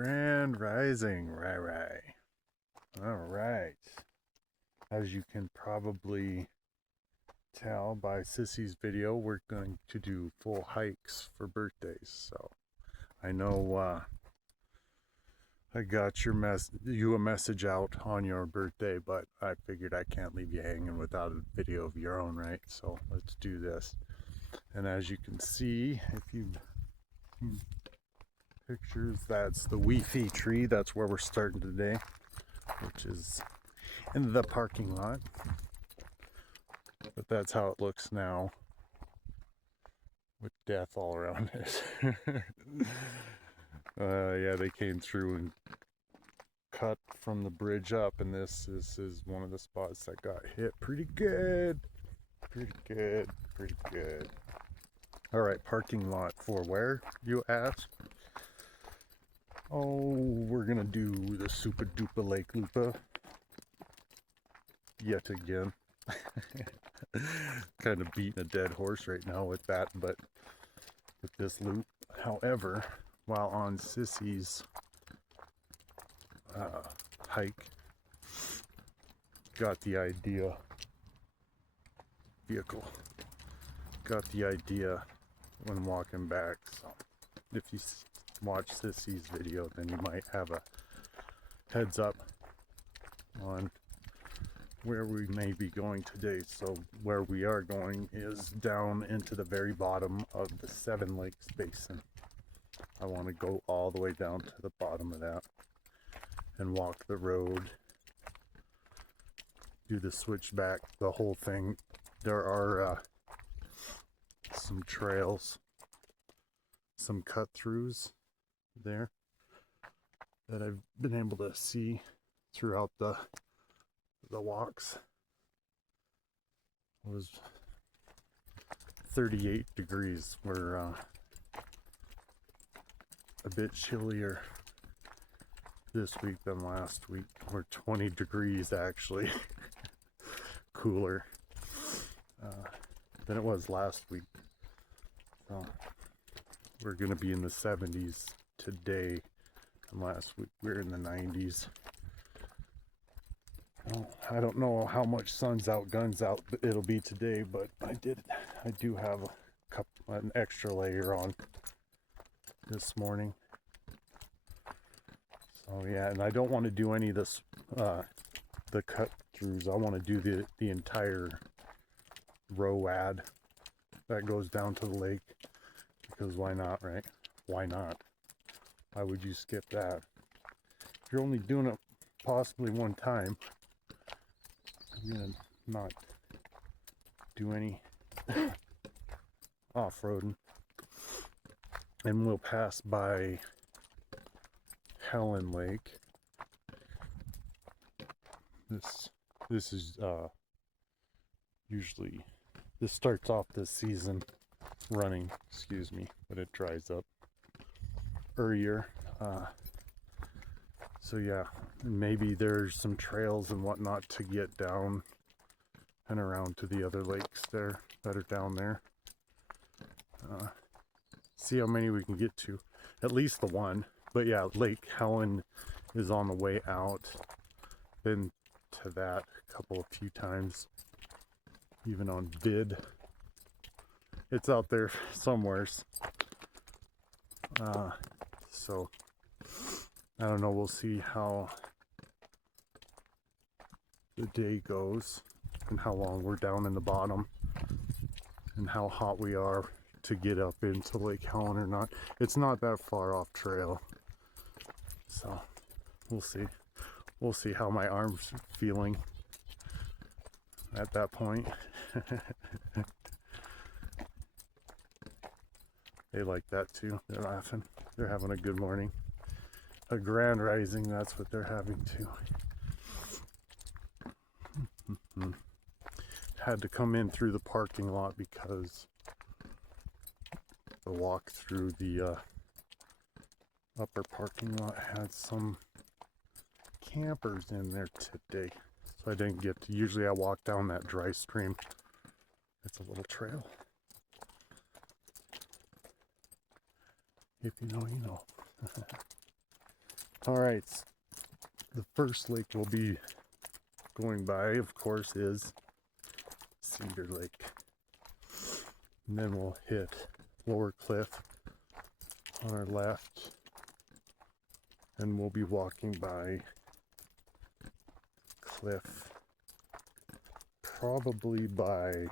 Grand Rising, right. All right. As you can probably tell by Sissy's video, we're going to do full hikes for birthdays. So I know I got you a message out on your birthday, but I figured I can't leave you hanging without a video of your own, right? So let's do this. And as you can see, if you pictures, that's the Wi-Fi tree. That's where we're starting today, which is in the parking lot. But that's how it looks now, with death all around it. Yeah, they came through and cut from the bridge up, and this is one of the spots that got hit pretty good. Pretty good. All right, parking lot for where, you ask? Oh, we're gonna do the Super Duper Lake Lupa yet again. Kind of beating a dead horse right now with that, but with this loop. However, while on Sissy's hike, got the idea when walking back. So if you watch Sissy's video, then you might have a heads up on where we may be going today. So where we are going is down into the very bottom of the Seven Lakes Basin. I want to go all the way down to the bottom of that and walk the road, do the switchback, the whole thing. There are some trails, some cut throughs there that I've been able to see throughout the walks. It was 38 degrees. We're a bit chillier this week than last week. We're 20 degrees actually cooler than it was last week. So we're gonna be in the 70s today, and last week we were in the 90s. Well, I don't know how much sun's out, guns out it'll be today, but I do have an extra layer on this morning. So yeah, and I don't want to do any of this the cut throughs. I want to do the entire road that goes down to the lake, because why not, right? Why not? Why would you skip that? If you're only doing it possibly one time, I'm gonna not do any off-roading. And we'll pass by Helen Lake. This is usually, this starts off this season running, excuse me, but it dries up earlier. So yeah, maybe there's some trails and whatnot to get down and around to the other lakes there that are down there. See how many we can get to, at least the one. But yeah, Lake Helen is on the way out. Been to that a few times, even on vid. It's out there somewheres. So I don't know, we'll see how the day goes and how long we're down in the bottom and how hot we are to get up into Lake Helen or not. It's not that far off trail, so we'll see how my arm's feeling at that point. They like that too. They're laughing. They're having a good morning. A grand rising, that's what they're having too. Had to come in through the parking lot because the walk through the upper parking lot had some campers in there today. So I didn't get to, usually I walk down that dry stream. It's a little trail. If you know, you know. All right, the first lake we'll be going by, of course, is Cedar Lake. And then we'll hit Lower Cliff on our left, and we'll be walking by Cliff, probably by,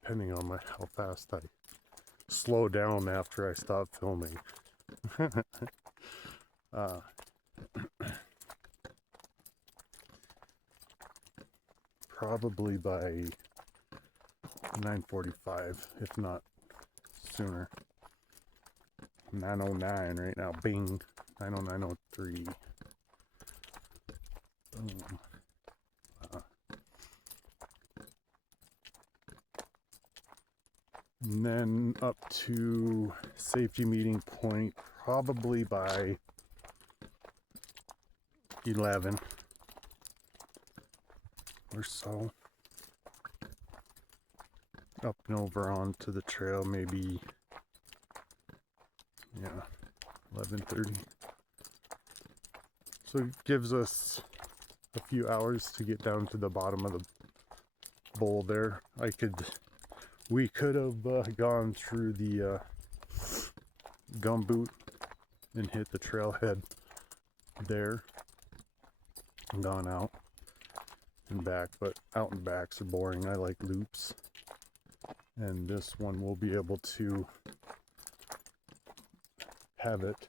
depending on how fast I slow down after I stop filming. Probably by 9:45, if not sooner. 9:09 right now. Bing. 9:09:03. Boom. And then up to safety meeting point probably by 11 or so. Up and over onto the trail, maybe, yeah, 11:30. So it gives us a few hours to get down to the bottom of the bowl there. We could have gone through the Gumboot and hit the trailhead there and gone out and back, but out and backs are boring. I like loops, and this one we'll be able to have it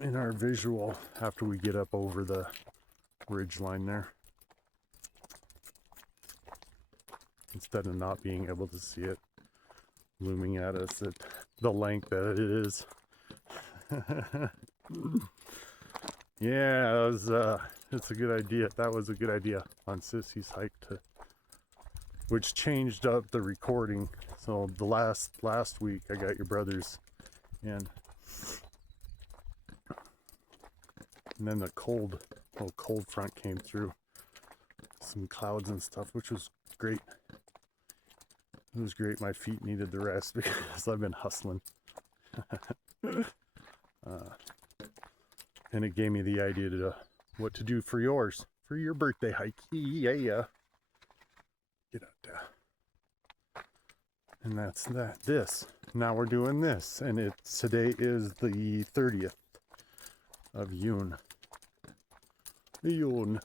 in our visual after we get up over the ridge line there, instead of not being able to see it looming at us at the length that it is. Yeah, it's a good idea. That was a good idea on Sissy's hike, which changed up the recording. So the last week I got your brothers in, and then the cold front came through, some clouds and stuff, which was great. It was great. My feet needed the rest because I've been hustling. And it gave me the idea to what to do for your birthday hike. Yeah. Get out there. And that's that. This. Now we're doing this, and today is the 30th of June. June.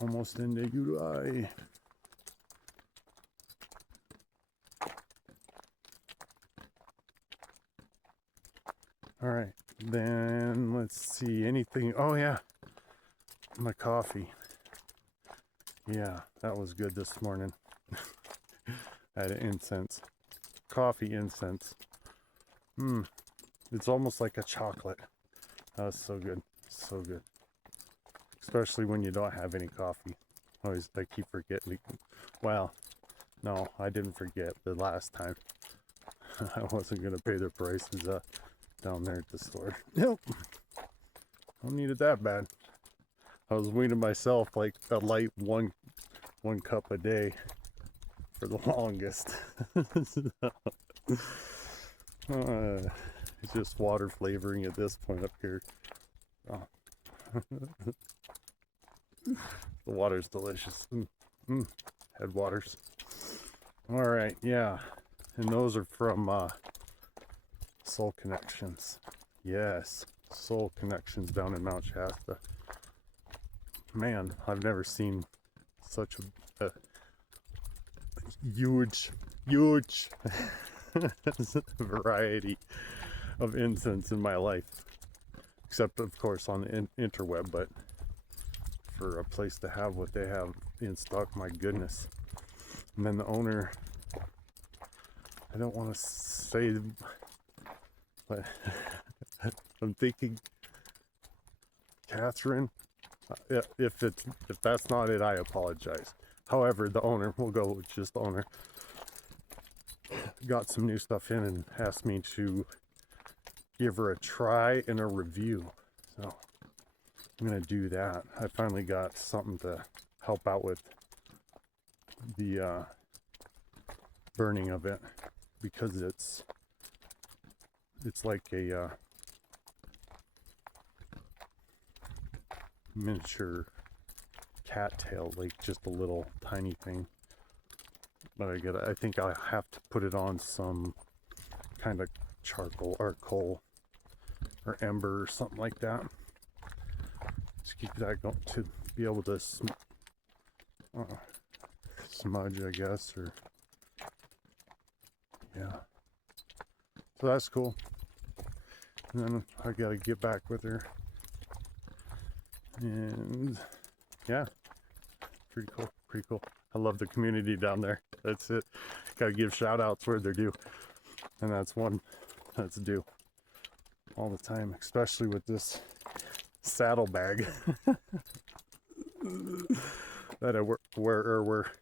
Almost into July. All right, then let's see, anything. Oh yeah, my coffee. Yeah, that was good this morning. I had incense, coffee incense. It's almost like a chocolate. That was so good, so good. Especially when you don't have any coffee. I keep forgetting. Well, no, I didn't forget the last time. I wasn't gonna pay their prices down there at the store. Nope. I don't need it that bad. I was weaning myself like a light one cup a day for the longest. It's just water flavoring at this point up here. Oh. The water's delicious. Headwaters. All right, yeah. And those are from Soul Connections. Yes, Soul Connections down in Mount Shasta. Man, I've never seen such a huge variety of incense in my life. Except, of course, on the interweb, but for a place to have what they have in stock, my goodness. And then the owner, I don't want to say, but I'm thinking Catherine. If that's not it, I apologize. However, the owner, we'll go with just the owner, got some new stuff in and asked me to give her a try and a review. So I'm gonna do that. I finally got something to help out with the burning of it, because it's like a miniature cattail, like just a little tiny thing. But I think I have to put it on some kind of charcoal or coal or ember or something like that to keep that going, to be able to smudge, I guess, or yeah. So that's cool. And then I gotta get back with her, and yeah, pretty cool, pretty cool. I love the community down there. That's it. Gotta give shout outs where they're due, and that's one that's due all the time, especially with this saddlebag that I wear.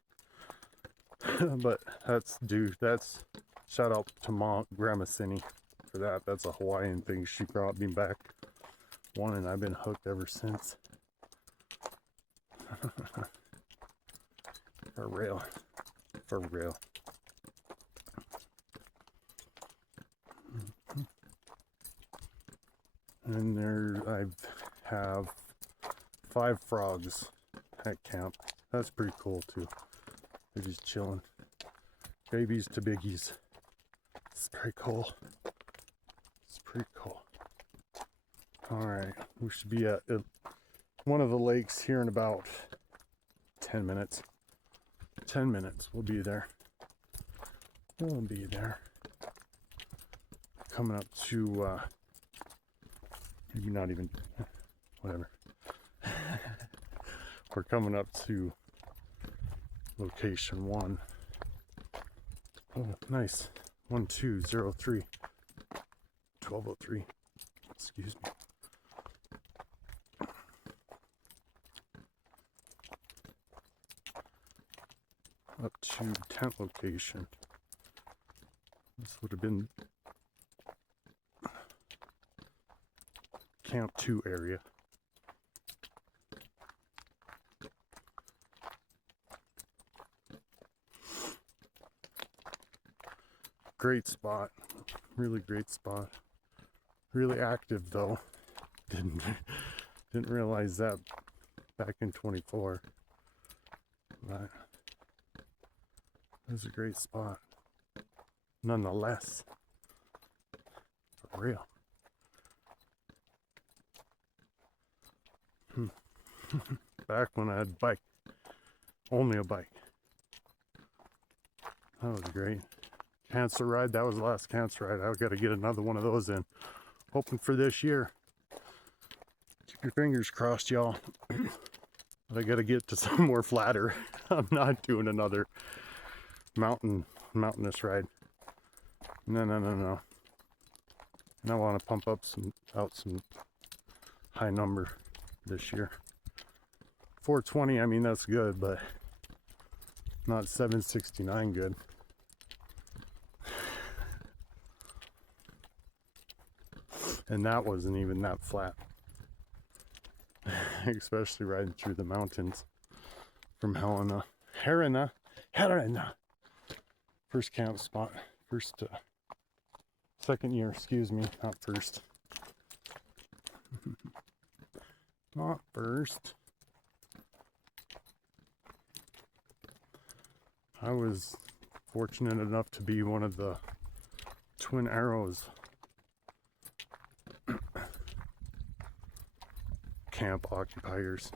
But that's due. That's shout out to Mom, Grandma Cindy for that. That's a Hawaiian thing. She brought me back one, and I've been hooked ever since. For real. For real. And there I have 5 frogs at camp. That's pretty cool too. They're just chilling. Babies to biggies. It's pretty cool. It's pretty cool. Alright, we should be at one of the lakes here in about 10 minutes. 10 minutes, we'll be there. We'll be there. Coming up to, maybe not even, whatever. We're coming up to location 1. Oh, nice. 1203. 1203. Excuse me. Up to tent location. This would have been Camp 2 area. Great spot. Really great spot. Really active though. Didn't realize that back in 24. But it was a great spot. Nonetheless. For real. Back when I had a bike. Only a bike. That was great. Cancer ride, that was the last cancer ride. I've got to get another one of those in. Hoping for this year. Keep your fingers crossed, y'all. But I got to get to somewhere flatter. I'm not doing another mountainous ride. No. And I want to pump up out some high number this year. 420, I mean, that's good, but not 769 good. And that wasn't even that flat. Especially riding through the mountains from Helena. First camp spot. Second year, excuse me, not first. Not first. I was fortunate enough to be one of the Twin Arrows camp occupiers.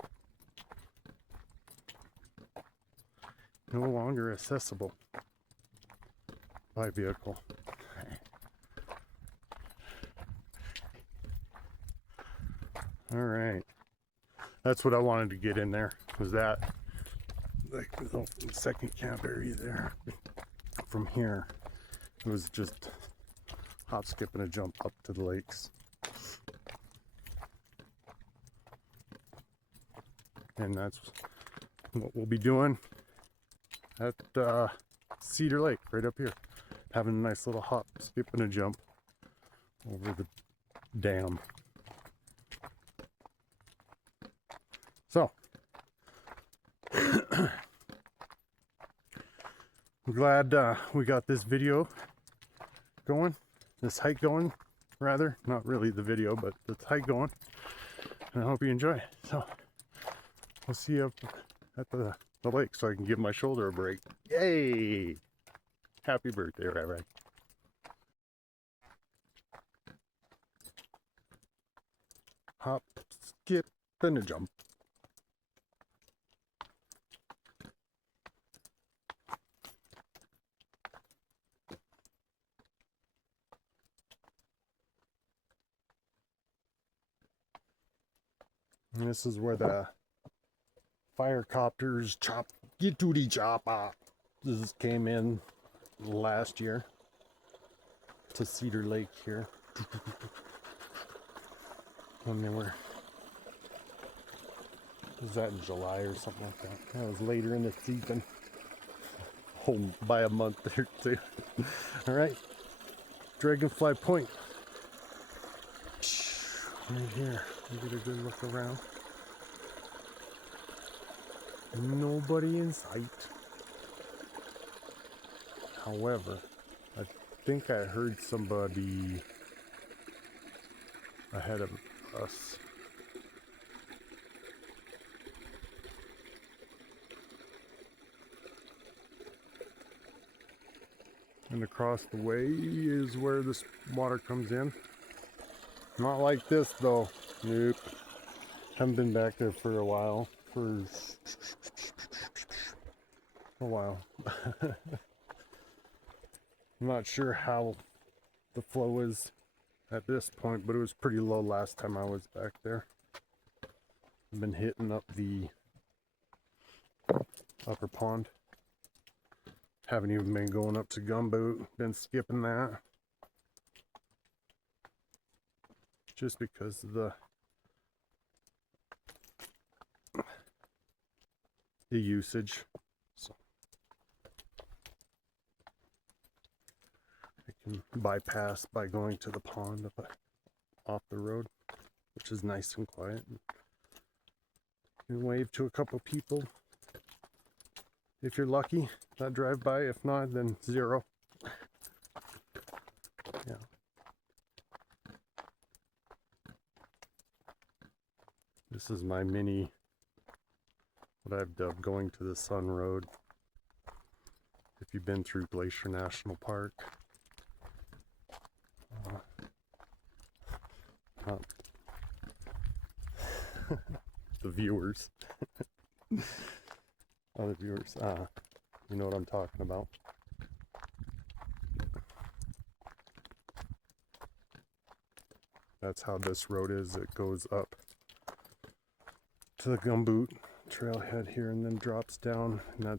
No longer accessible by vehicle. All right, that's what I wanted to get in there, was that like the second camp area there. From here it was just hop, skip, and a jump up to the lakes. And that's what we'll be doing at Cedar Lake, right up here. Having a nice little hop, skip, and a jump over the dam. So, I'm glad we got this video going, this hike going, rather. Not really the video, but the hike going. And I hope you enjoy it. So, we'll see you up at the lake so I can give my shoulder a break. Yay! Happy birthday, Rai. Hop, skip, and a jump. And this is where the firecopters get to the chopper. This came in last year to Cedar Lake here. When they were, was that in July or something like that? That was later in the season. Oh, by a month there too. All right, Dragonfly Point. Right here, you get a good look around. Nobody in sight. However, I think I heard somebody ahead of us. And across the way is where this water comes in. Not like this though. Nope. Haven't been back there for a while. For a while. I'm not sure how the flow is at this point, but it was pretty low last time I was back there. I've been hitting up the upper pond. Haven't even been going up to Gumboot. Been skipping that. Just because of the usage. So I can bypass by going to the pond up off the road, which is nice and quiet. You can wave to a couple people if you're lucky that drive by. If not, then zero. Yeah. This is my mini, what I've dubbed going to the Sun Road. If you've been through Glacier National Park, the viewers, other viewers, you know what I'm talking about. That's how this road is. It goes up to the Gumboot trailhead here and then drops down, and that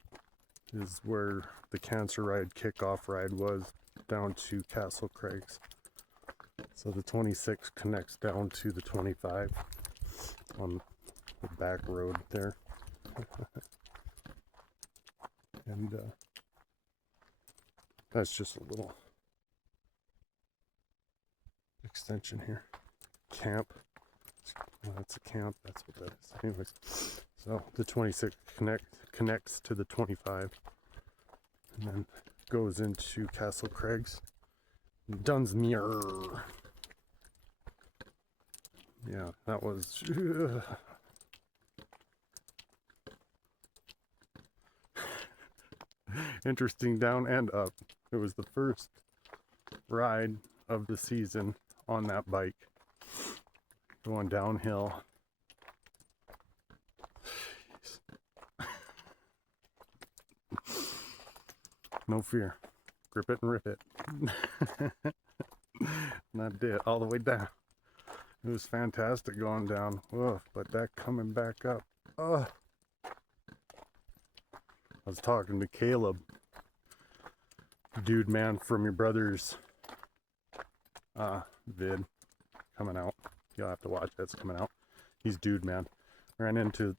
is where the Cancer Ride kickoff ride was, down to Castle Craigs. So the 26 connects down to the 25 on the back road there. And that's just a little extension here. Camp. Well, that's a camp. That's what that is. Anyways, so the 26 connects to the 25 and then goes into Castle Craigs. Dunsmuir. Yeah, that was interesting down and up. It was the first ride of the season on that bike. Going downhill. No fear. Grip it and rip it. And I did all the way down. It was fantastic going down. Ugh, but that coming back up. Ugh. I was talking to Caleb, dude man from your brother's vid coming out. You'll have to watch that's coming out. He's dude man. Ran into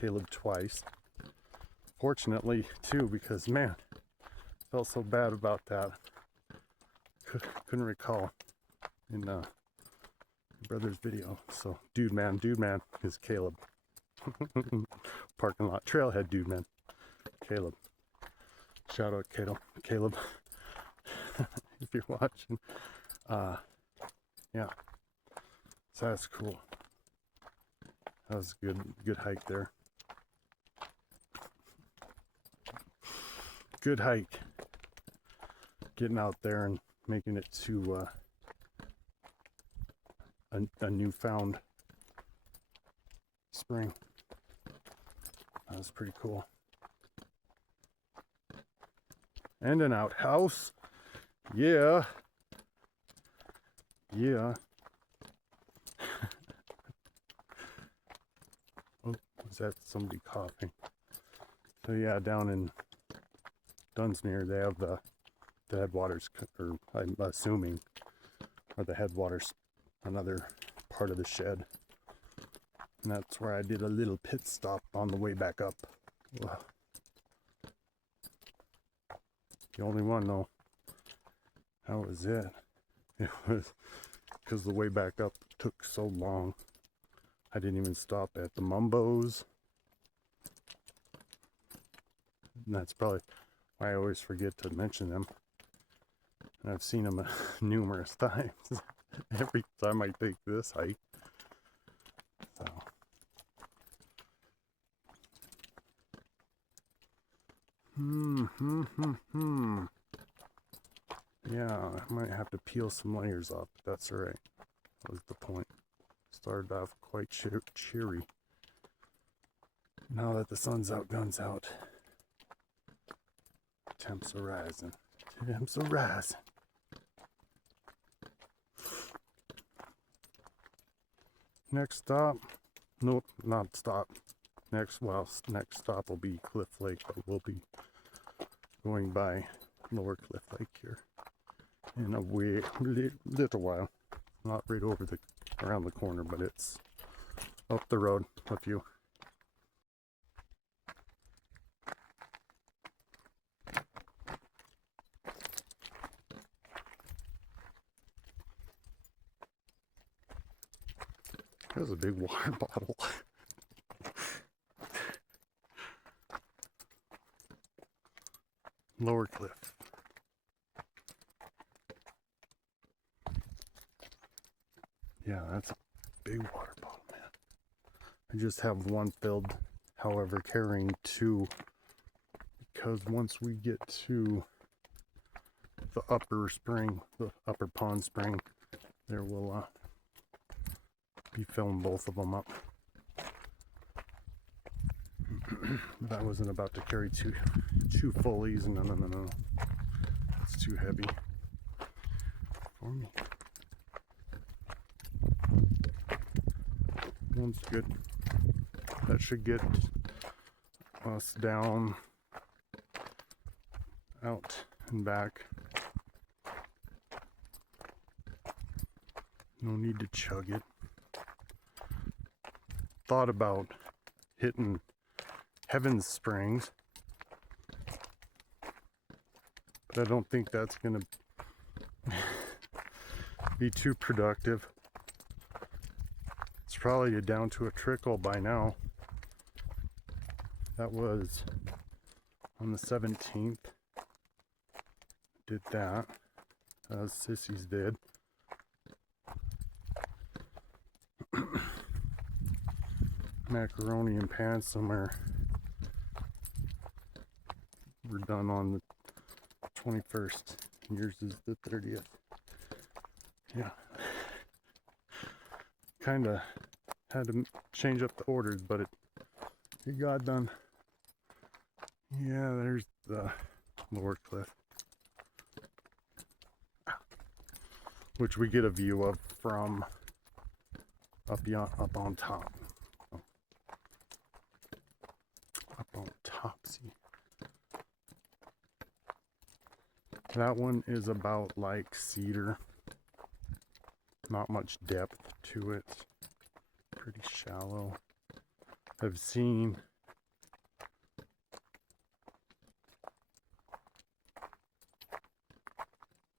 Caleb twice. Fortunately too, because man, felt so bad about that. Couldn't recall in brother's video. So dude man is Caleb. Parking lot trailhead dude man, Caleb. Shout out Caleb, if you're watching. Yeah, so that's cool. That was a good hike there. Good hike. Getting out there and making it to a newfound spring. That was pretty cool. And an outhouse. Yeah. Yeah. Oh, is that somebody coughing? So yeah, down in Dunsmuir, they have the headwaters, or I'm assuming, are the headwaters, another part of the shed. And that's where I did a little pit stop on the way back up. Ugh. The only one though. That was it. It was because the way back up took so long. I didn't even stop at the Mumbos. And that's probably why I always forget to mention them. And I've seen them numerous times. Every time I take this hike. So. Yeah, I might have to peel some layers off, but that's alright. That was the point. Started off quite cheery. Now that the sun's out, guns out. Temps are rising. Temps are rising. Next stop. Nope, not stop. Next stop will be Cliff Lake, but we'll be going by Lower Cliff Lake here in a little while. Not right around the corner, but it's up the road a few. There's a big water bottle. Lower Cliff. Yeah, that's a big water bottle, man. I just have one filled, however, carrying two, because once we get to the upper spring, the upper pond spring, there will be filling both of them up. But I wasn't about to carry two fullies. No. It's too heavy for me. One's good. That should get us down, out and back. No need to chug it. Thought about hitting Heaven Springs, but I don't think that's gonna be too productive. It's probably down to a trickle by now. That was on the 17th. Did that, as Sissies did. Macaroni and Pan somewhere. We're done on the 21st. Yours is the 30th. Yeah. Kinda had to change up the orders, but it got done. Yeah, there's the Lower Cliff, which we get a view of from up on top. Up on top, see. That one is about like Cedar. Not much depth to it. Pretty shallow. I've seen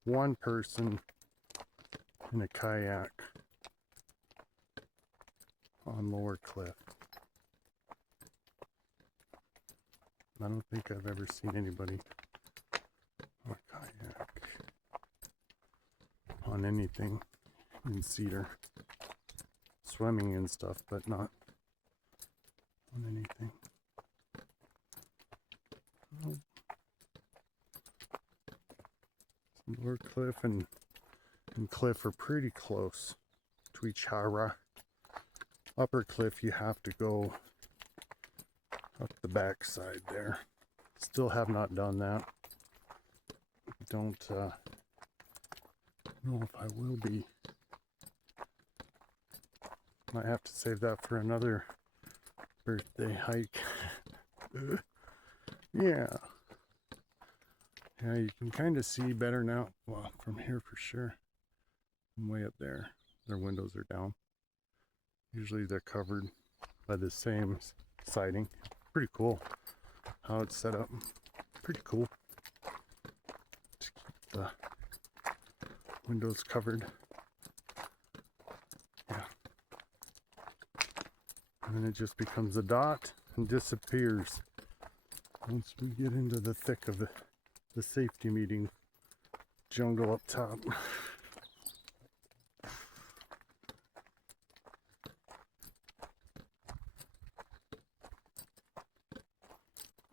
one person in a kayak on Lower Cliff. I don't think I've ever seen anybody on anything in Cedar. Swimming and stuff, but not on anything. Lower Cliff and Cliff are pretty close to each other. Upper Cliff, you have to go up the back side there. Still have not done that. Don't know if I will be. Might have to save that for another birthday hike. Yeah. Yeah, you can kind of see better now. Well, from here for sure. I'm way up there. Their windows are down. Usually they're covered by the same siding. Pretty cool how it's set up. Pretty cool. To keep the windows covered. Yeah. And then it just becomes a dot and disappears once we get into the thick of the safety meeting jungle up top.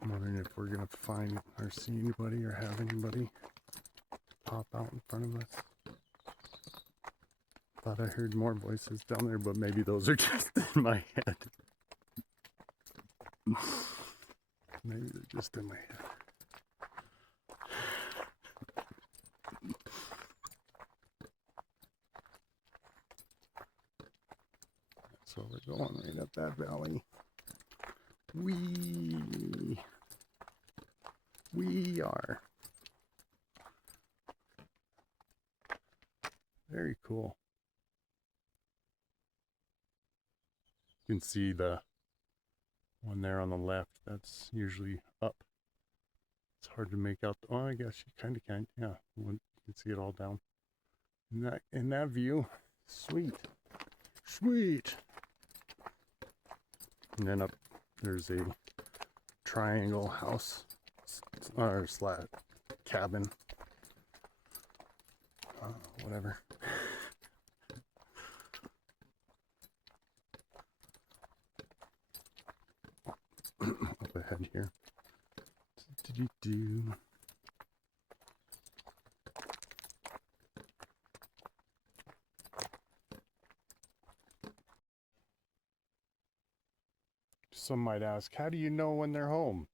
I'm wondering if we're gonna find or see anybody or have anybody pop out in front of us. Thought I heard more voices down there, but maybe those are just in my head. Maybe they're just in my head. So we're going right up that valley. We are. Very cool. You can see the one there on the left. That's usually up. It's hard to make out. Oh, I guess you kind of can. Yeah, you can see it all down. In that view, sweet. And then up there's a triangle house or slat cabin. Whatever. Up ahead here. Some might ask, how do you know when they're home?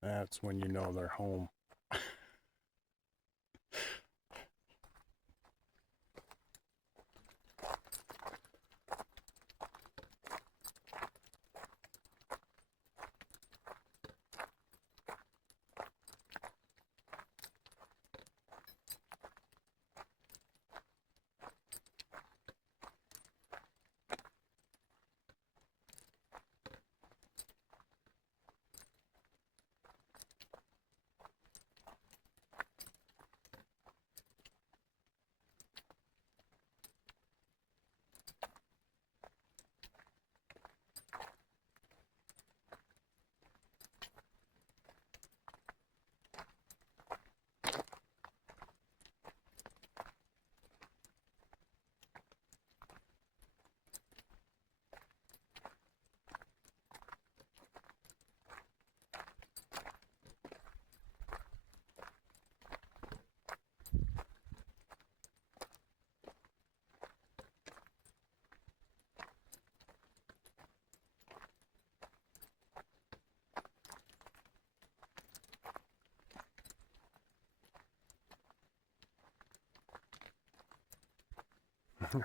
That's when you know they're home.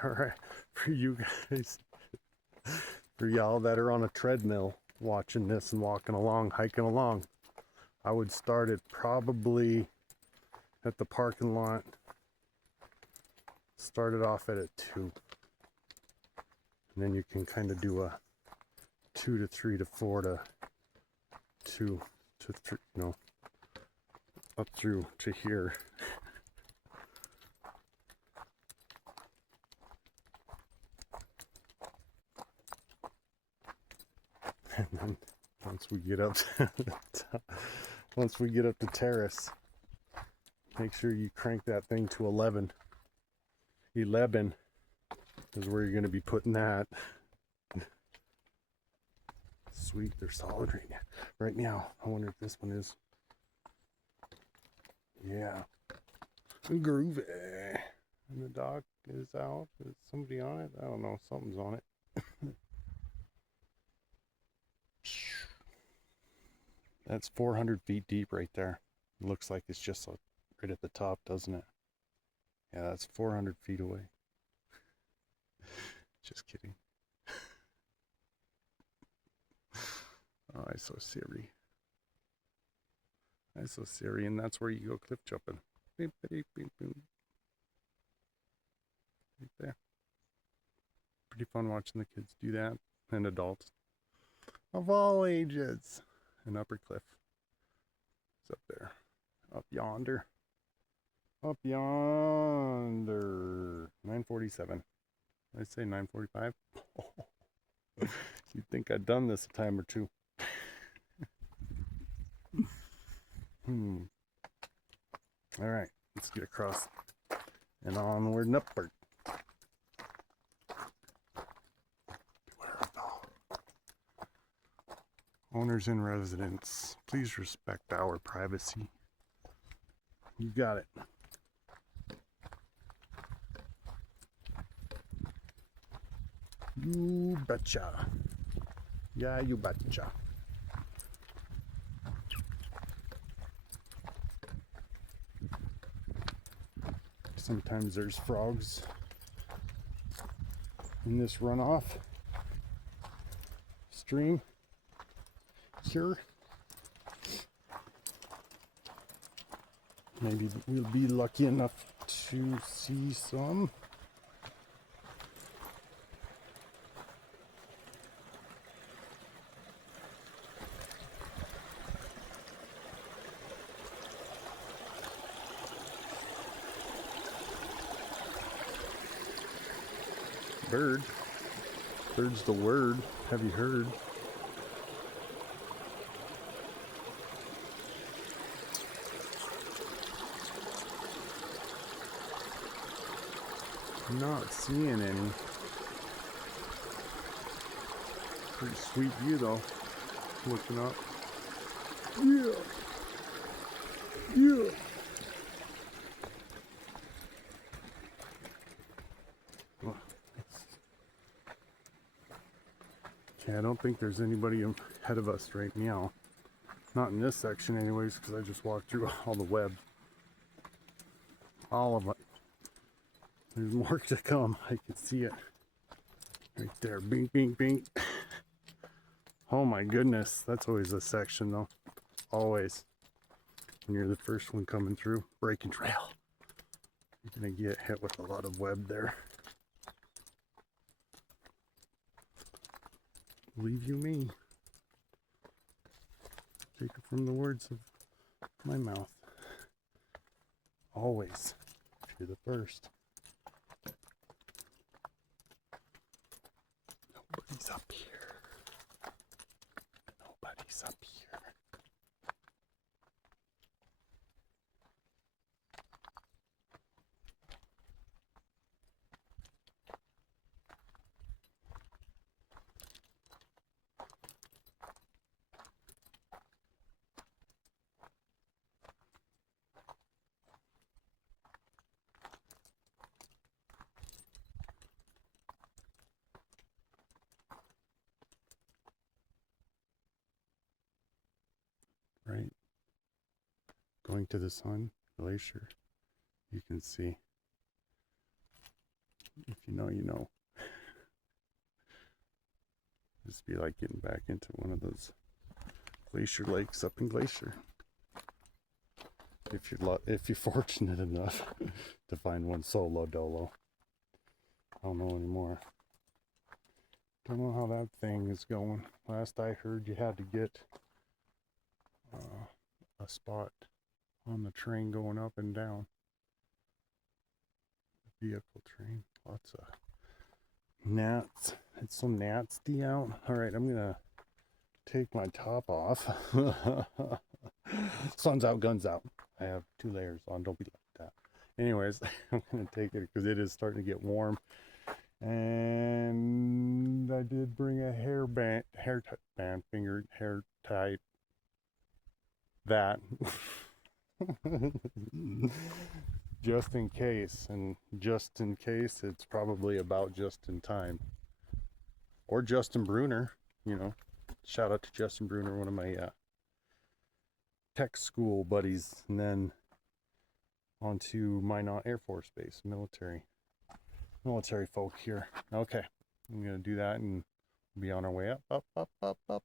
All right, for you guys, for y'all that are on a treadmill watching this and walking along, hiking along, I would start it probably at the parking lot. Start it off at a 2. And then you can kind of do a 2 to 3 to 4 to 2 to 3, no, up through to here. And then once we get up to once we get up to terrace, make sure you crank that thing to 11. 11 is where you're going to be putting that. Sweet, they're solid right now. I wonder if this one is. Yeah. Groovy. And the dock is out. Is somebody on it? I don't know. Something's on it. That's 400 feet deep right there. It looks like it's just right at the top, doesn't it? Yeah, that's 400 feet away. Just kidding. Oh, I saw Siri. I saw Siri, and that's where you go cliff jumping. Beep, beep, beep, beep. Right there. Pretty fun watching the kids do that, and adults of all ages. And Upper Cliff is up there, up yonder, up yonder. 9:47. I say 9:45. You'd think I'd done this a time or two. All right, let's get across and onward and upward. Owners and residents, please respect our privacy. You got it. You betcha. Yeah, you betcha. Sometimes there's frogs in this runoff stream here. Maybe we'll be lucky enough to see some. Bird. Bird's the word. Have you heard? I'm not seeing any. Pretty sweet view though. Looking up. Yeah. Yeah. Okay, I don't think there's anybody ahead of us right now. Not in this section anyways, because I just walked through all the web. All of it. There's more to come. I can see it. Right there. Bing, bing, bing. Oh my goodness. That's always a section though. Always. When you're the first one coming through. Breaking trail. You're going to get hit with a lot of web there. Believe you me. Take it from the words of my mouth. Always. If you're the first. Nobody's up here. Nobody's up here. Right, going to the Sun Glacier, you can see, if you know, you know. This be like getting back into one of those glacier lakes up in Glacier. If you're fortunate enough to find one solo dolo. I don't know anymore. Don't know how that thing is going. Last I heard, you had to get a spot on the train going up and down. The vehicle train. Lots of gnats. It's so nasty out. All right, I'm gonna take my top off. Sun's out, guns out. I have 2 layers on. Don't be like that. Anyways, I'm gonna take it because it is starting to get warm. And I did bring a hair type that just in case. And just in case, it's probably about just in time. Or Justin Bruner, you know. Shout out to Justin Bruner, one of my tech school buddies. And then onto Minot Air Force Base, military folk here. Okay, I'm gonna do that and be on our way up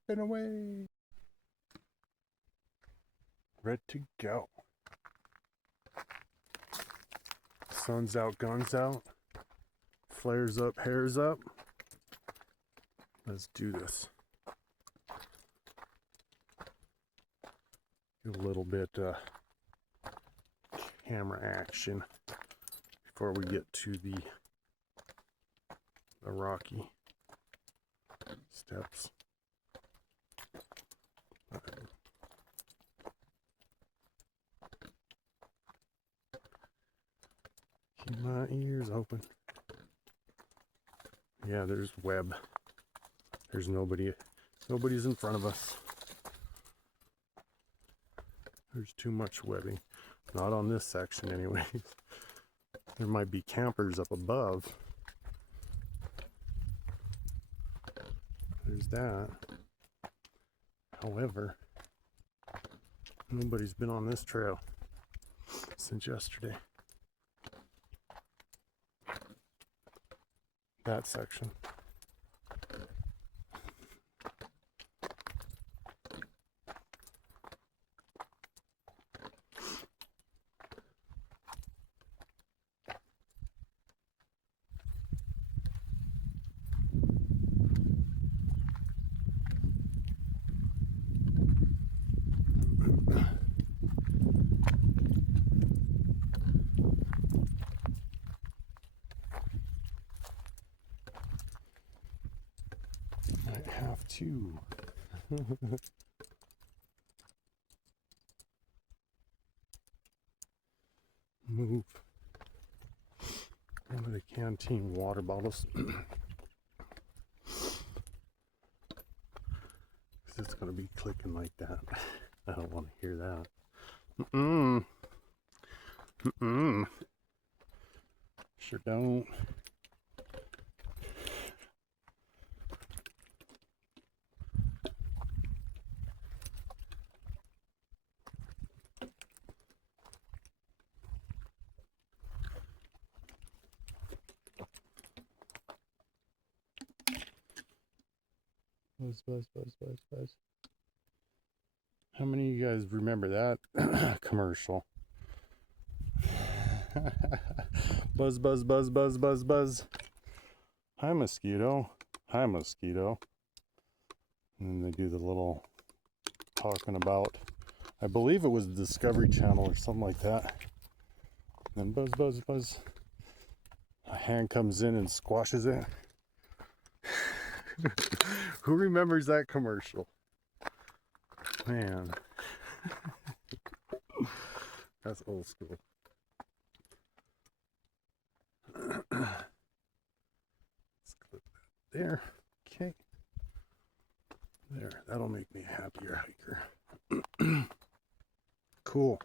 and away. Ready to go. Sun's out, guns out. Flares up, hairs up. Let's do this. Get a little bit camera action before we get to the rocky steps. Keep my ears open. Yeah, there's web. There's nobody's in front of us. There's too much webbing. Not on this section anyways. There might be campers up above. There's that. However, nobody's been on this trail since yesterday. That section. Might have to. Move one of the canteen water bottles. Because it's going to be clicking like that. I don't want to hear that. Sure don't. Buzz, buzz, buzz, buzz, buzz. How many of you guys remember that commercial? Buzz, buzz, buzz, buzz, buzz, buzz. Hi, mosquito. Hi, mosquito. And then they do the little talking about, I believe it was the Discovery Channel or something like that. And then buzz, buzz, buzz. A hand comes in and squashes it. Who remembers that commercial? Man. That's old school. Let's clip that there. Okay. There. That'll make me a happier hiker. Cool.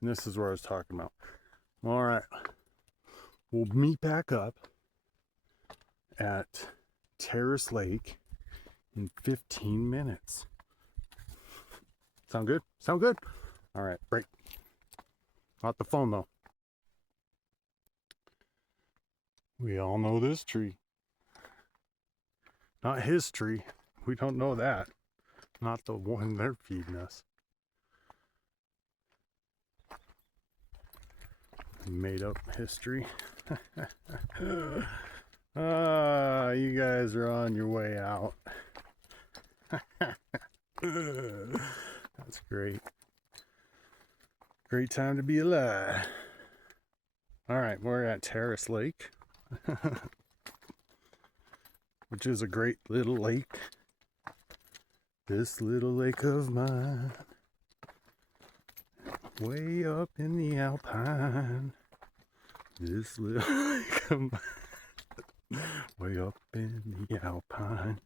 And this is where I was talking about. All right. We'll meet back up at Terrace Lake in 15 minutes. Sound good? Sound good? All right, break. Not the phone though. We all know this tree. Not his tree. We don't know that. Not the one they're feeding us. Made up history. You guys are on your way out. That's great. Great time to be alive. All right, we're at Terrace Lake, which is a great little lake. This little lake of mine, way up in the Alpine. This little lake of mine, way up in the Alpine.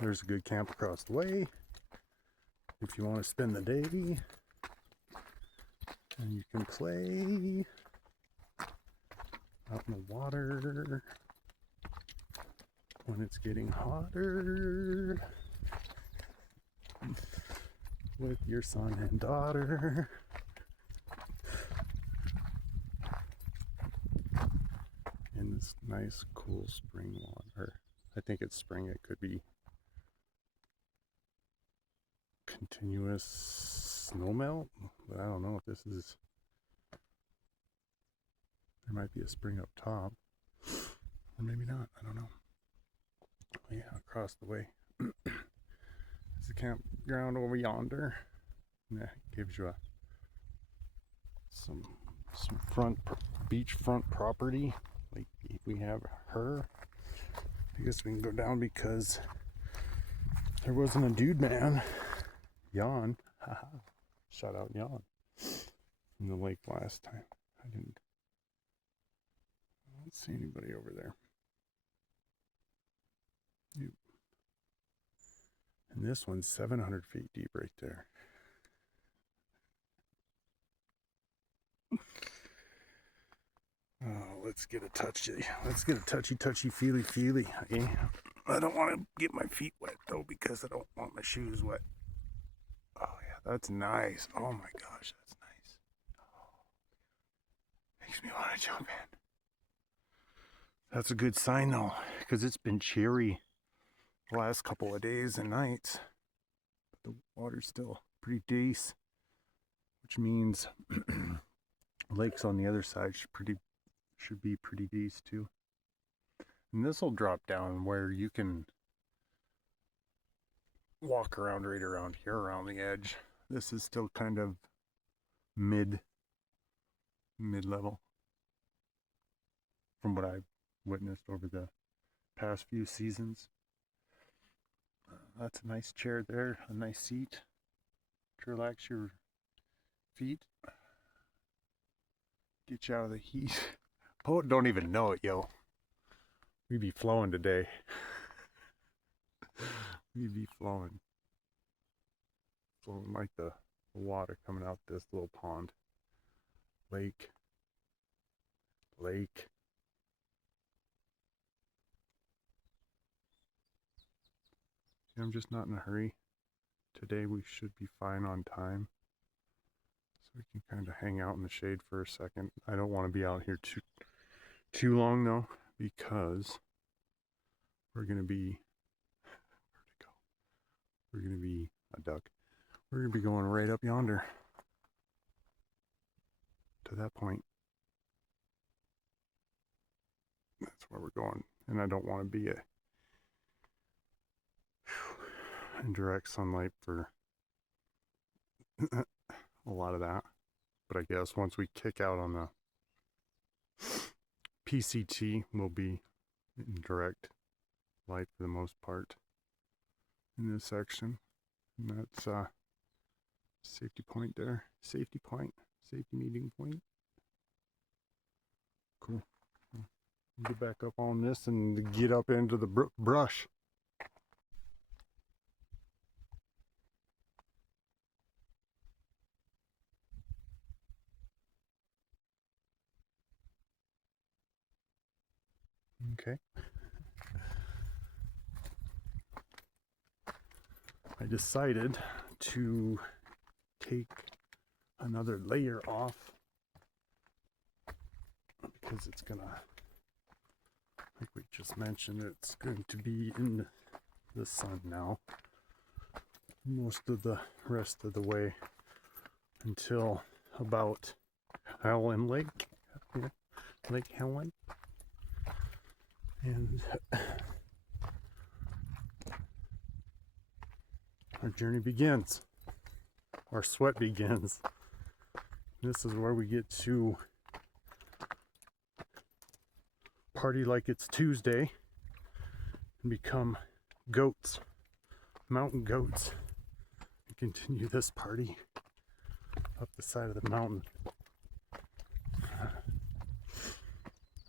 There's a good camp across the way if you want to spend the day. And you can play out in the water when it's getting hotter with your son and daughter. In this nice cool spring water. I think it's spring. It could be continuous snowmelt, but I don't know if this is, there might be a spring up top, or maybe not, I don't know. Yeah, across the way is the campground over yonder, and that gives you some beachfront property. Like we have her. I guess we can go down because there wasn't a dude man. Jan, haha, shout out Jan, in the lake last time. I don't see anybody over there. Yep. And this one's 700 feet deep right there. Oh, let's get a touchy feely. Okay? I don't want to get my feet wet though because I don't want my shoes wet. Oh yeah, that's nice. Oh my gosh, that's nice. Oh, makes me want to jump in. That's a good sign though, because it's been cheery the last couple of days and nights. But the water's still pretty decent, which means lakes on the other side should be pretty decent too. And this will drop down where you can walk around right around here around the edge. This is still kind of mid-level from what I've witnessed over the past few seasons. That's a nice chair there, a nice seat to relax your feet, get you out of the heat. Poet don't even know it, yo. We be flowing today. We be flowing like the water coming out this little pond, lake. I'm just not in a hurry. Today we should be fine on time. So we can kind of hang out in the shade for a second. I don't want to be out here too long though, because we're gonna be, where'd it go? We're gonna be a duck. We're gonna be going right up yonder to that point. That's where we're going. And I don't want to be in direct sunlight for a lot of that. But I guess once we kick out on the PCT, we'll be in direct light for the most part in this section. And that's safety point there. Safety meeting point. Cool. Get back up on this and get up into the brush. Okay. I decided to take another layer off because it's gonna, like we just mentioned, it's going to be in the sun now most of the rest of the way until about Helen Lake, Lake Helen, and our journey begins. Our sweat begins. This is where we get to party like it's Tuesday and become goats, mountain goats, and continue this party up the side of the mountain.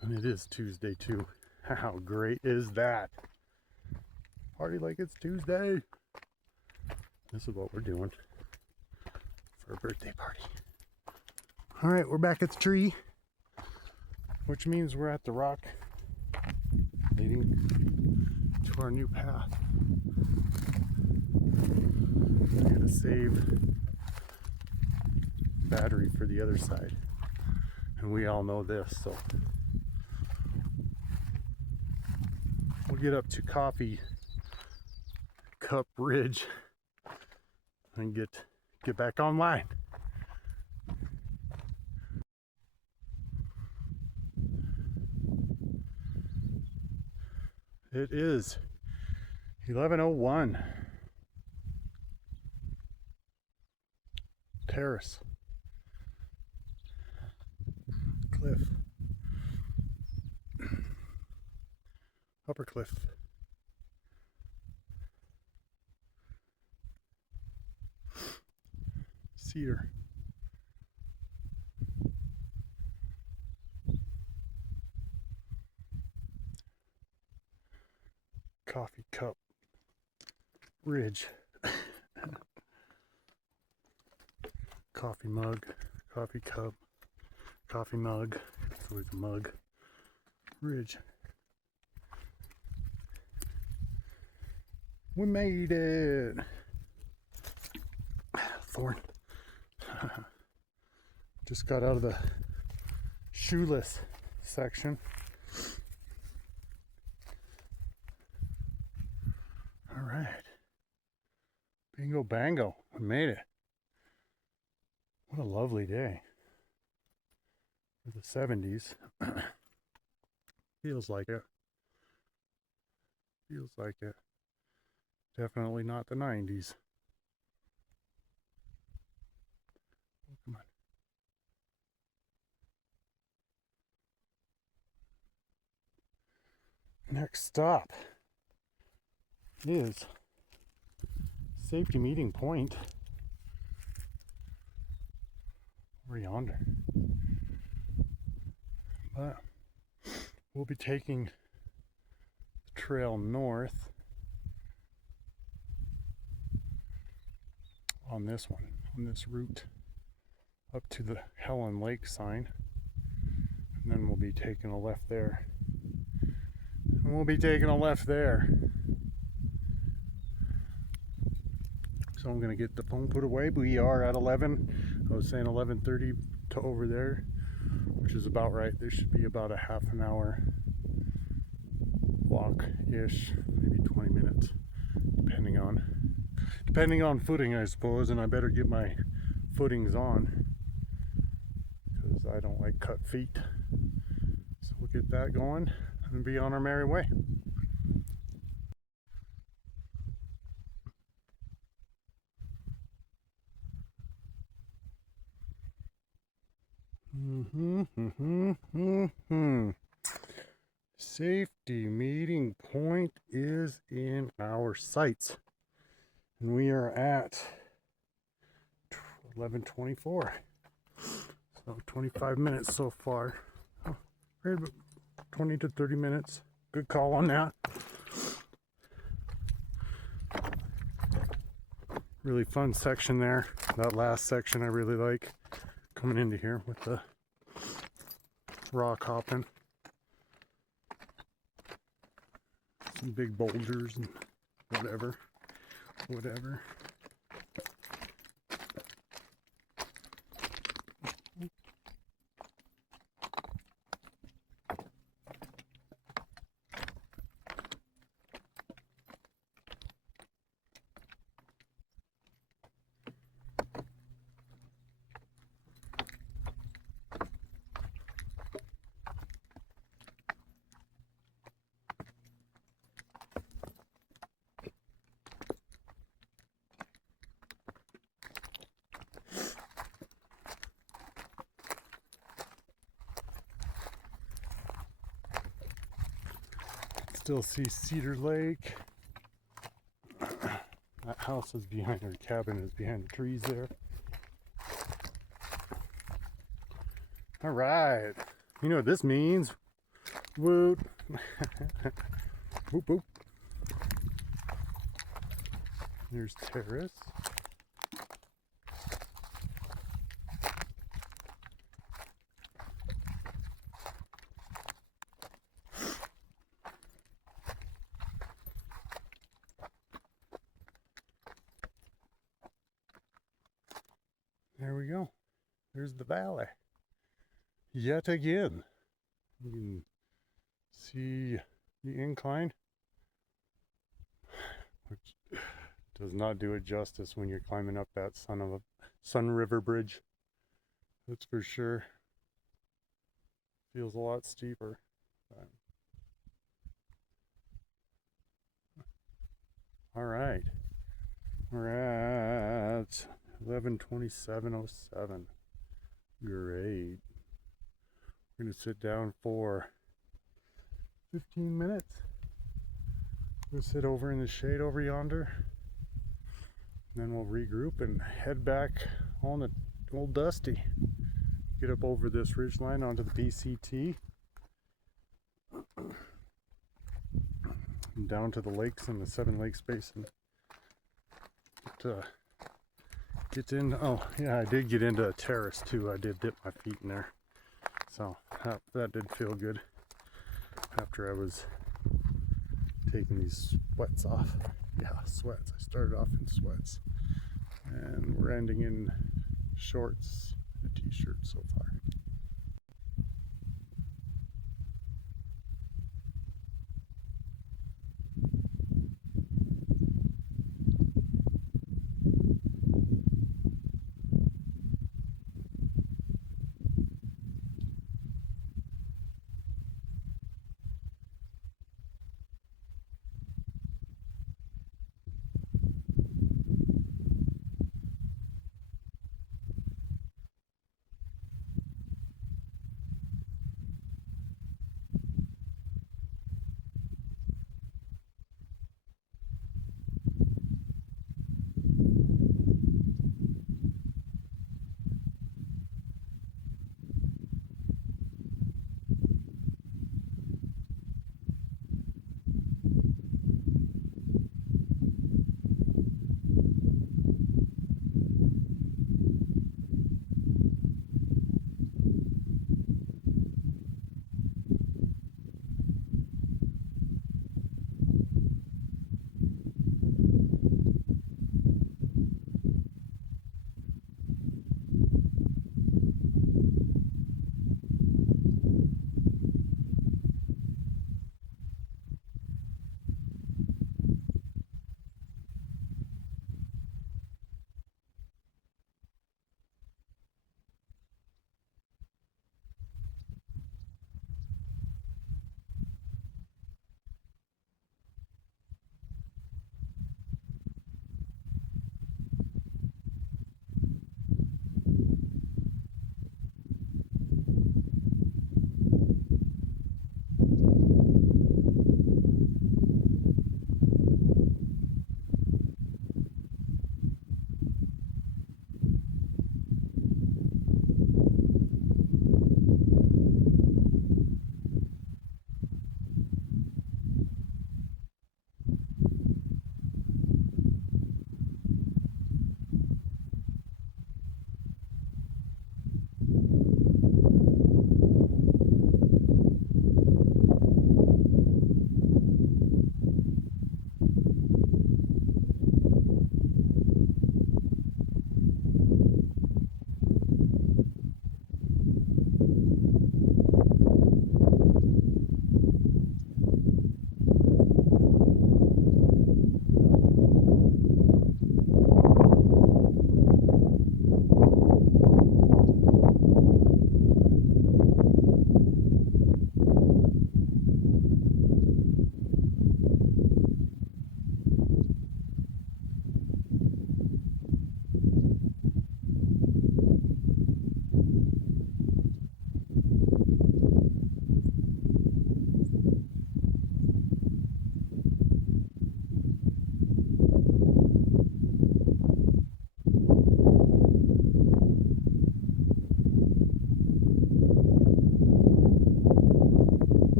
And it is Tuesday too. How great is that? Party like it's Tuesday. This is what we're doing for a birthday party. All right, we're back at the tree, which means we're at the rock leading to our new path. I'm gonna save battery for the other side, and we all know this, so we'll get up to Coffee Cup Ridge and get back online. It is 11:01. Terrace. Cliff. Upper Cliff. Cedar. Coffee Cup Ridge. Coffee mug, coffee cup, coffee mug, it's always a mug, Ridge. We made it! Thorn. Just got out of the shoeless section. All right. Bingo bango. We made it. What a lovely day. For the 70s. Feels like it. Feels like it. Definitely not the 90s. Oh, come on. Next stop is Safety Meeting Point over yonder. But we'll be taking the trail north on this one, on this route up to the Helen Lake sign, and then we'll be taking a left there, and we'll be taking a left there. So I'm gonna get the phone put away. We are at 11. I was saying 11:30 to over there, which is about right. There should be about a half an hour walk-ish, maybe 20 minutes, depending on footing, I suppose. And I better get my footings on because I don't like cut feet. So we'll get that going and be on our merry way. Safety Meeting Point is in our sights, and we are at 11:24. So 25 minutes so far. Oh, right about 20 to 30 minutes. Good call on that. Really fun section there. That last section I really like. Coming into here with the rock hopping. Some big boulders and whatever. Still see Cedar Lake. That house is behind, or cabin is behind the trees there. All right. You know what this means? Woot. Boop, boop. There's terrace. There we go. There's the valley. Yet again. You can see the incline, which does not do it justice when you're climbing up that Sun River Bridge. That's for sure. Feels a lot steeper. But... all right. We're at 11:27:07. Great. We're going to sit down for 15 minutes. We'll sit over in the shade over yonder. And then we'll regroup and head back on the Old Dusty. Get up over this ridge line onto the BCT. And down to the lakes in the Seven Lakes Basin. Get in. Oh, yeah, I did get into a terrace too. I did dip my feet in there. So that did feel good after I was taking these sweats off. Yeah, sweats. I started off in sweats. And we're ending in shorts and a t-shirt so far.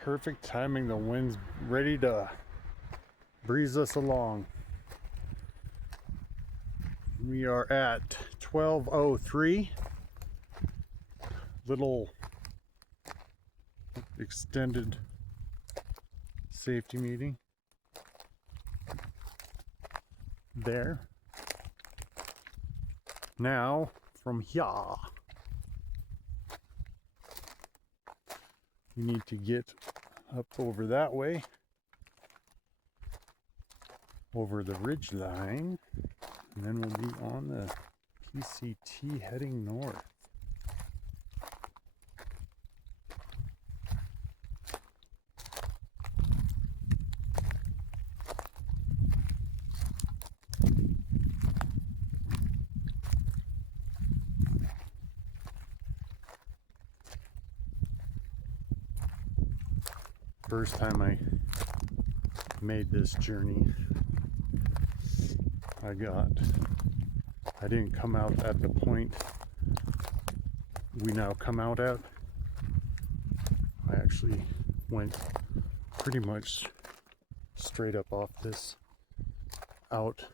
Perfect timing. The wind's ready to breeze us along. We are at 12:03. Little extended safety meeting there. Now from here we need to get up over that way, over the ridge line, and then we'll be on the PCT heading north. First time I made this journey, I didn't come out at the point we now come out at. I actually went pretty much straight up off this out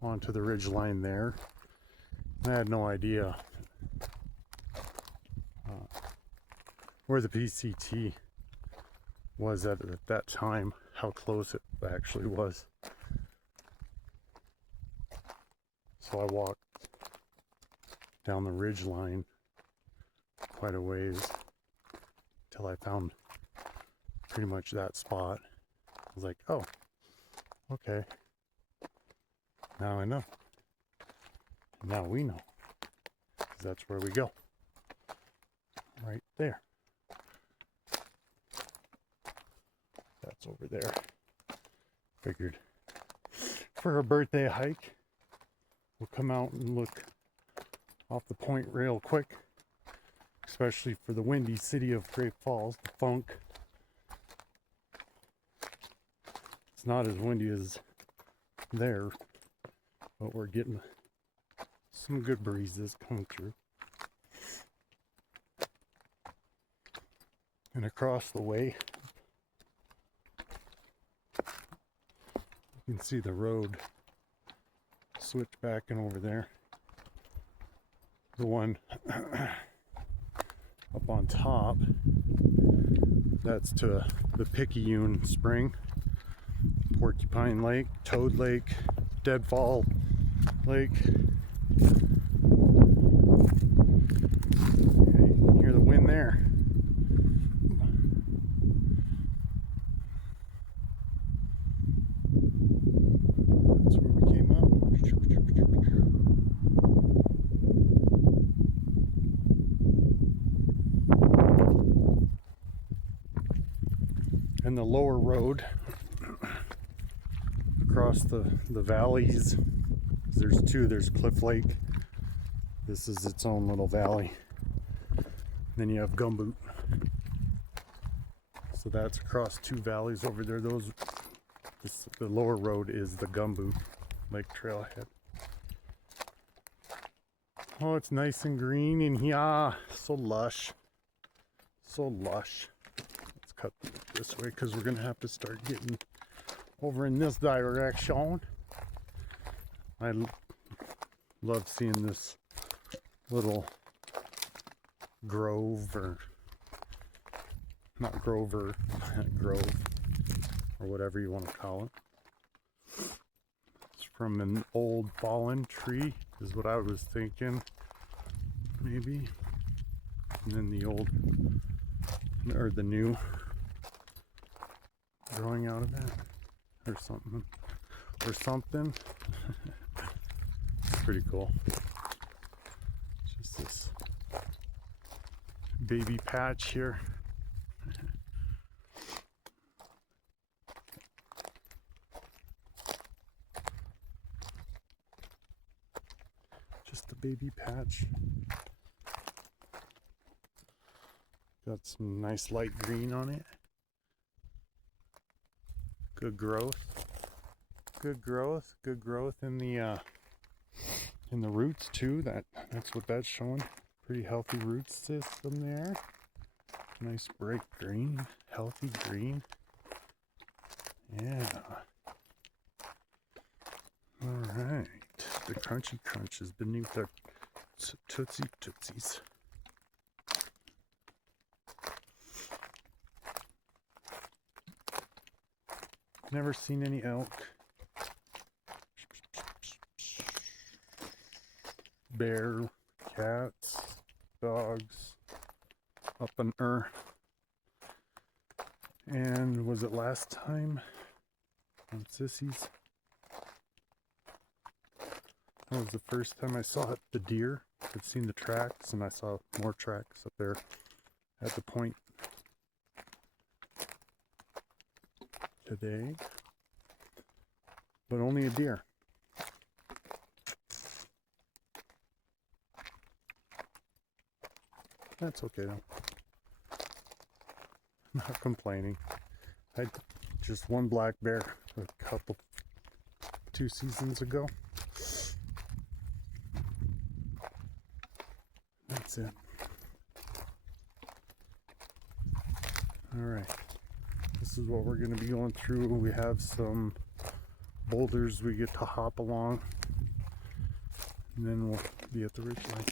onto the ridge line there. I had no idea where the PCT was at that time, how close it actually was. So I walked down the ridge line quite a ways till I found pretty much that spot. I was like, oh, okay, now I know. Now we know, 'cause that's where we go, right there. That's over there. Figured for a birthday hike, we'll come out and look off the point real quick, especially for the windy city of Great Falls, the funk. It's not as windy as there, but we're getting some good breezes coming through. And across the way, you can see the road switch back and over there. The one up on top, that's to the Picayune Spring, Porcupine Lake, Toad Lake, Deadfall Lake. Yeah, you can hear the wind there. That's where we came up. And the lower road across the valleys, there's two. There's Cliff Lake. This is its own little valley. Then you have Gumboot. So that's across two valleys over there. The lower road is the Gumboot Lake Trailhead. Oh, it's nice and green in here. So lush. So lush. Let's cut this way because we're going to have to start getting over in this direction. I love seeing this little grove, or not Grover, grove, or whatever you want to call it. It's from an old fallen tree, is what I was thinking, maybe. And then the old, or the new, growing out of it, or something. It's pretty cool. It's just this baby patch here. Just a baby patch. Got some nice light green on it. Good growth. Good growth in the roots too. That's what that's showing. Pretty healthy root system there. Nice bright green, healthy green. Yeah. Alright. The crunchy crunch is beneath our Tootsie Tootsies. Never seen any elk. Bear, cats, dogs, up on And was it last time on Sissy's? That was the first time I saw it, the deer. I'd seen the tracks, and I saw more tracks up there at the point today. But only a deer. That's okay though. Not complaining. I had just one black bear a two seasons ago. That's it. Alright. This is what we're going to be going through. We have some boulders we get to hop along. And then we'll be at the ridge line.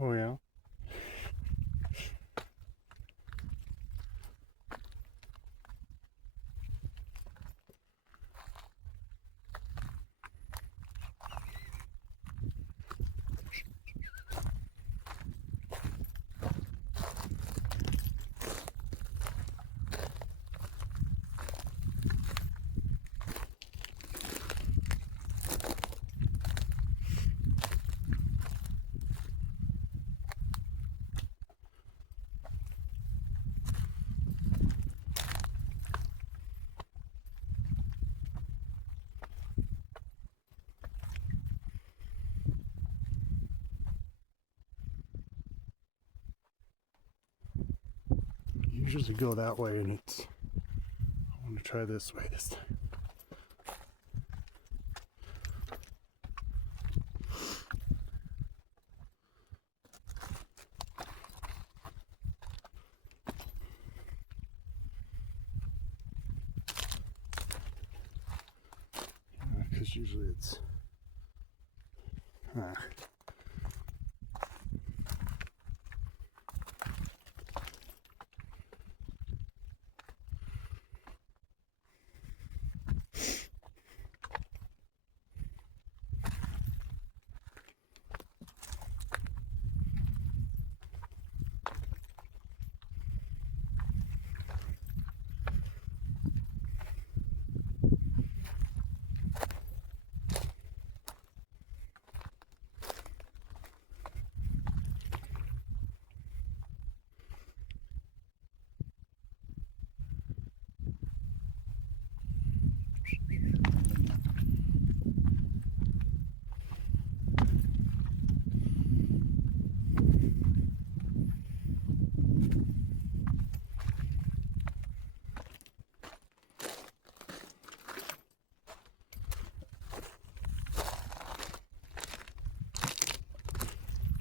Oh yeah. Usually go that way, and I want to try this way this time. Because usually it's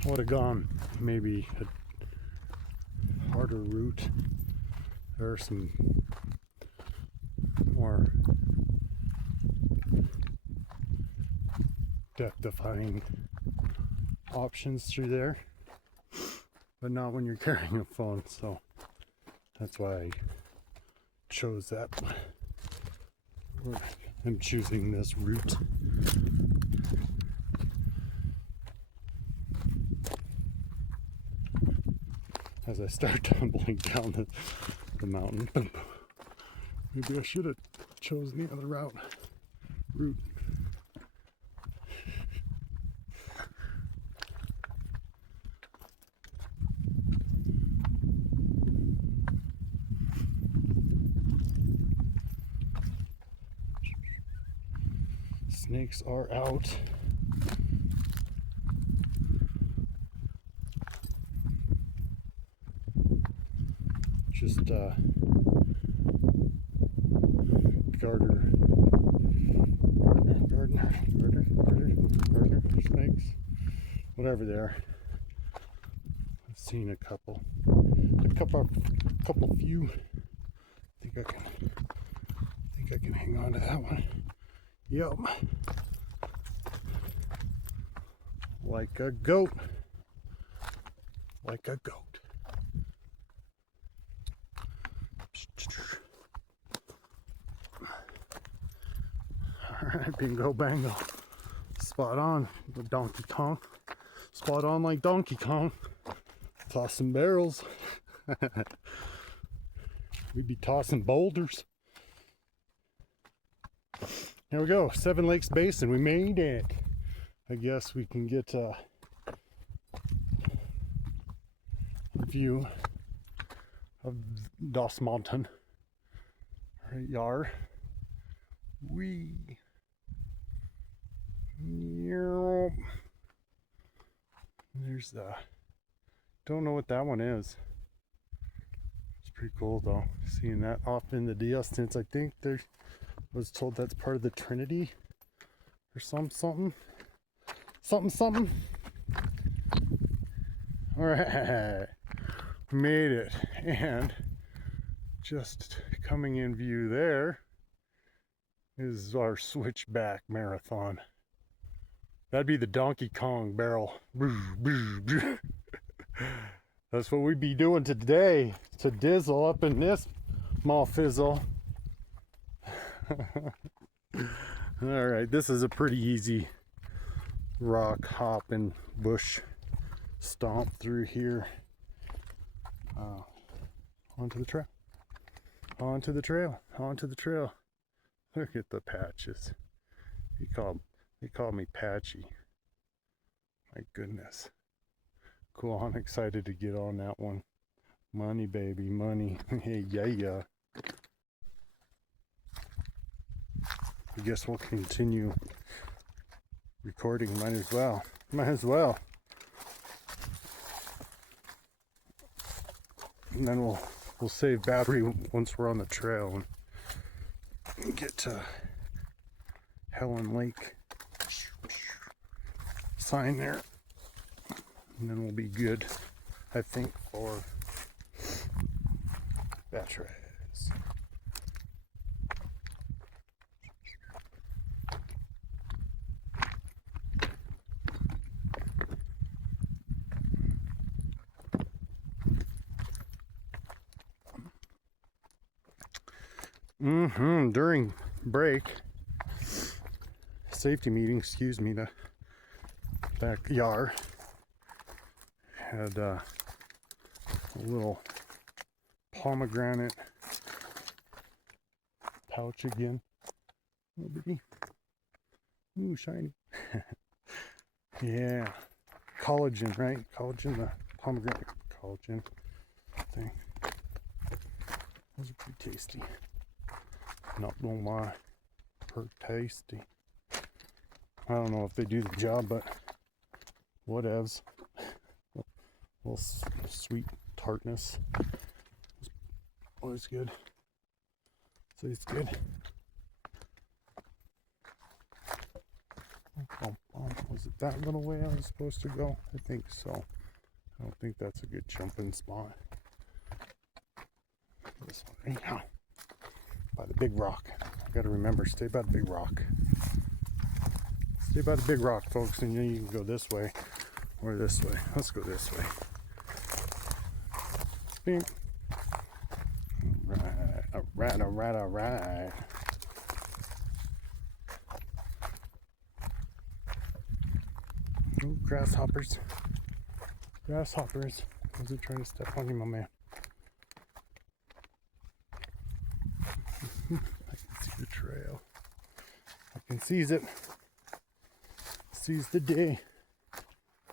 would have gone maybe a harder route. There are some more death-defying options through there, but not when you're carrying a phone, so that's why I chose that. I'm choosing this route. As I start tumbling down the mountain, maybe I should have chosen the other route. Snakes are out. Just garter snakes, whatever they are. I've seen a couple few. I think I can hang on to that one. Yep. Like a goat. Like a goat. Alright, bingo bango. Spot on with Donkey Kong. Spot on like Donkey Kong. Tossing barrels. We'd be tossing boulders. Here we go, Seven Lakes Basin. We made it. I guess we can get a view of Das Mountain. Right, yar. Wee. There's the. Don't know what that one is. It's pretty cool though. Seeing that off in the distance. I think there was told that's part of the Trinity or something. All right, we made it, and just coming in view there is our switchback marathon. That'd be the Donkey Kong barrel. That's what we'd be doing today to dizzle up in this mall fizzle. All right, this is a pretty easy rock hop and bush stomp through here. Onto the trail. Onto the trail. Onto the trail. Look at the patches. They call me Patchy. My goodness. Cool, I'm excited to get on that one. Money, baby, money. Hey, yeah. I guess we'll continue recording. Might as well. And then we'll save battery once we're on the trail and get to Helen Lake. Sign there. And then we'll be good, I think, for batteries. During break, safety meeting, the backyard had a little pomegranate pouch again. Oh, baby. Ooh, shiny. Yeah. Collagen, right? Collagen, the pomegranate collagen thing. Those are pretty tasty. Not gonna lie, pretty tasty. I don't know if they do the job, but whatevs. A little sweet tartness. Always good. So it's good. Was it that little way I was supposed to go? I think so. I don't think that's a good jumping spot. This one, anyhow. By the big rock. You gotta remember, stay by the big rock. Stay by the big rock, folks, and then you can go this way or this way. Let's go this way. Beep. Alright, alright. Ooh, grasshoppers. Grasshoppers. Was it trying to step on you, my man? I can see the trail. I can seize it. Seize the day.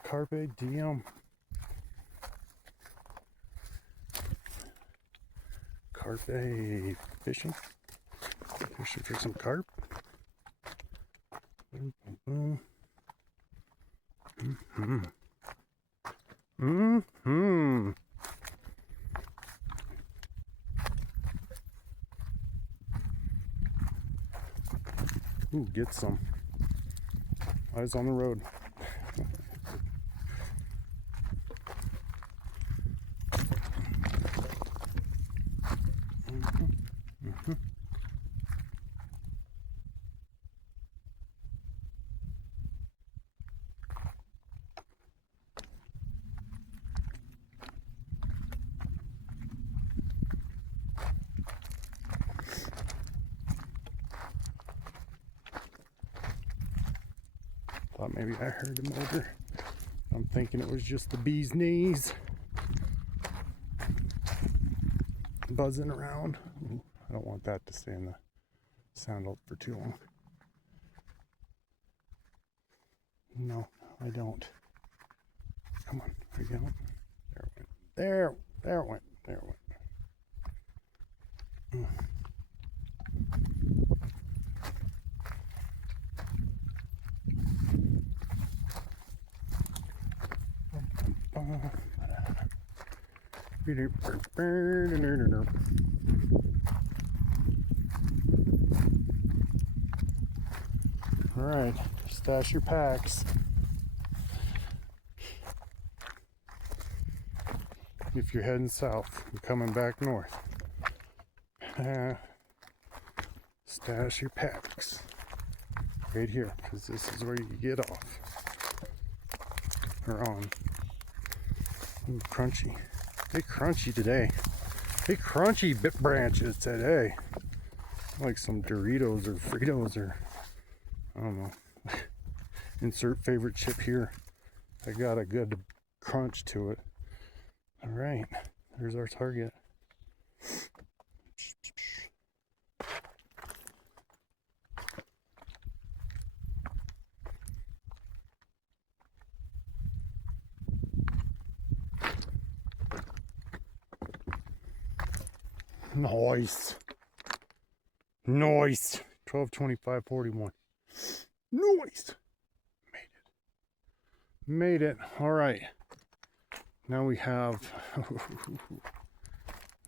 Carpe diem. Carpe fishing. Fishing for some carp. Boom, boom, boom. Mm-hmm. Ooh, get some. Eyes on the road. Thought maybe I heard a motor. I'm thinking it was just the bee's knees buzzing around. Ooh, I don't want that to stay in the sound out for too long. No, I don't. Come on, there you go. There it went. There it went. There it went. All right, stash your packs. If you're heading south and coming back north, stash your packs right here, because this is where you get off or on. Ooh, crunchy. Hey, crunchy today. Hey, crunchy bit branches today. Like some Doritos or Fritos or I don't know. Insert favorite chip here. I got a good crunch to it. All right, there's our target. Nice. Nice. 12:25:41. Nice. Made it. All right. Now we have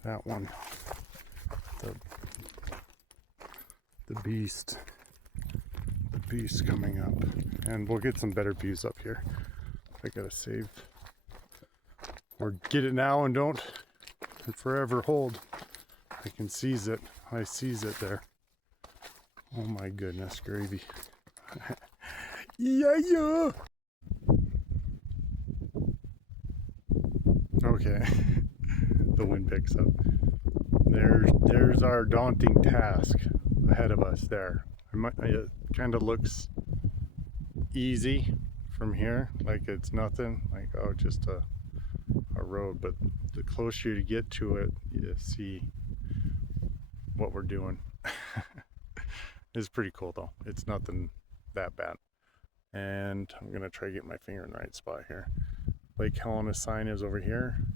that one. The beast. The beast coming up. And we'll get some better views up here. I gotta save. Or get it now and don't forever hold. I can seize it. I seize it there. Oh my goodness, gravy. Yeah. Okay. The wind picks up. There's our daunting task ahead of us there. It kind of looks easy from here, like it's nothing, like oh, just a road, but the closer you get to it, you see what we're doing. It's pretty cool though. It's nothing that bad. And I'm gonna try to get my finger in the right spot here. Lake Helena sign is over here,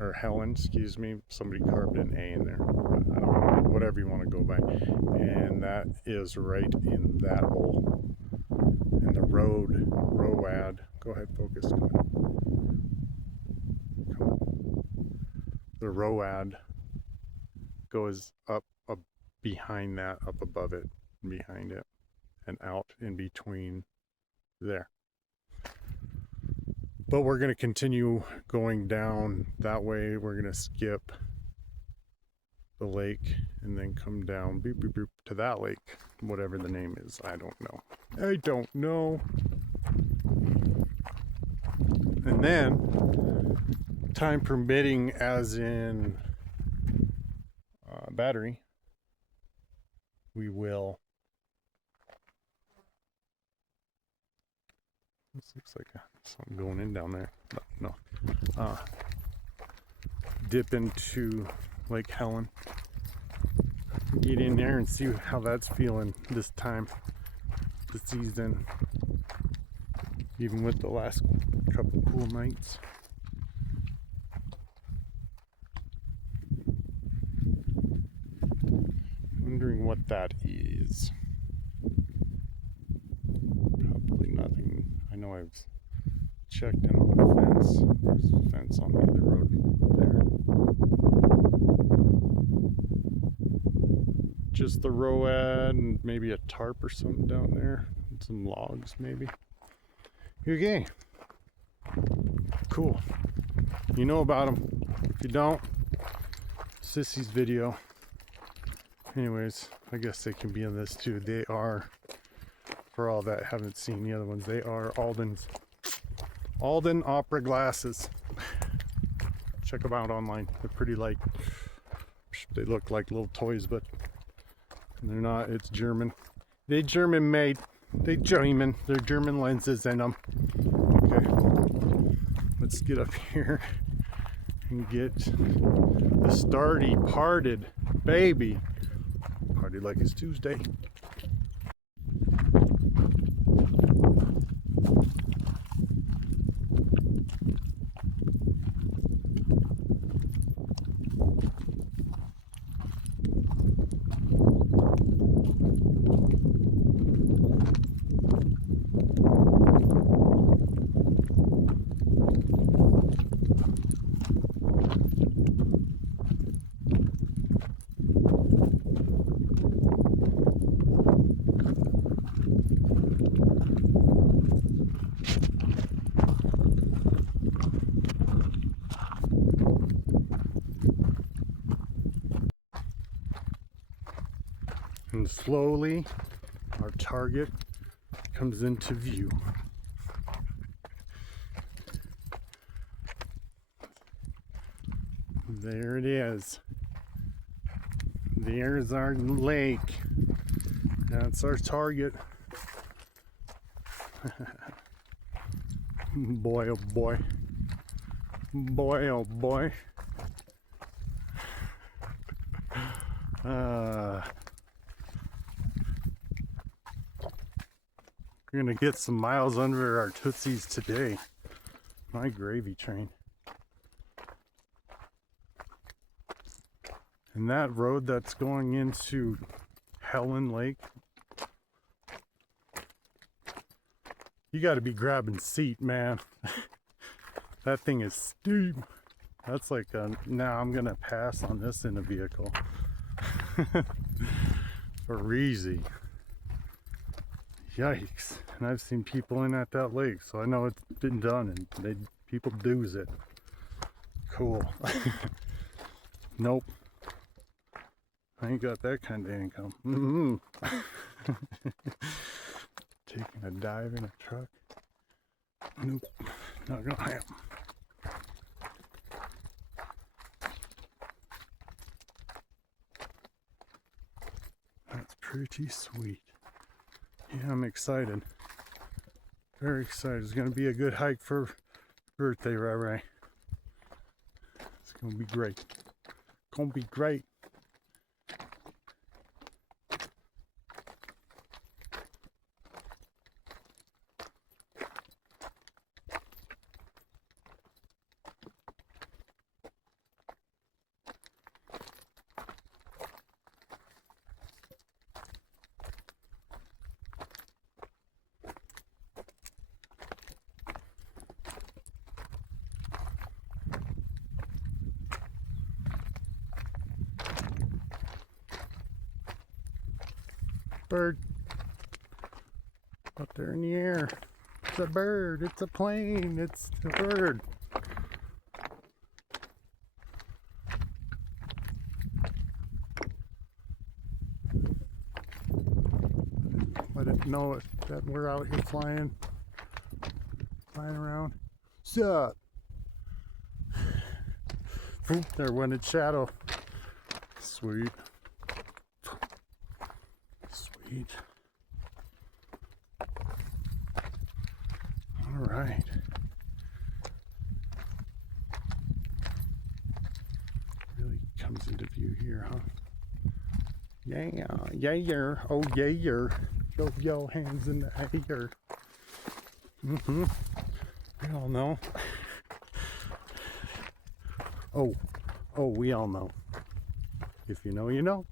or Helen, excuse me. Somebody carved an A in there. I don't know, whatever you want to go by. And that is right in that hole. And the ROAD. Go ahead, focus. Come on. The ROAD goes up behind that, up above it, and behind it, and out in between there. But we're going to continue going down that way. We're going to skip the lake and then come down boop, boop, boop, to that lake, whatever the name is. I don't know. And then, time permitting, as in battery, we will. This looks like something going in down there. No. Dip into Lake Helen. Get in there and see how that's feeling this time the season, even with the last couple cool nights. Wondering what that is. Probably nothing. I know I've checked in on the fence. There's a fence on the other road there. Just the road and maybe a tarp or something down there. And some logs maybe. Okay. Cool. You know about them. If you don't, Sissy's video. Anyways, I guess they can be in this too. They are, for all that haven't seen the other ones, they are Alden opera glasses. Check them out online. They're pretty like, they look like little toys, but they're not. It's German. They German made. They're German lenses in them. Okay, let's get up here and get the Starty parted baby. Party like it's Tuesday. And slowly our target comes into view. There it is. There's our lake. That's our target. Boy, oh boy. Boy, oh boy. We're gonna get some miles under our Tootsies today. My gravy train. And that road that's going into Helen Lake, you gotta be grabbing seat, man. That thing is steep. That's like now I'm gonna pass on this in a vehicle. For easy. Yikes. And I've seen people in at that lake, so I know it's been done and people do's it. Cool. Nope. I ain't got that kind of income. Taking a dive in a truck. Nope. Not gonna happen. That's pretty sweet. Yeah, I'm excited. Very excited. It's gonna be a good hike for birthday, Rai. It's gonna be great. Gonna be great. Bird up there in the air. It's a bird. It's a plane. It's a bird. Let it know that we're out here flying around. Sup? Oop, there went its shadow. Sweet. Sweet. All right. Really comes into view here, huh? Yeah, yeah, oh yeah, show your hands in the air. We all know. Oh, we all know. If you know, you know.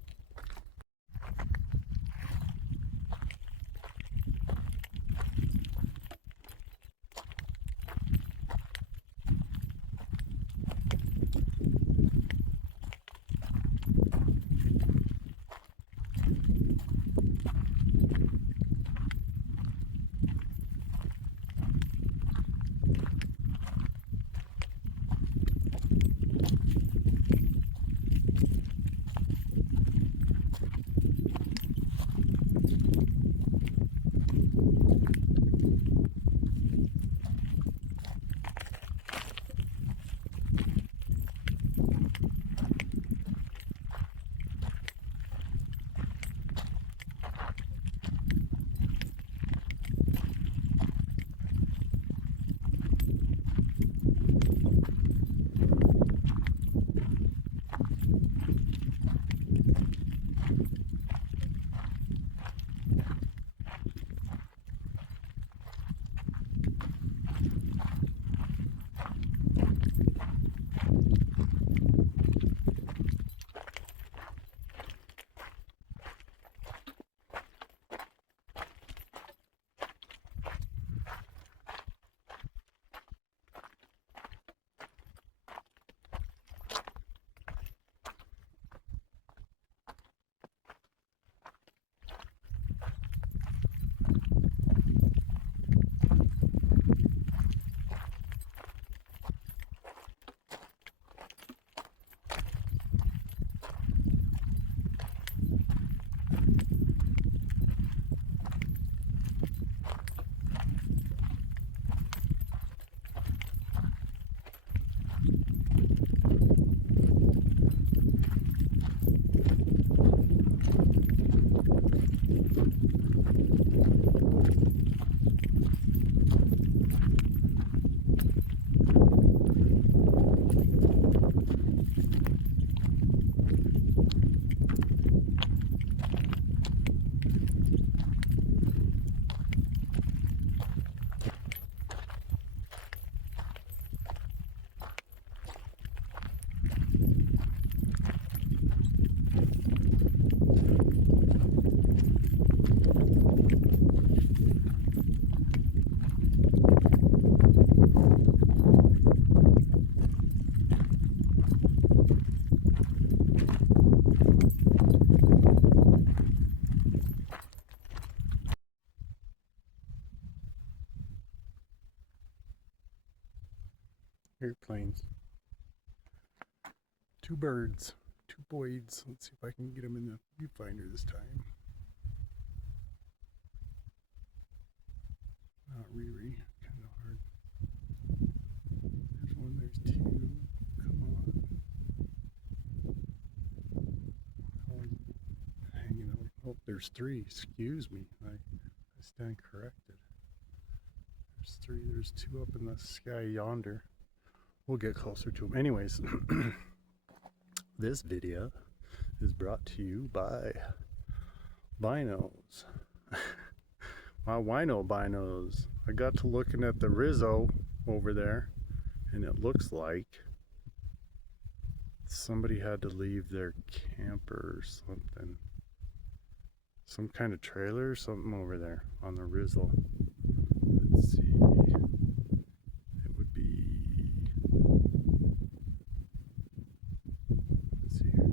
Airplanes. Two birds. Two boys. Let's see if I can get them in the viewfinder this time. Not Riri. Kind of hard. There's one. There's two. Come on. Hanging out. Oh, there's three. Excuse me. I stand corrected. There's three. There's two up in the sky yonder. We'll get closer to them. Anyways, this video is brought to you by binos. My wino binos. I got to looking at the Rizzo over there, and it looks like somebody had to leave their camper or something. Some kind of trailer or something over there on the Rizzo. Let's see. It would be... Let's see here.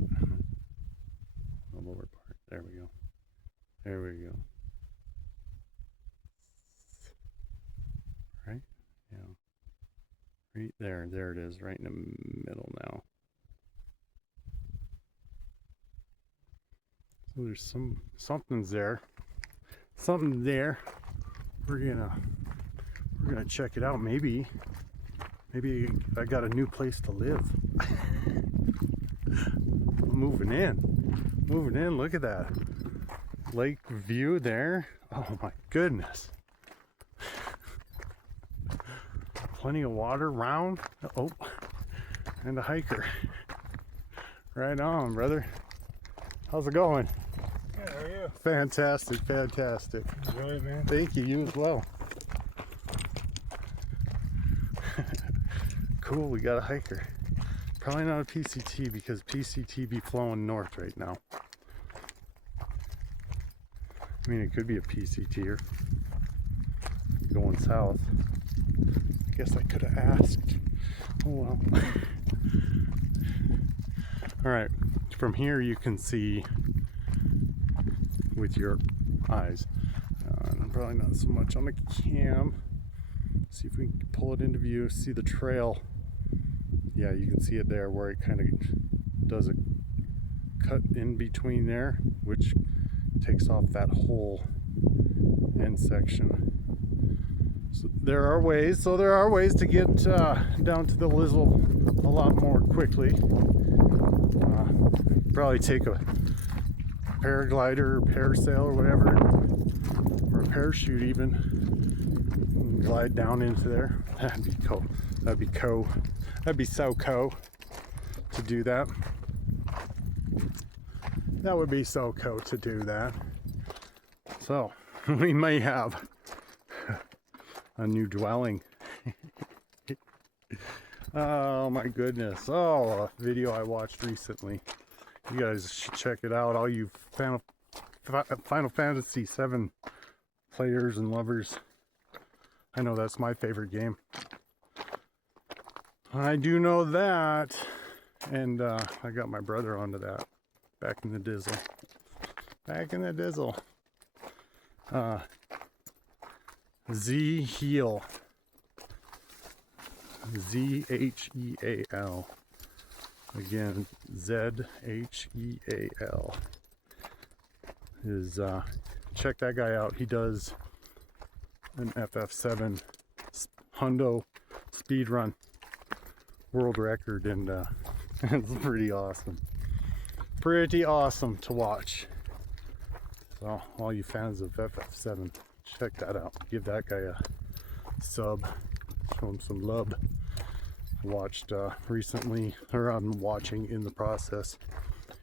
The lower part. There we go. There we go. Right there. There it is, right in the middle now. So there's something's there. Something there. We're gonna check it out. Maybe I got a new place to live. Moving in. Look at that lake view there. Oh my goodness. Plenty of water around. Oh, and a hiker. Right on, brother. How's it going? Good, how are you? Fantastic. Enjoy it, man. Thank you. You as well. Cool. We got a hiker. Probably not a PCT because PCT be flowing north right now. I mean, it could be a PCT going south. I guess I could have asked. Oh well. All right. From here you can see with your eyes. Probably not so much on the cam. See if we can pull it into view. See the trail. Yeah, you can see it there where it kind of does a cut in between there, which takes off that whole end section. So there are ways to get down to the Lizzle a lot more quickly. Probably take a paraglider or parasail or whatever, or a parachute even, and glide down into there. That'd be cool. That'd be so cool to do that. That would be so cool to do that. So we may have a new dwelling. Oh my goodness. Oh, a video I watched recently. You guys should check it out. All you Final Fantasy VII players and lovers. I know that's my favorite game. I do know that. And I got my brother onto that. Back in the dizzle. Zheal. Zheal. Again, Zheal. Check that guy out. He does an FF7 Hundo speed run world record, and it's pretty awesome. Pretty awesome to watch. So all you fans of FF7, check that out. Give that guy a sub. Show him some love. I watched recently, or I'm watching in the process,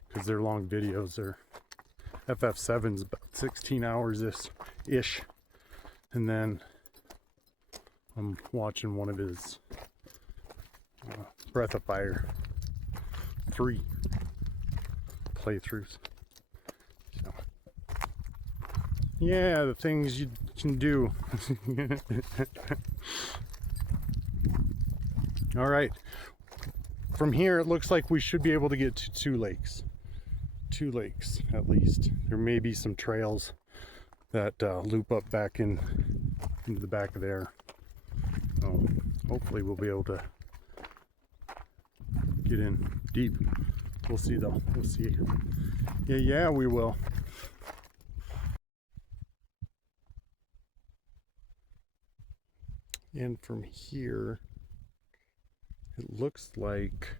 because they're long videos. They're FF7's about 16 hours ish, and then I'm watching one of his Breath of Fire 3 playthroughs. So, yeah, the things you can do. All right, from here it looks like we should be able to get to two lakes at least. There may be some trails that loop up back into the back of there. So hopefully we'll be able to get in deep. We'll see though. We'll see. Yeah, we will. And from here, it looks like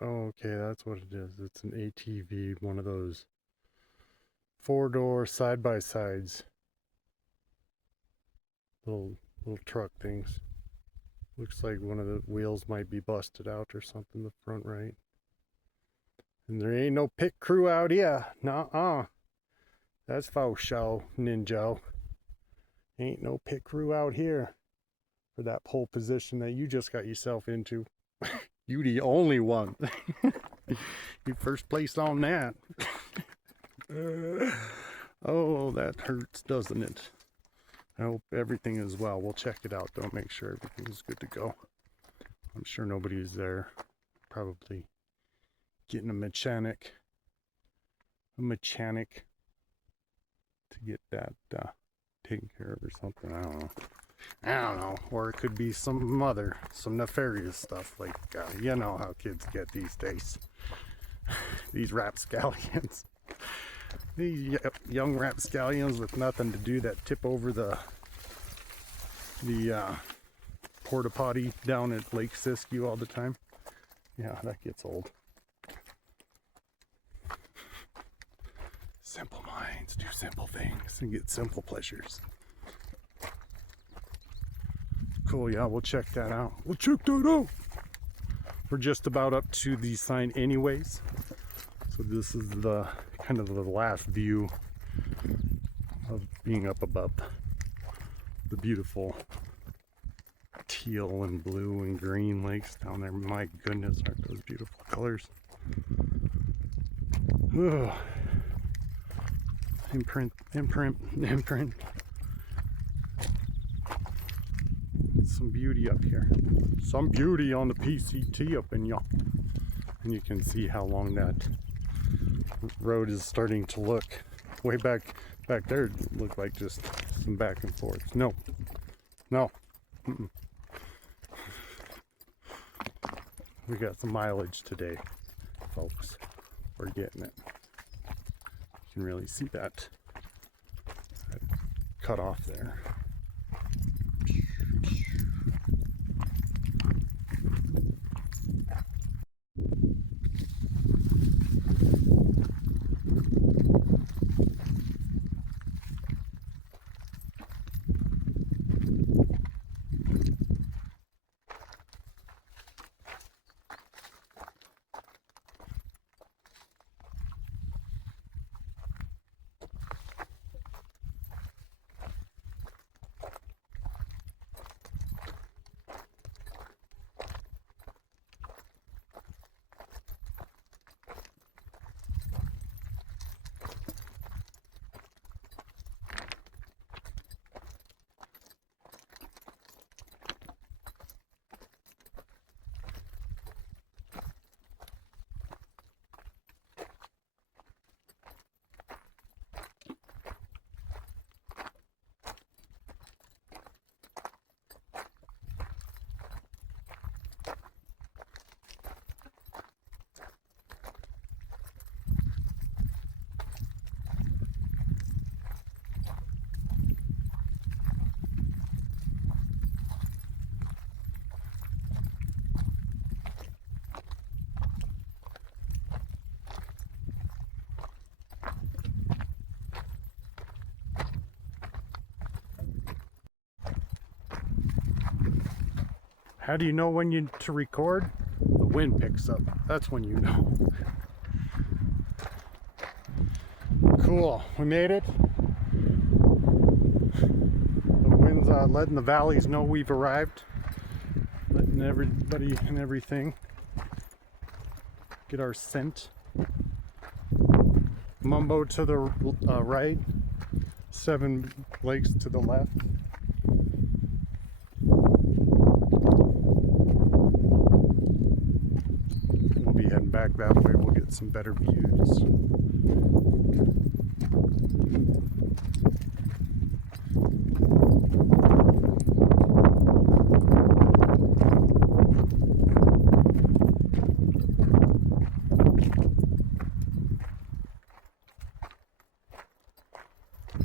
okay, that's what it is. It's an ATV, one of those 4-door side-by-sides. Little truck things. Looks like one of the wheels might be busted out or something, the front right. And there ain't no pit crew out here. Nuh-uh. That's faux show, Ninja. Ain't no pit crew out here for that pole position that you just got yourself into. You the only one. You first place on that. Oh, that hurts, doesn't it? I hope everything is well. We'll check it out though, make sure everything is good to go. I'm sure nobody's there. Probably getting a mechanic. to get that taken care of or something. I don't know. Or it could be some nefarious stuff, like you know how kids get these days. These rapscallions. These young rapscallions with nothing to do that tip over the porta potty down at Lake Siskiyou all the time. Yeah, that gets old. Simple minds do simple things and get simple pleasures. Cool, yeah, we'll check that out. We're just about up to the sign anyways. So this is the kind of the last view of being up above the beautiful teal and blue and green lakes down there. My goodness, aren't those beautiful colors? Ugh. Imprint. Some beauty up here. Some beauty on the PCT up in y'all. And you can see how long that road is starting to look. Way back there, it looked like just some back and forth. No. Mm-mm. We got some mileage today, folks. We're getting it. You can really see that cut off there. How do you know when to record? The wind picks up. That's when you know. Cool. We made it. The wind's letting the valleys know we've arrived. Letting everybody and everything get our scent. Mumbo to the right. 7 lakes to the left. Heading back that way, we'll get some better views.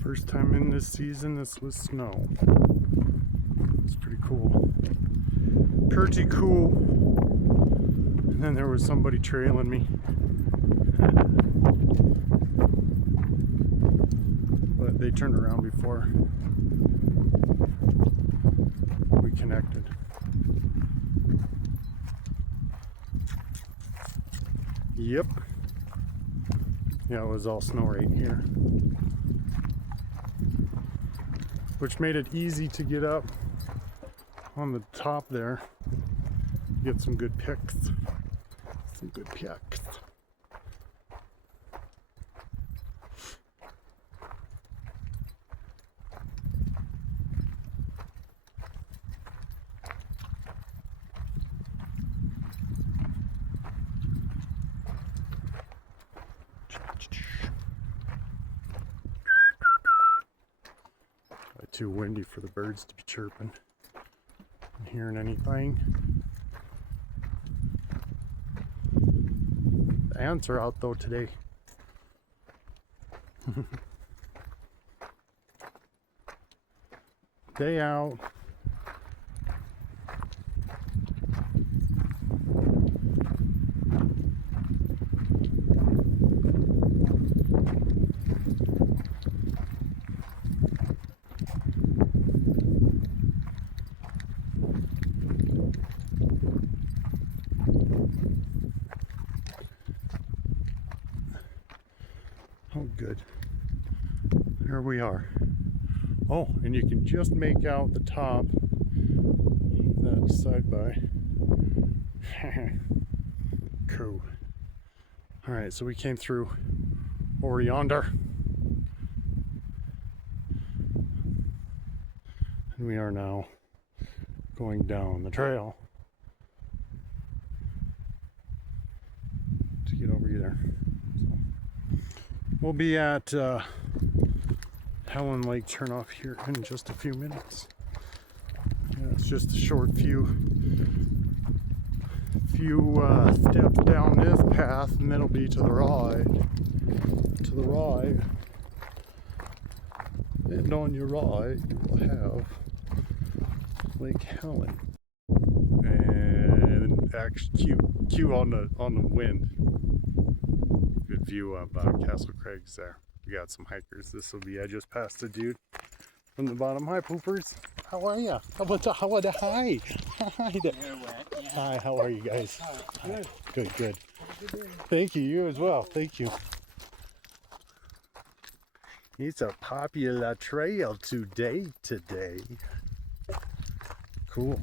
First time in this season, this was snow. It's pretty cool. Pretty cool. And then there was somebody trailing me. But they turned around before we connected. Yep. Yeah, it was all snow right here. Which made it easy to get up on the top there. Get some good pics. Some good pics. too windy for the birds to be chirping and hearing anything. The ants are out though today. Day out. Oh, good. There we are. Oh, and you can just make out the top of that side by. Cool. All right, so we came through over yonder, and we are now going down the trail to get over there. So we'll be at Helen Lake turnoff here in just a few minutes. Yeah, it's just a short few steps down this path, and then it'll be to the right. To the right, and on your right, you will have Lake Helen, and actually, cue on the wind. Good view of Castle Craigs there. We got some hikers. This will be. I just passed a dude from the bottom. Hi, poopers. How are ya? Hi. Hi there. Hi. How are you guys? Good. Good. Good. Thank you. You as well. Thank you. It's a popular trail today. Cool.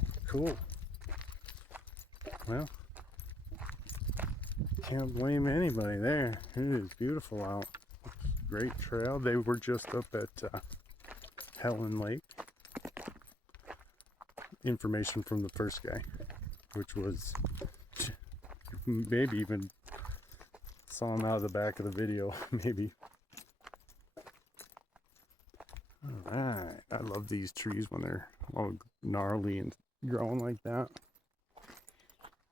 Well, can't blame anybody there. It is beautiful out. Great trail. They were just up at Helen Lake. Information from the first guy, which was maybe even saw him out of the back of the video, maybe. Alright, I love these trees when they're all gnarly and growing like that.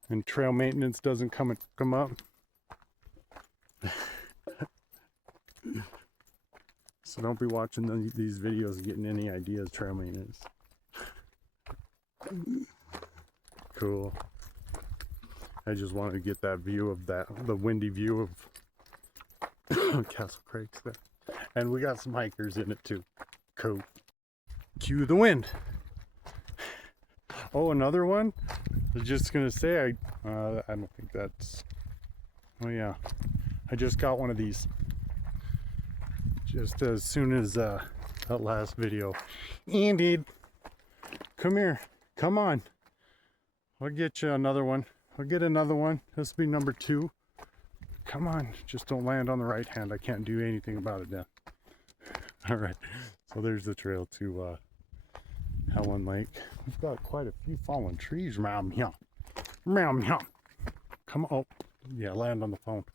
And trail maintenance doesn't come up. So don't be watching these videos and getting any ideas trail maintenance. Cool. I just wanted to get that view of the windy view of Castle Craigs there. And we got some hikers in it too. Cool. Cue the wind. Oh, another one? I was just gonna say, I don't think that's, oh yeah. I just got one of these. Just as soon as that last video ended. Come here. Come on. I'll get you another one. I'll get another one. This will be number 2. Come on. Just don't land on the right hand. I can't do anything about it then. Alright. So there's the trail to Helen Lake. We've got quite a few fallen trees. Meow meow. Meow meow. Come on. Oh, yeah, land on the phone.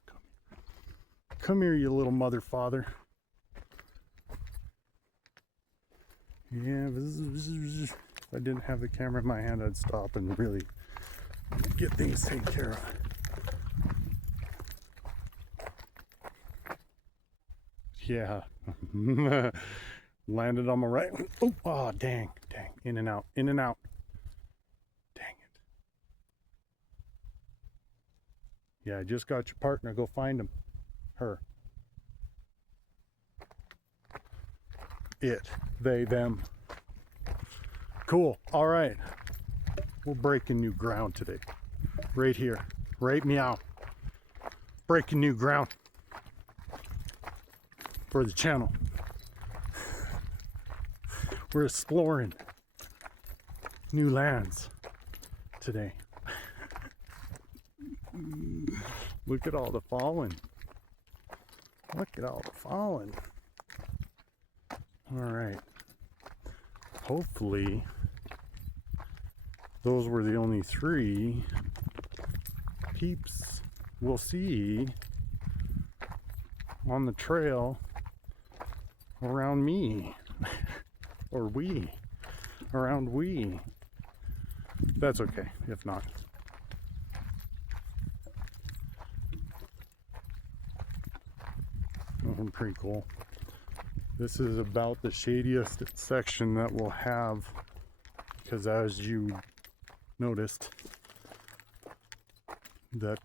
Come here, you little mother father. Yeah, if I didn't have the camera in my hand, I'd stop and really get things taken care of. Yeah. Landed on my right. Oh, dang. In and out. Dang it. Yeah, I just got your partner. Go find him. Her. It. They, them. Cool. All right. We're breaking new ground today. Right here. Right meow. Breaking new ground for the channel. We're exploring new lands today. Look at all the fallen. Look at all the fallen. All right. Hopefully, those were the only 3 peeps we'll see on the trail around me. or we, around we. That's okay, if not. Oh, pretty cool. This is about the shadiest section that we'll have, because as you noticed, that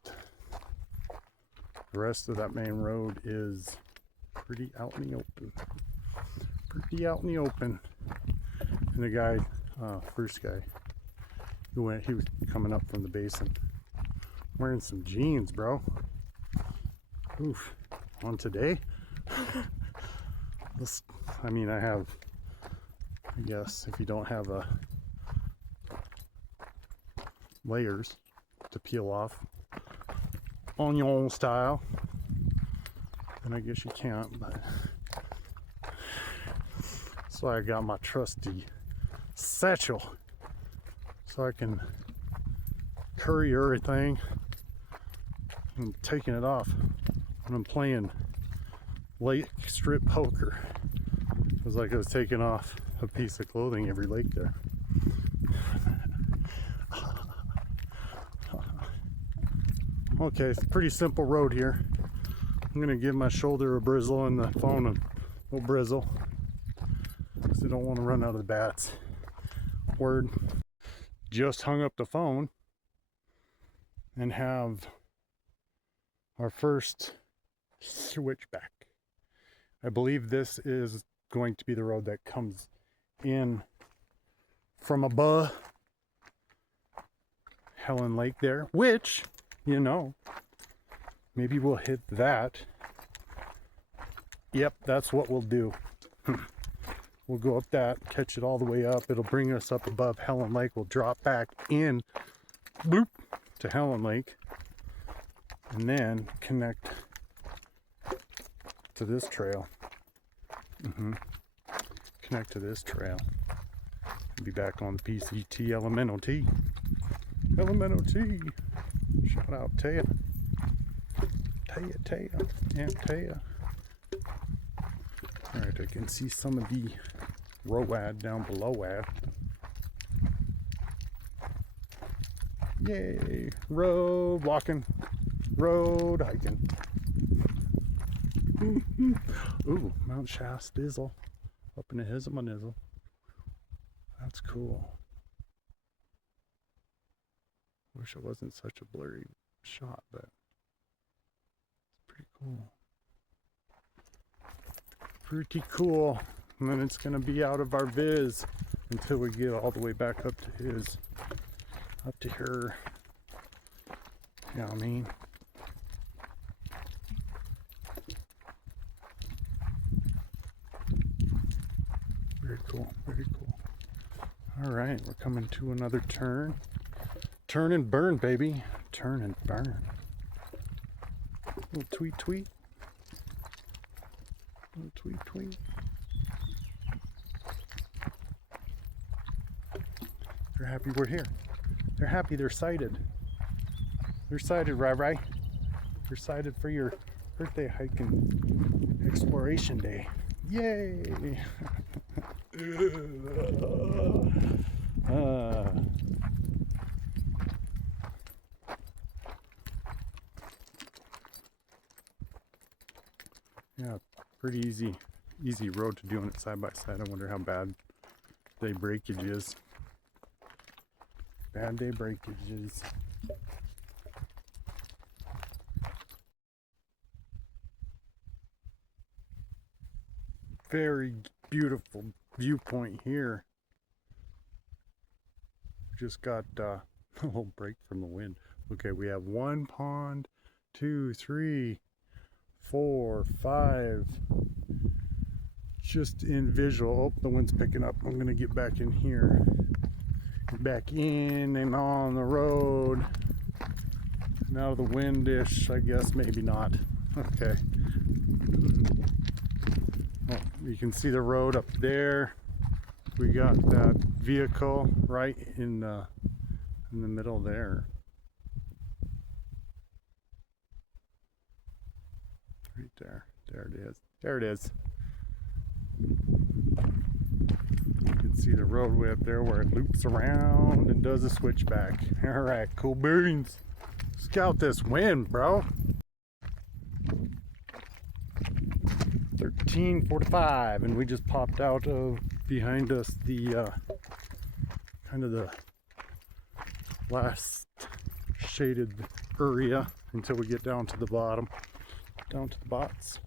the rest of that main road is pretty out in the open. Pretty out in the open. And the guy, first guy, he was coming up from the basin, wearing some jeans, bro. Oof. On today? This, I mean, I have, I guess, if you don't have layers to peel off, onion style, then I guess you can't, but that's why I got my trusty satchel, so I can curry everything. I'm taking it off when I'm playing lake strip poker. It was like I was taking off a piece of clothing every lake there. Okay, it's a pretty simple road here. I'm gonna give my shoulder a bristle and the phone a little bristle, because I don't want to run out of the bats. Word. Just hung up the phone and have our first switchback. I believe this is going to be the road that comes in from above Helen Lake there, which, you know, maybe we'll hit that. Yep, that's what we'll do. We'll go up that, catch it all the way up. It'll bring us up above Helen Lake. We'll drop back in, bloop, to Helen Lake, and then connect to this trail. Connect to this trail. Be back on the PCT Elemental T. Elemental T. Shout out Taya. Taya, Aunt Taya. Alright, I can see some of the ROAD down below ad. Yay! Road walking. Road hiking. Ooh, Mount Shastizzle. Up in the Hizamanizzle. That's cool. Wish it wasn't such a blurry shot, but it's pretty cool. Pretty cool. And then it's gonna be out of our viz until we get all the way back up to his, up to her. You know what I mean? Very cool, very cool. All right, we're coming to another turn. Turn and burn, baby. Turn and burn. Little tweet, tweet. Little tweet, tweet. They're happy we're here. They're happy they're sighted. They're sighted, Rai. They're sighted for your birthday hike and exploration day. Yay! Yeah, pretty easy road to doing it side by side. I wonder how bad day breakage is. Bad day breakages. Very beautiful viewpoint here. Just got a little break from the wind. Okay, we have 1 pond, 2, 3, 4, 5. Just in visual. Oh, the wind's picking up. I'm gonna get back in here. Get back in and on the road. Now the windish, I guess, maybe not. Okay. Well, you can see the road up there. We got that vehicle right in the middle there. Right there. There it is. There it is. You can see the roadway up there where it loops around and does a switchback. Alright, cool beans. Scout this wind, bro. 13:45, and we just popped out of behind us the kind of the last shaded area until we get down to the bottom, down to the bots,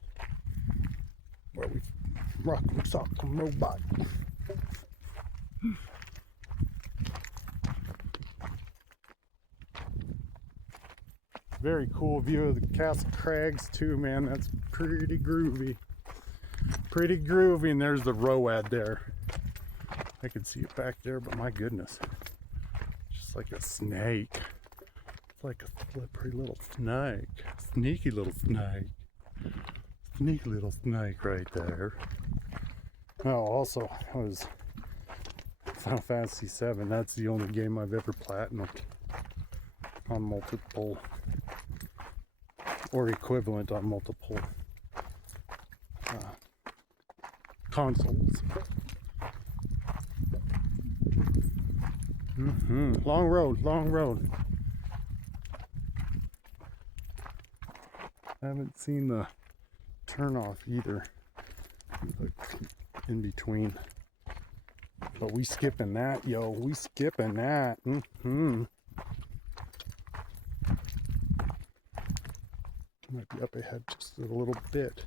where we rock 'em, sock 'em, robot. Very cool view of the Castle Crags too, man. That's pretty groovy. Pretty groovy, and there's the ROAD there. I can see it back there, but my goodness. Just like a snake. It's like a slippery little snake. Sneaky little snake. Sneaky little snake right there. Oh, also, I was Final Fantasy VII. That's the only game I've ever platinumed on multiple, or equivalent on multiple consoles. Long road, long road. I haven't seen the turnoff either in between. But we skipping that, yo. We skipping that. Might be up ahead just a little bit.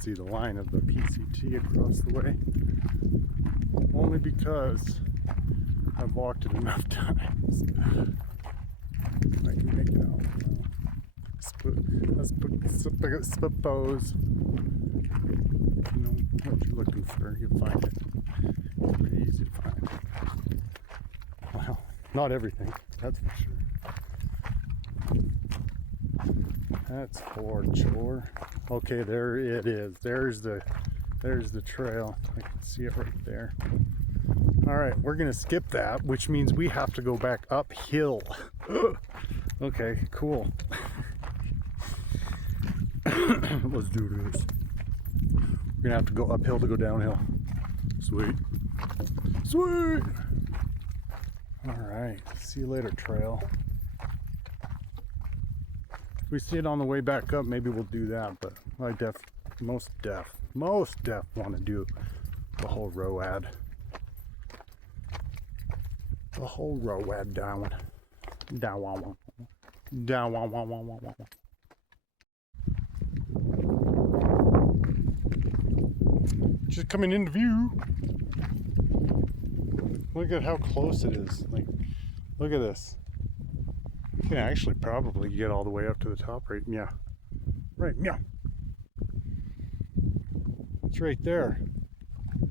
See the line of the PCT across the way, only because I've walked it enough times. I can make it out. I suppose, you know what you're looking for, you'll find it. It's pretty easy to find. Well, not everything, that's for sure. That's for sure. Okay, there it is. There's the trail. I can see it right there. All right, we're gonna skip that, which means we have to go back uphill. Okay, cool. Let's do this. We're gonna have to go uphill to go downhill. Sweet. Sweet. All right, see you later, trail. If we see it on the way back up, maybe we'll do that, but I most def want to do the whole ROAD. The whole ROAD down. Down. Just coming into view. Look at how close it is. Like, look at this. You can actually probably get all the way up to the top right, yeah. Right, yeah. It's right there.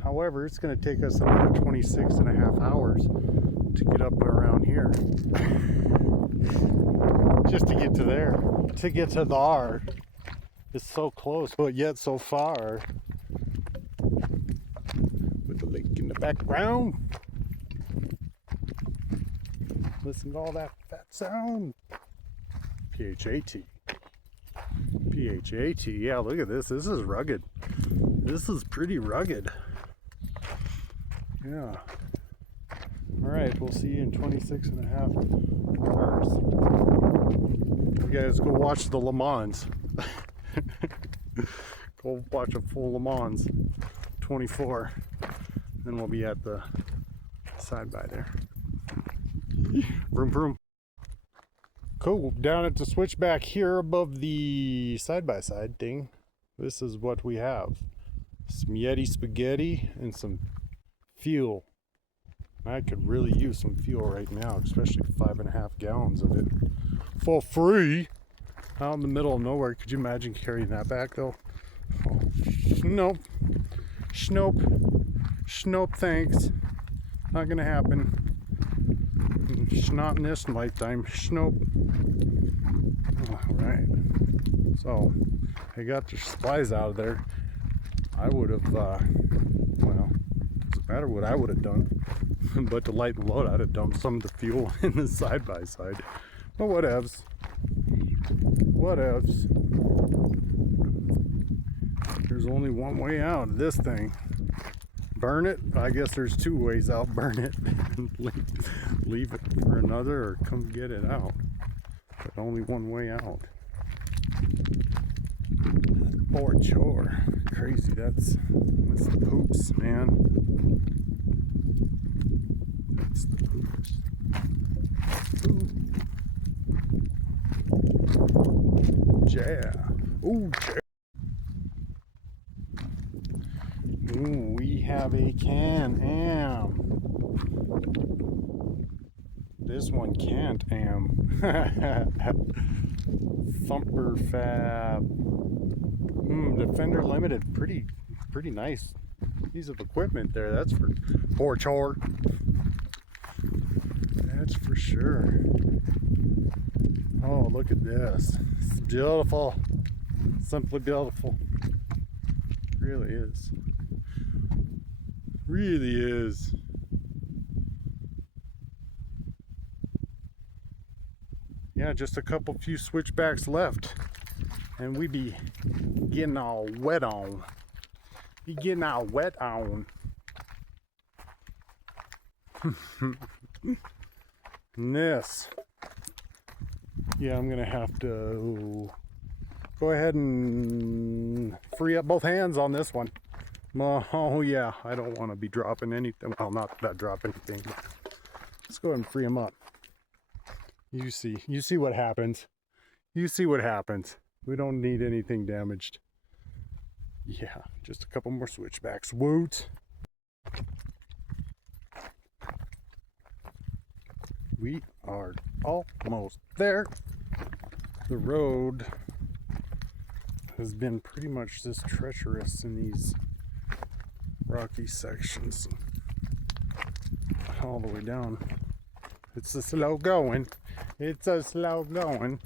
However, it's going to take us another 26 and a half hours to get up around here. Just to get to there. To get to there. It's so close, but yet so far. With the lake in the background. Listen to all that fat sound. PHAT. PHAT. Yeah, look at this. This is rugged. This is pretty rugged. Yeah. All right, we'll see you in 26 and a half hours. You guys go watch the Le Mans. Go watch a full Le Mans 24. Then we'll be at the side by there. Vroom vroom. Cool. Down at the switchback here above the side-by-side thing, this is what we have. Some Yeti spaghetti and some fuel. I could really use some fuel right now, especially 5.5 gallons of it for free out in the middle of nowhere. Could you imagine carrying that back though? Oh, nope. Schnope, thanks. Not gonna happen. Not in this lifetime. Schnope. Alright. So, I got the supplies out of there. I would have, well, doesn't matter what I would have done. But to light the load, I'd have dumped some of the fuel in the side-by-side. But whatevs. Whatevs. There's only one way out of this thing. Burn it. I guess there's two ways out. Burn it. Leave it for another, or come get it out. But only one way out. Fort Chore. Crazy. That's the poops, man. That's the poops. Ooh. Yeah. Ooh, yeah. Ooh, we have a Can-Am. This one can't am. Thumper Fab. Defender Limited. Pretty nice piece of equipment there. That's for Fort Chore. That's for sure. Oh, look at this. It's beautiful. Simply beautiful. It really is. Really is. Yeah, just a few switchbacks left, and we be getting all wet on. Be getting all wet on. This. Yeah, I'm gonna have to go ahead and free up both hands on this one. Oh yeah, I don't want to be dropping anything. Well, not that drop anything, but let's go ahead and free them up. You see what happens. You see what happens. We don't need anything damaged. Yeah, just a couple more switchbacks. Woot. We are almost there. The road has been pretty much this treacherous in these rocky sections all the way down. It's a slow going. It's a slow going.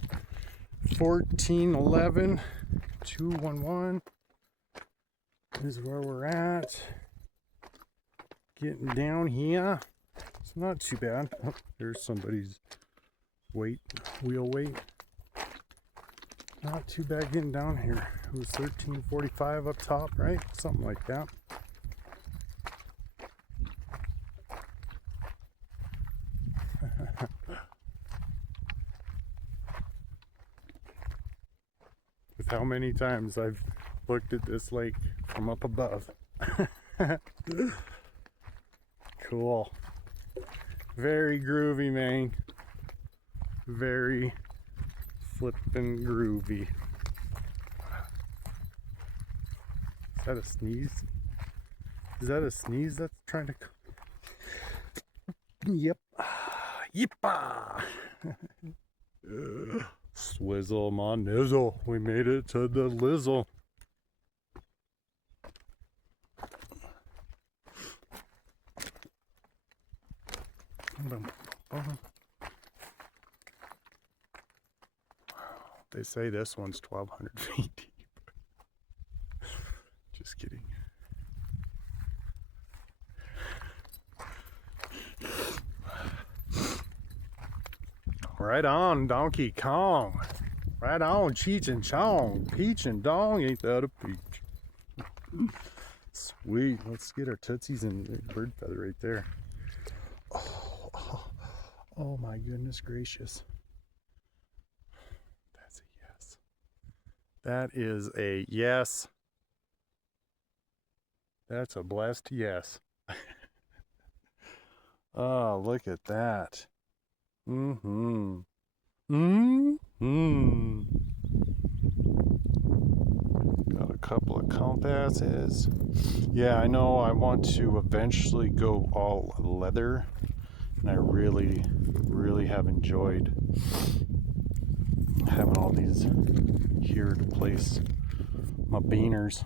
1411 211 is where we're at. Getting down here. It's not too bad. Oh, there's somebody's wheel weight. Not too bad getting down here. It was 1345 up top, right? Something like that. With how many times I've looked at this lake from up above. Cool. Very groovy, man. Very flippin' groovy. Is that a sneeze? Is that a sneeze that's trying to come? Yep. Yippa! Swizzle my nizzle. We made it to the lizzle. They say this one's 1,200 feet deep. Just kidding. Right on, Donkey Kong. Right on, Cheech and Chong. Peach and Dong, ain't that a peach? Sweet. Let's get our tootsies and bird feather right there. Oh my goodness gracious. That's a yes. That is a yes. That's a blessed yes. Oh, look at that. Mm-hmm. Mm-hmm. Got a couple of compasses. Yeah, I know I want to eventually go all leather, and I really have enjoyed having all these here to place my beaners.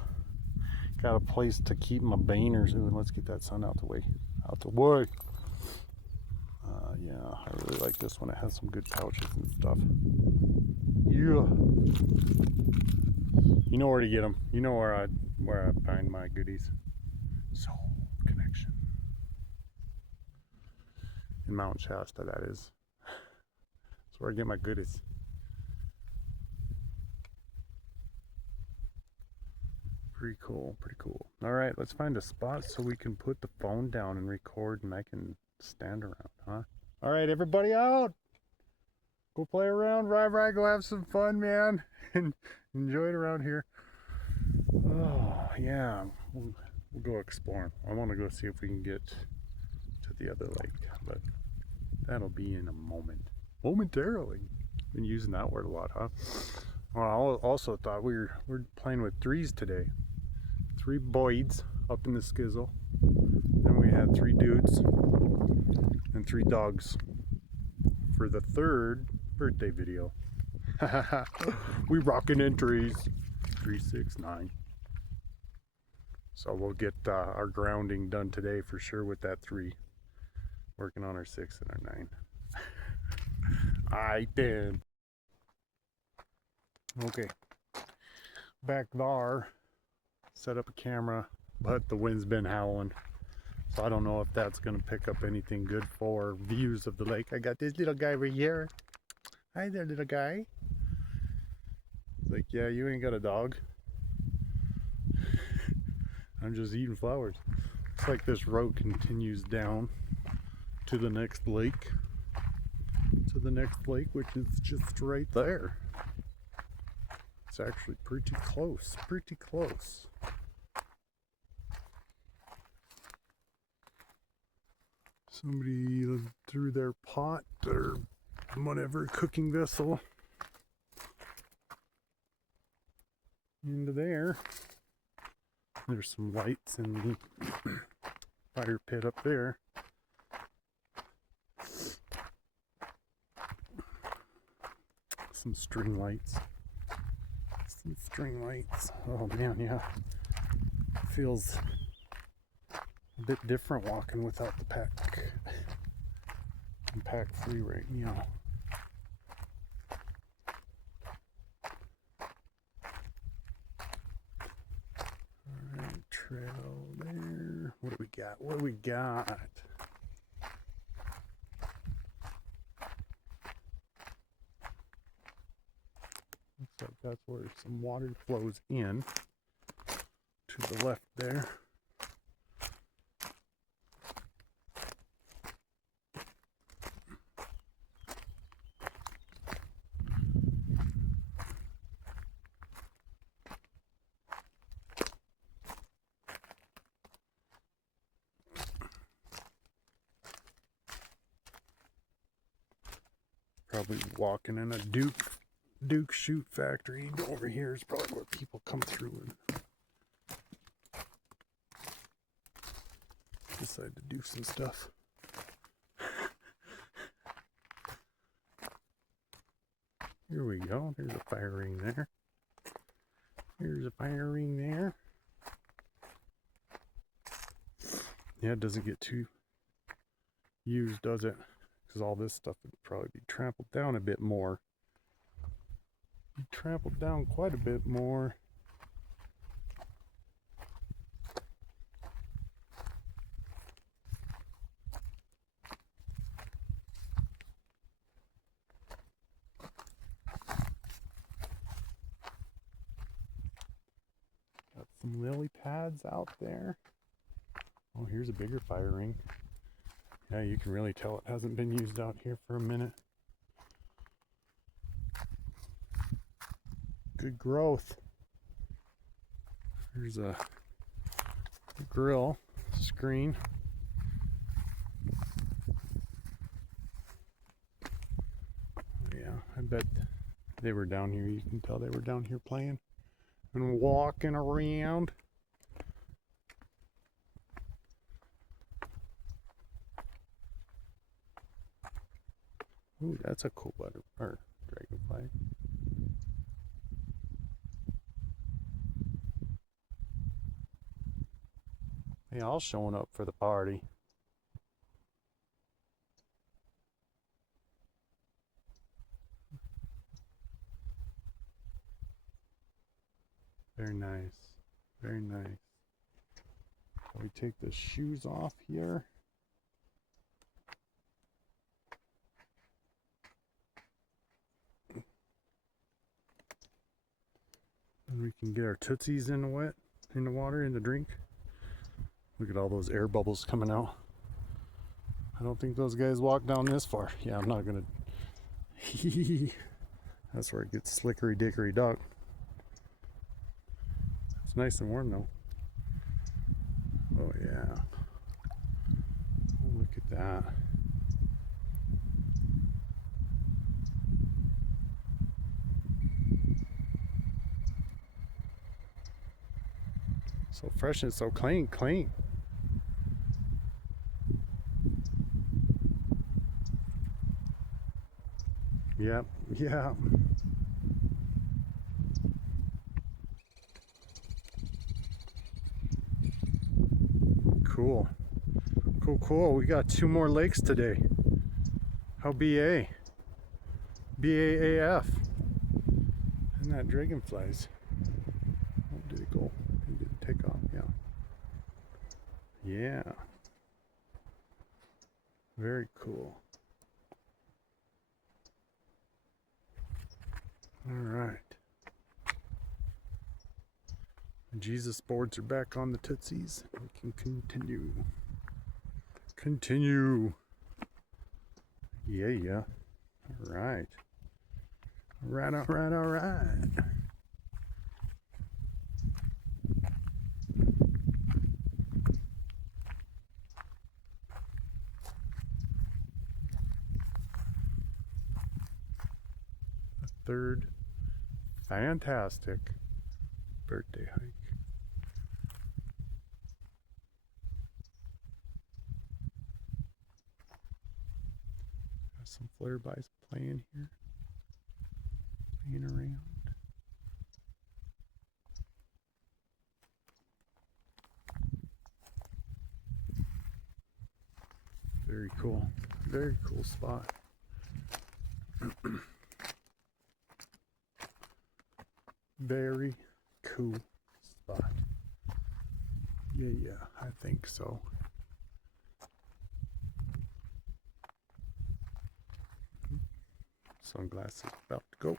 Got a place to keep my beaners. Ooh, let's get that sun out the way. Out the way. Yeah, I really like this one. It has some good pouches and stuff. Yeah. You know where to get them. You know where I find my goodies. Soul Connection. In Mount Shasta, that is. That's where I get my goodies. Pretty cool, pretty cool. All right, let's find a spot so we can put the phone down and record, and I can stand around, huh? All right, everybody out. Go play around, ride, go have some fun, man, and enjoy it around here. Oh, yeah, we'll go exploring. I want to go see if we can get to the other lake, but that'll be in a moment. Momentarily. Been using that word a lot, huh? Well, I also thought we're playing with threes today. 3 boys up in the skizzle. Then we had 3 dudes and 3 dogs for the 3rd birthday video. We rocking in trees. 3, 6, 9. So we'll get our grounding done today for sure with that 3. Working on our 6 and our 9. I did. Okay. Back there. Set up a camera, but the wind's been howling. So I don't know if that's going to pick up anything good for views of the lake. I got this little guy right here. Hi there, little guy. It's like, yeah, you ain't got a dog. I'm just eating flowers. Looks like this road continues down to the next lake. Which is just right there. It's actually pretty close, Somebody threw their pot or whatever cooking vessel into there. There's some lights in the fire pit up there. Some string lights. Oh man, yeah. Feels a bit different walking without the pack. I'm pack free right now. Alright, trail there. What do we got? Looks like that's where some water flows in to the left there. Probably walking in a Duke Shoot factory. Over here is probably where people come through and decide to do some stuff. Here we go. There's a fire ring there. Yeah, it doesn't get too used, does it? Because all this stuff would probably be trampled down a bit more. Trampled down quite a bit more. Got some lily pads out there. Oh, here's a bigger fire ring. Yeah, you can really tell it hasn't been used out here for a minute. Good growth. There's a grill screen. Yeah, I bet They were down here. You can tell they were down here playing and walking around. Ooh, that's a cool dragonfly. They all showing up for the party. Very nice. Very nice. So we take the shoes off here. And we can get our tootsies in the water, in the drink. Look at all those air bubbles coming out. I don't think those guys walk down this far. Yeah, I'm not gonna. That's where it gets slickery dickory duck. It's nice and warm though. Oh yeah. Oh, look at that. So fresh and so clean. Yep, yeah. Cool. Cool. We got 2 more lakes today. How BA? BAAF. And that dragonflies. Oh, did it go? It didn't take off, yeah. Yeah. Very cool. All right. Jesus boards are back on the tootsies. We can continue. Yeah. All right. All right. A third fantastic birthday hike. Got some flare-bys playing here. Playing around. Very cool. Very cool spot. Very cool spot. Yeah, I think so. Sunglasses about to go.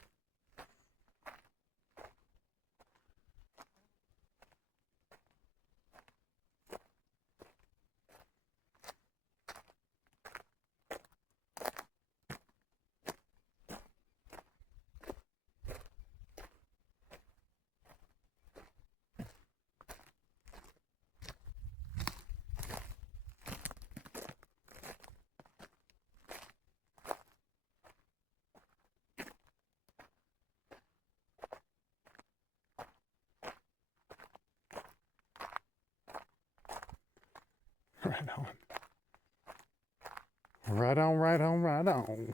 Right on.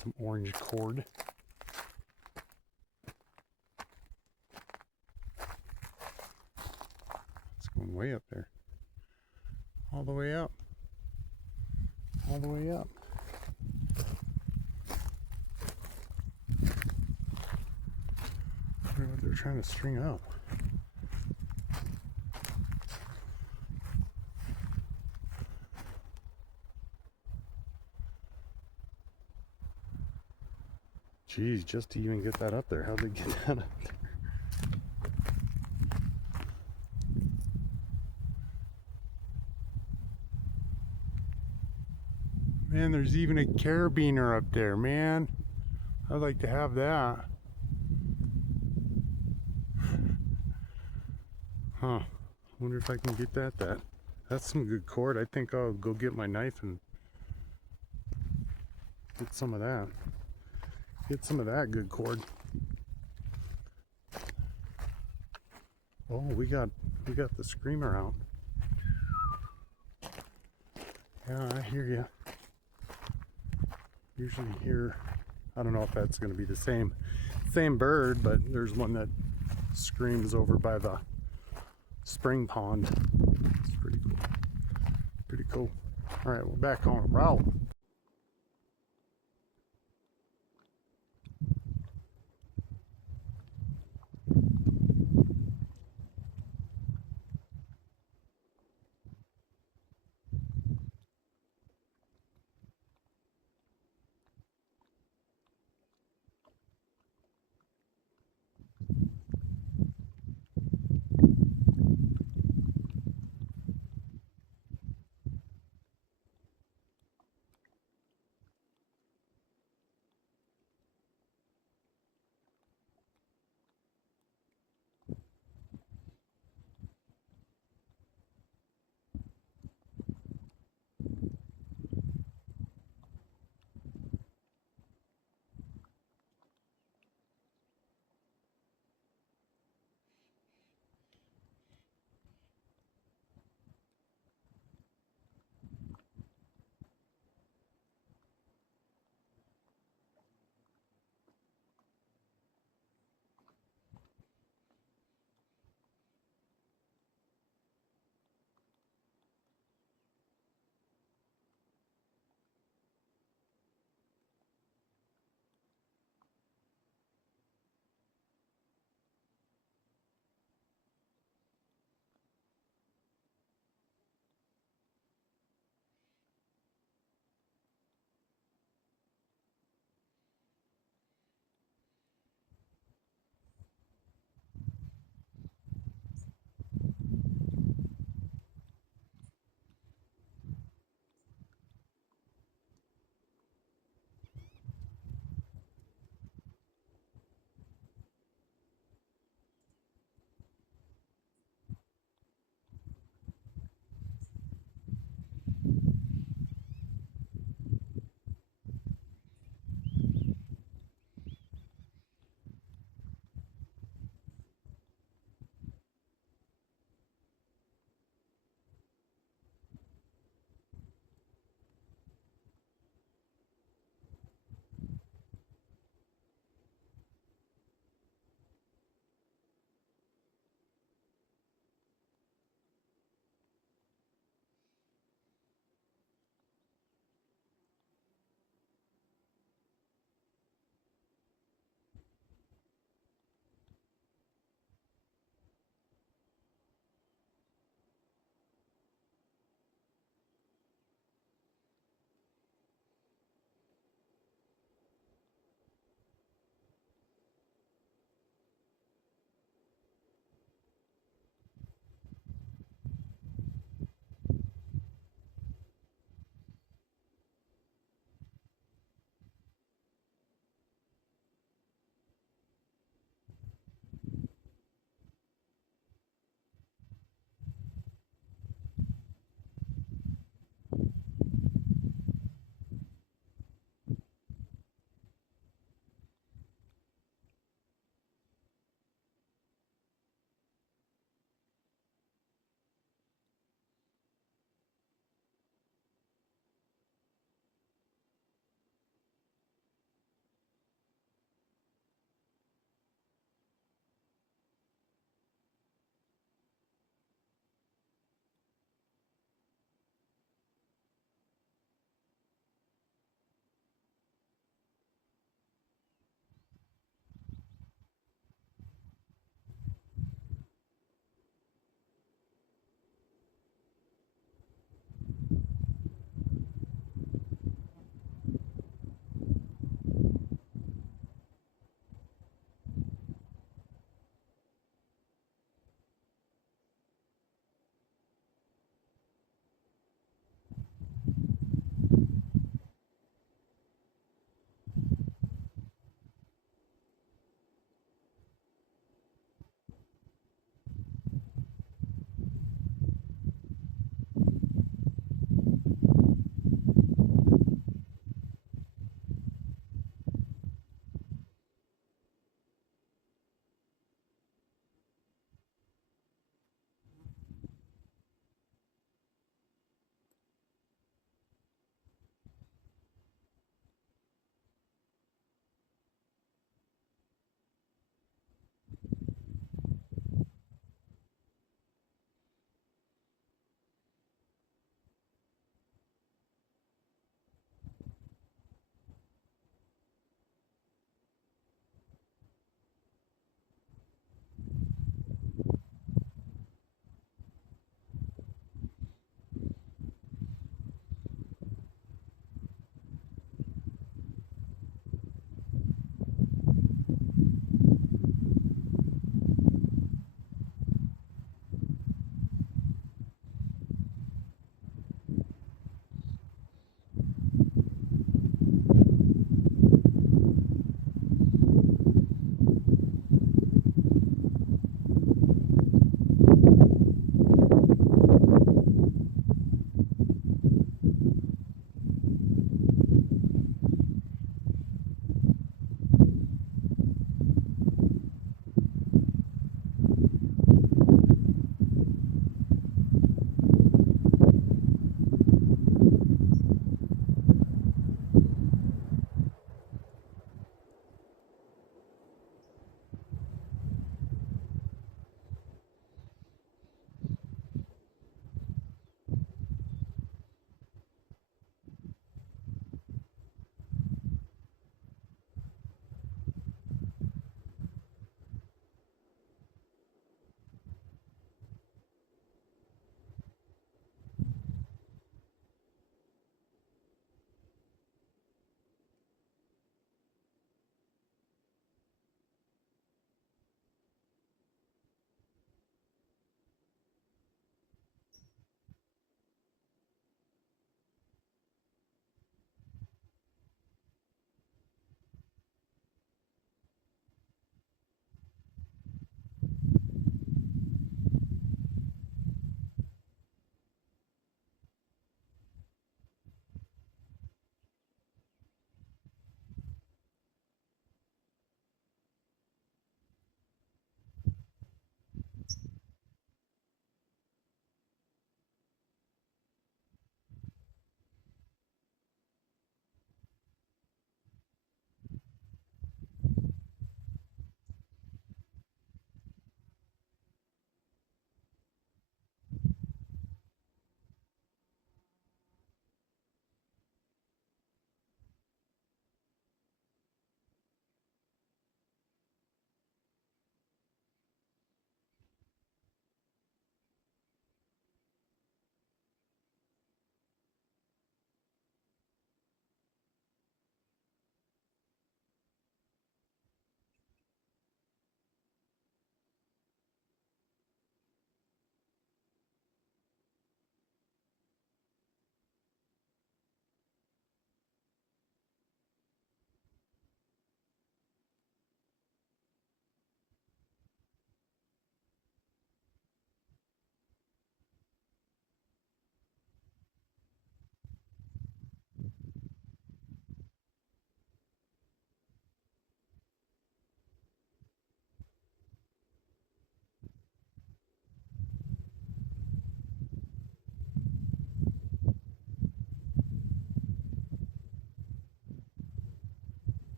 Some orange cord. It's going way up there. All the way up. All the way up. I wonder what they're trying to string up. Geez, just to even get that up there. How'd they get that up there? Man, there's even a carabiner up there, man. I'd like to have that. Huh. Wonder if I can get that That's some good cord. I think I'll go get my knife and get some of that. Get some of that good cord. Oh, we got the screamer out. Yeah, I hear you. Usually hear, I don't know if that's going to be the same bird, but there's one that screams over by the spring pond. It's pretty cool. Pretty cool. All right, we're back on a route.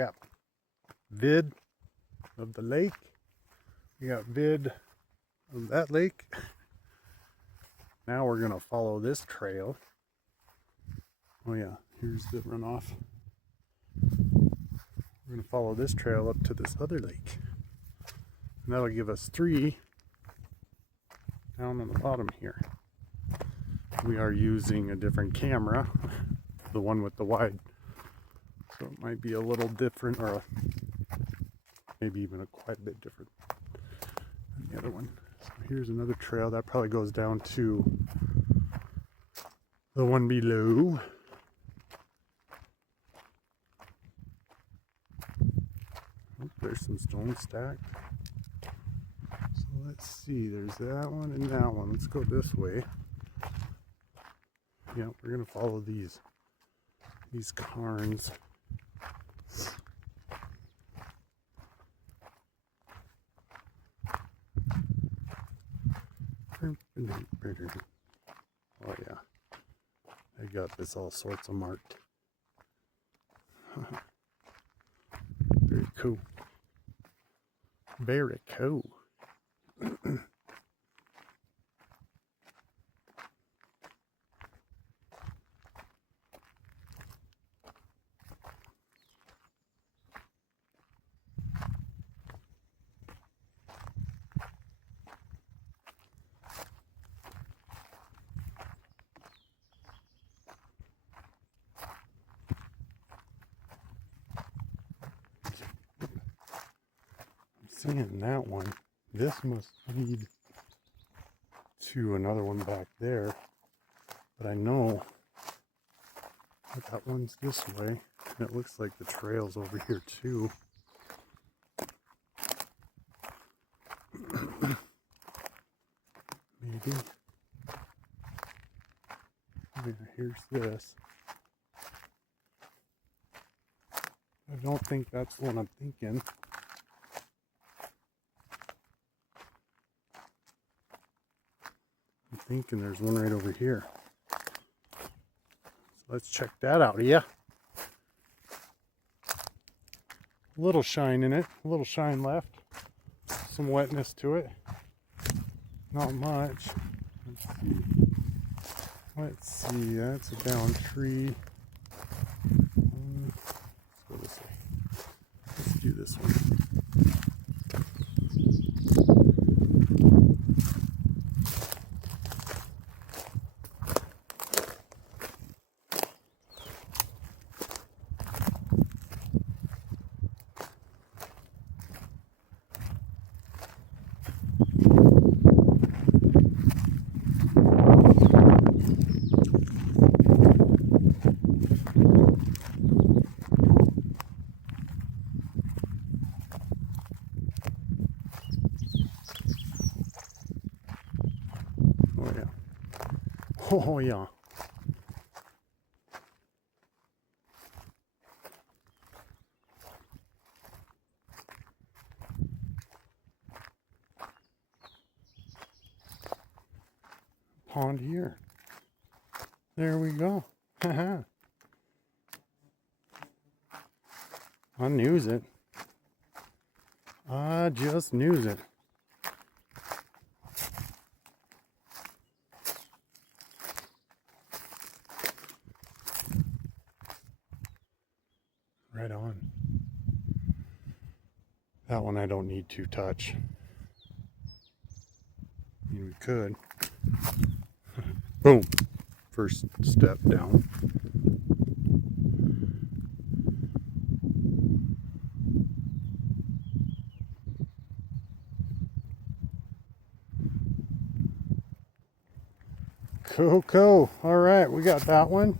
got vid of the lake. We got vid of that lake. Now we're gonna follow this trail. Oh yeah, here's the runoff. We're gonna follow this trail up to this other lake. And that'll give us 3 down on the bottom here. We are using a different camera, the one with the wide, so it might be a little different, or maybe even quite a bit different than the other one. So here's another trail that probably goes down to the one below. Oh, there's some stone stacked. So let's see, there's that one and that one. Let's go this way. Yeah, we're gonna follow these cairns. Oh yeah, I got this all sorts of marked. Very cool. Very cool. Seeing that one, this must lead to another one back there, but I know that one's this way, and it looks like the trail's over here too. Maybe. Yeah, here's this. I don't think that's the one I'm thinking. I'm thinking there's one right over here. So let's check that out, yeah. A little shine in it, a little shine left. Some wetness to it. Not much. Let's see, that's a down tree. Let's go this way. Let's do this one. Oh yeah. Pond here. There we go. Haha. I knew it. I just knew it. Right on. That one I don't need to touch. I mean, we could. Boom. First step down. Cool. All right, we got that one.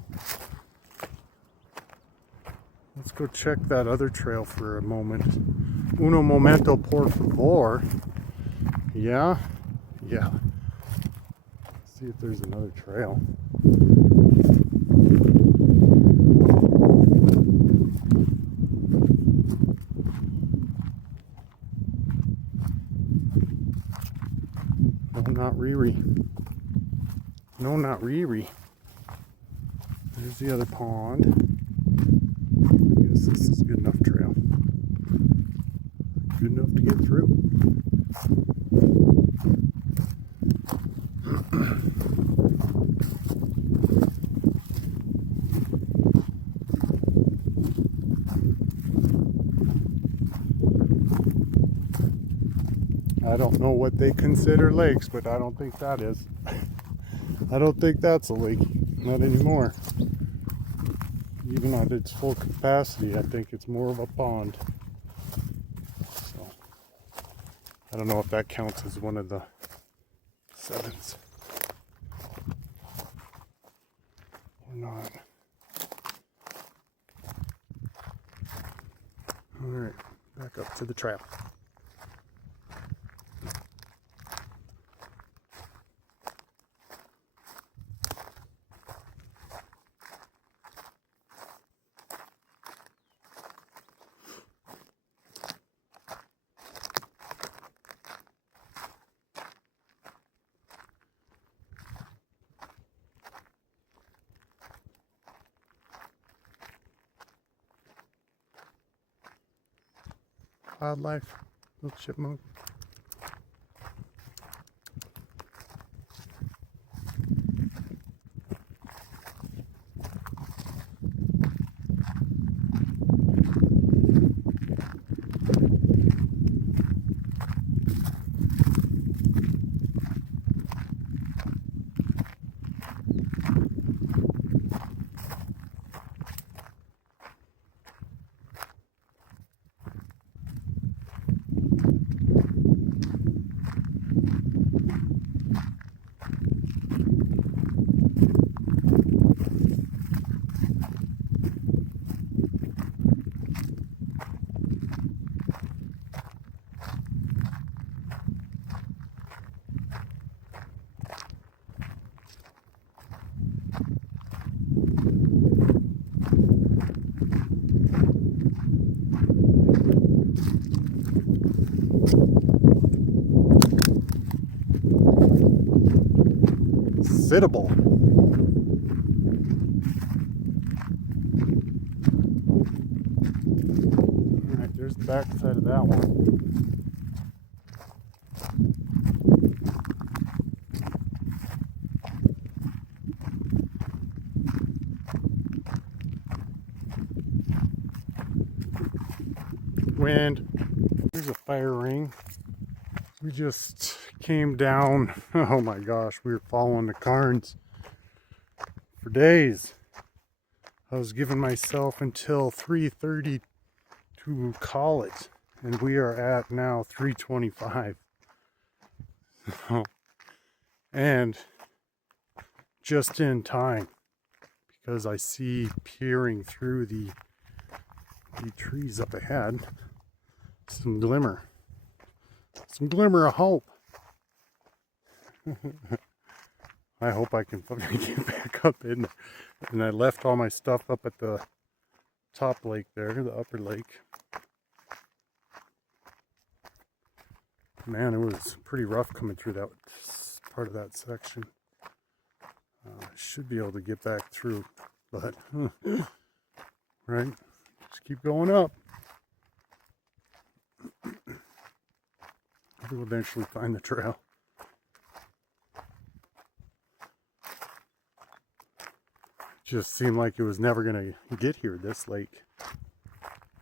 Let's go check that other trail for a moment. Uno momento, por favor. Yeah. Let's see if there's another trail. No, not Riri. No, not Riri. There's the other pond. I guess this is a good enough trail. good enough to get through. I don't know what they consider lakes, but I don't think that is. I don't think that's a lake. Not anymore. Even at its full capacity, I think it's more of a pond. So, I don't know if that counts as one of the sevens or not. Alright, back up to the trail. Wildlife, little chipmunk. Sittable. Alright, there's the back side of that one. Wind. There's a fire ring. We just came down. Oh my gosh, we were following the cairns for days. I was giving myself until 3:30 to call it, and we are at now 3:25. And just in time, because I see peering through the trees up ahead some glimmer of hope. I hope I can fucking get back up in there. And I left all my stuff up at the top lake there, the upper lake. Man, it was pretty rough coming through that part of that section. I should be able to get back through, but right, just keep going up. We'll eventually find the trail. Just seemed like it was never gonna get here, this lake. I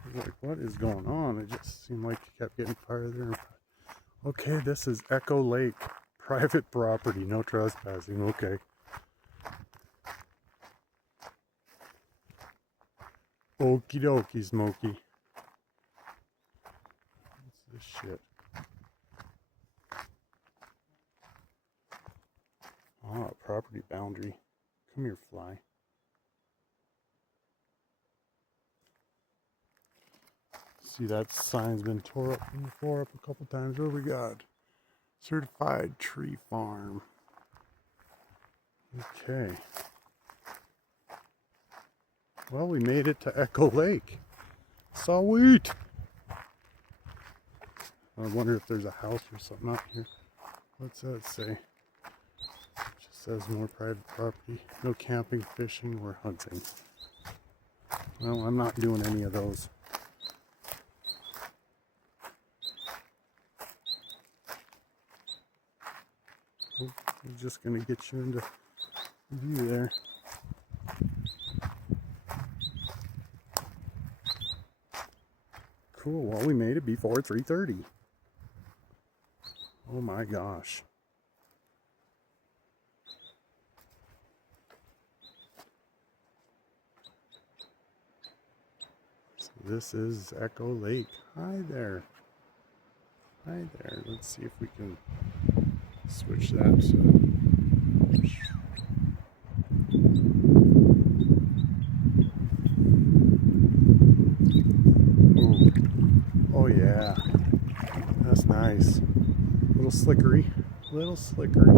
was like, what is going on? It just seemed like it kept getting farther. Okay, this is Echo Lake, private property, no trespassing. Okay. Okie dokie, Smokey. What's this shit? Ah, property boundary. Come here, fly. See, that sign's been tore up before, up a couple times. What do we got? Certified tree farm. Okay. Well, we made it to Echo Lake. Sweet. I wonder if there's a house or something out here. What's that say? It just says more private property. No camping, fishing, or hunting. Well, I'm not doing any of those. Oh, I'm just gonna get you into view there. Cool. Well, we made it before 3:30. Oh my gosh. So this is Echo Lake. Hi there. Hi there. Let's see if we can switch that to... Ooh. Oh yeah. That's nice. Little slickery. Little slickery.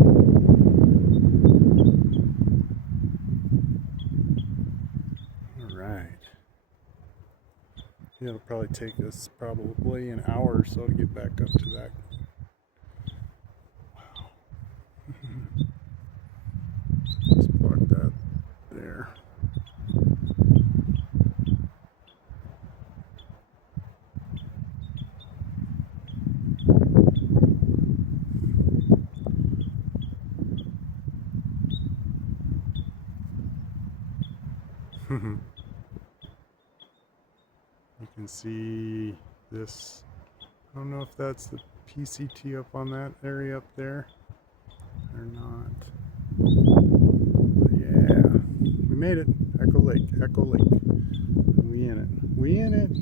Alright. Yeah, it'll probably take us probably an hour or so to get back up to that. Wow. Let's park that there. You can see this. I don't know if that's the PCT up on that area up there or not. But yeah, we made it. Echo Lake, Echo Lake. We in it. We in it.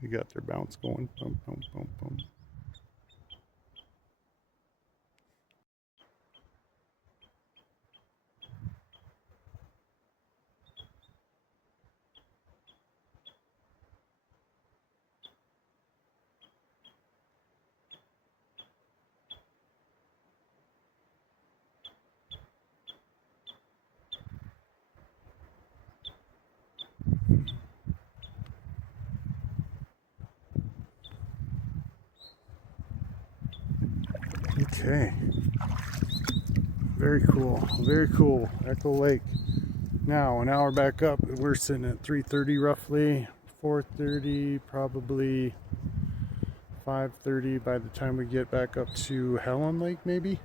You got their bounce going. Bump, bump, bump, bump. Okay. Very cool. Very cool. Echo Lake. Now, an hour back up, we're sitting at 3:30 roughly. 4:30, probably 5:30 by the time we get back up to Helen Lake, maybe?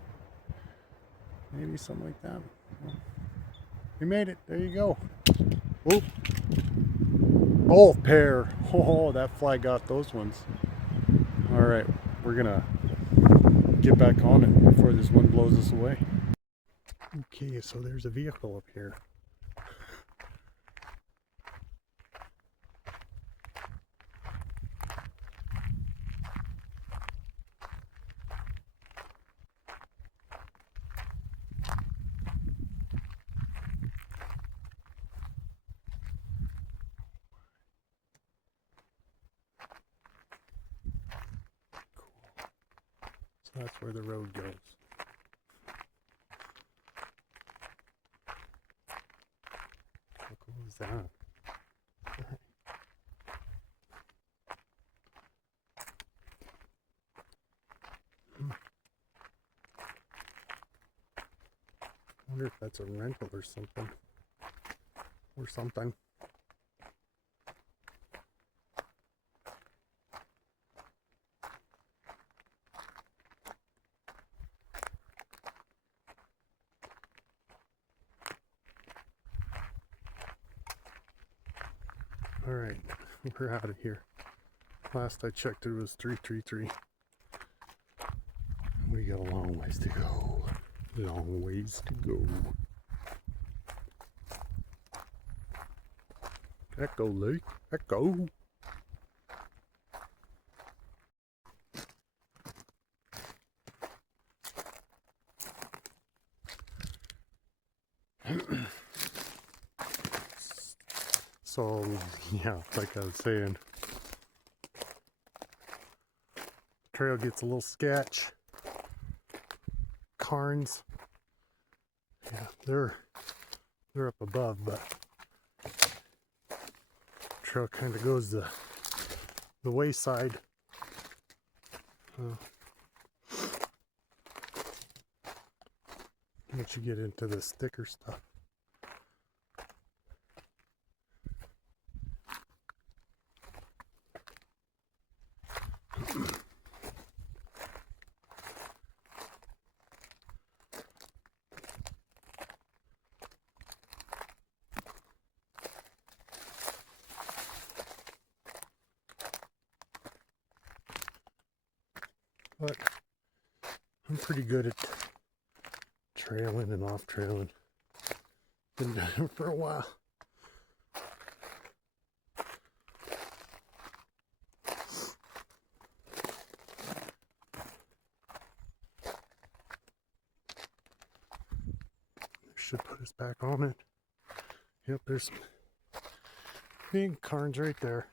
Maybe something like that. We made it. There you go. Whoop. Both pair. Oh, that fly got those ones. All right, we're gonna get back on it before this wind blows us away. Okay, so there's a vehicle up here. So that's where the road goes. How cool is that? I wonder if that's a rental or something. All right, we're out of here. Last I checked, it was 333. We got a long ways to go. Long ways to go. Echo Lake, Echo. So, yeah, like I was saying, the trail gets a little sketch. Cairns, yeah, they're up above, but trail kind of goes the wayside. Once you get into this thicker stuff. but I'm pretty good at trailing and off trailing. Been doing it for a while. Should put us back on it. Yep, there's big cairns right there.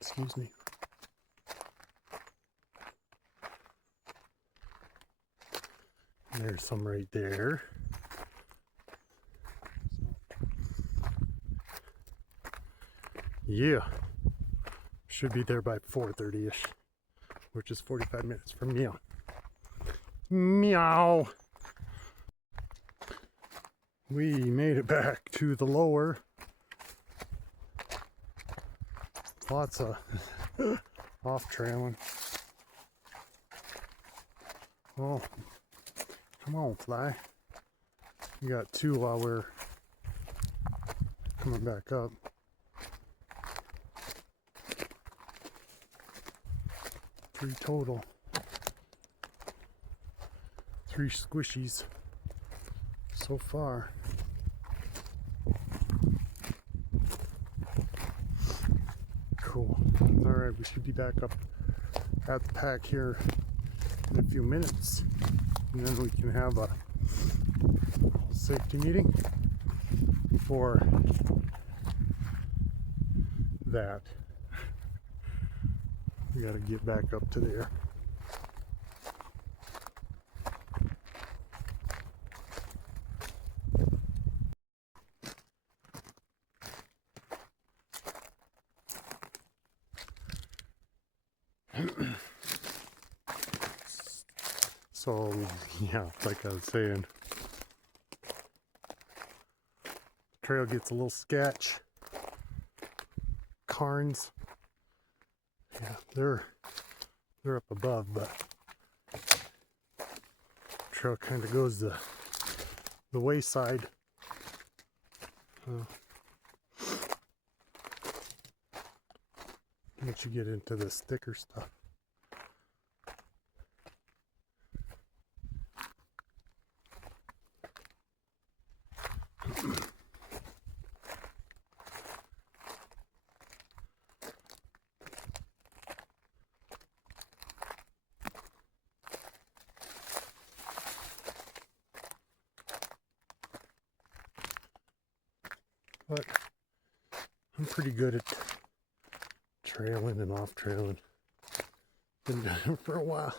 Excuse me. And there's some right there. Yeah. Should be there by 4:30ish, which is 45 minutes from now. Meow. We made it back to the lower. Lots of off trailing. Oh, come on, fly. We got two while we're coming back up. Three total. 3 squishies so far. Cool. Alright, we should be back up at the pack here in a few minutes. And then we can have a safety meeting for that. We gotta get back up to there. So, yeah, like I was saying, the trail gets a little sketch. Cairns, yeah, they're up above, but trail kind of goes the wayside. Once you get into this thicker stuff. But I'm pretty good at trailing and off trailing. Been doing it for a while.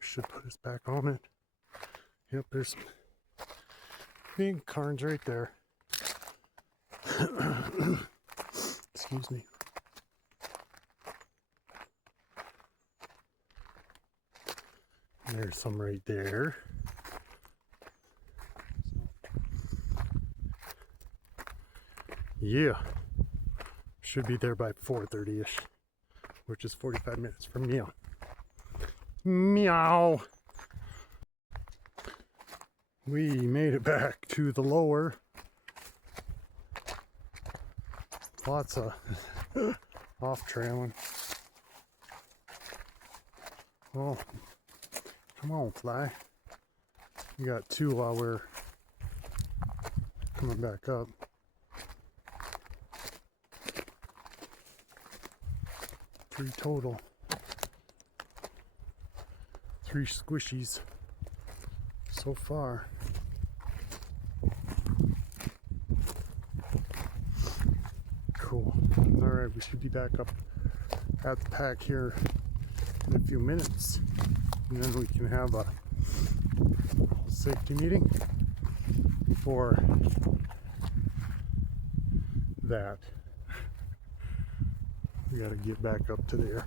Should put us back on it. Yep, there's big cairns right there. Excuse me. And there's some right there. Yeah. Should be there by 4:30ish, which is 45 minutes from now. Meow. We made it back to the lower. Lots of off trailing. Oh, come on, fly. We got two while we're coming back up. Three total. 3 squishies so far. Cool. Alright, we should be back up at the pack here in a few minutes. And then we can have a safety meeting for that. We gotta get back up to there.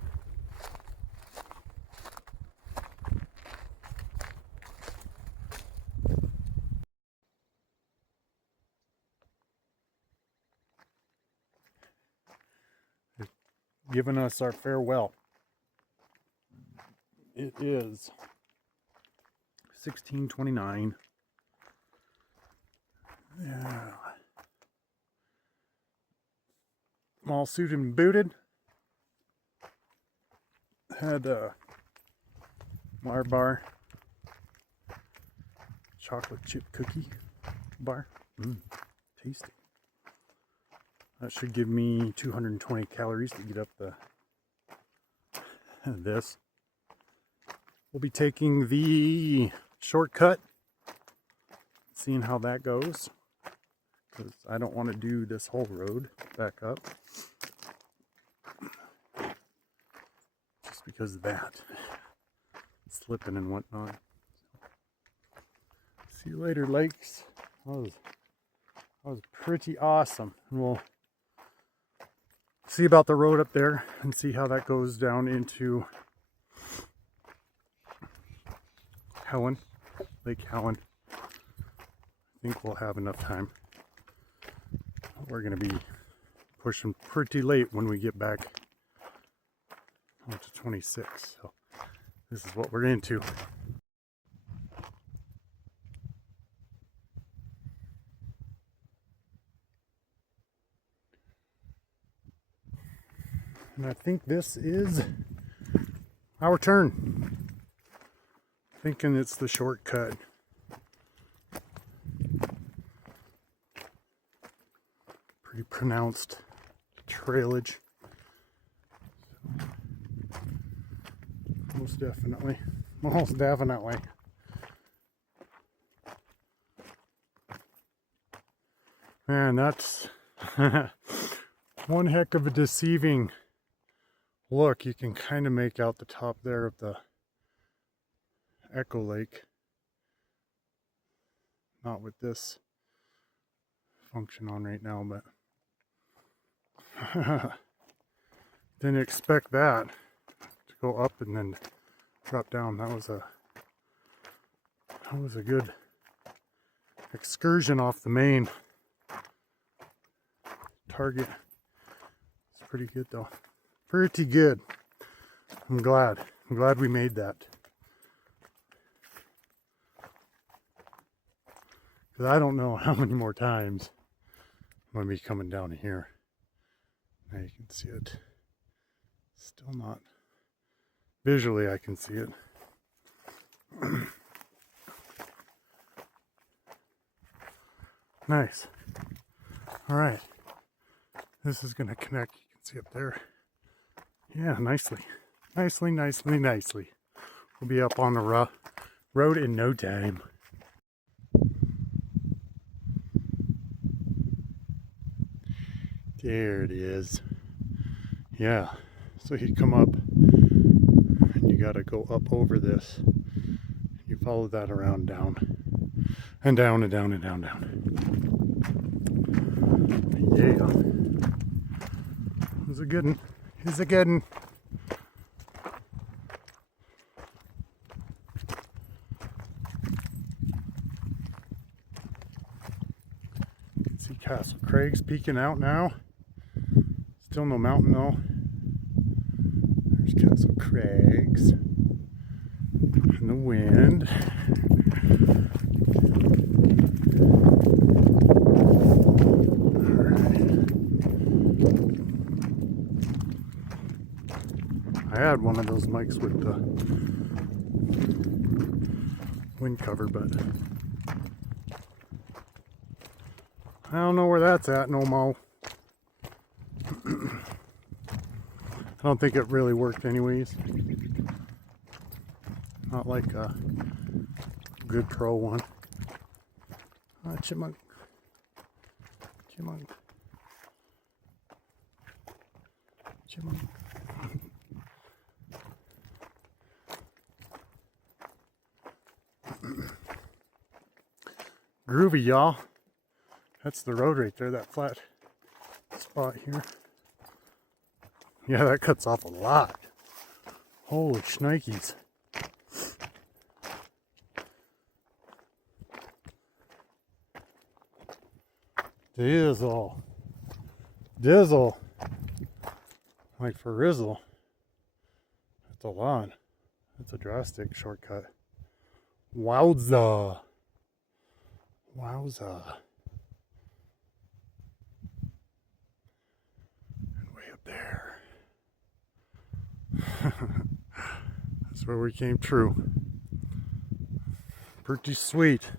Giving us our farewell. It is 1629. Yeah. I'm all suited and booted. Had a Mar-Bar chocolate chip cookie bar. Tasty. That should give me 220 calories to get up the this. We'll be taking the shortcut, seeing how that goes, because I don't want to do this whole road back up, just because of that, slipping and whatnot. See you later, lakes. That was pretty awesome. And we'll see about the road up there and see how that goes down into Helen, Lake Helen. I think we'll have enough time. We're going to be pushing pretty late when we get back onto 26. So this is what we're into. And I think this is our turn. Thinking it's the shortcut. Pretty pronounced trailage. Most definitely. Most definitely. Man, that's one heck of a deceiving look. You can kind of make out the top there of the Echo Lake. Not with this function on right now, but didn't expect that to go up and then drop down. That was a good excursion off the main target. It's pretty good though. Pretty good. I'm glad we made that. Because I don't know how many more times I'm going to be coming down here. Now you can see it. Still not. Visually I can see it. Nice. Alright. This is going to connect. You can see up there. Yeah, nicely. Nicely. We'll be up on the road in no time. There it is. Yeah, so you come up and you gotta go up over this. You follow that around down and down and down and down. Yeah. It was a good one. It's a good one. You can see Castle Craig's peeking out now. Still no mountain though. There's Castle Craig's. And the wind. I had one of those mics with the wind cover, but I don't know where that's at no more. I don't think it really worked anyways. Not like a good pro one. Chipmunk. Groovy, y'all. That's the road right there, that flat spot here. Yeah, that cuts off a lot. Holy shnikes. Dizzle. Like for Rizzle. That's a lot. That's a drastic shortcut. Wowza. Wowza. And way up there. That's where we came through. Pretty sweet.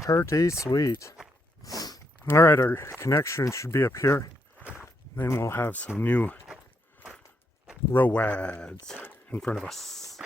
Pretty sweet. Alright, our connection should be up here. Then we'll have some new rowads in front of us.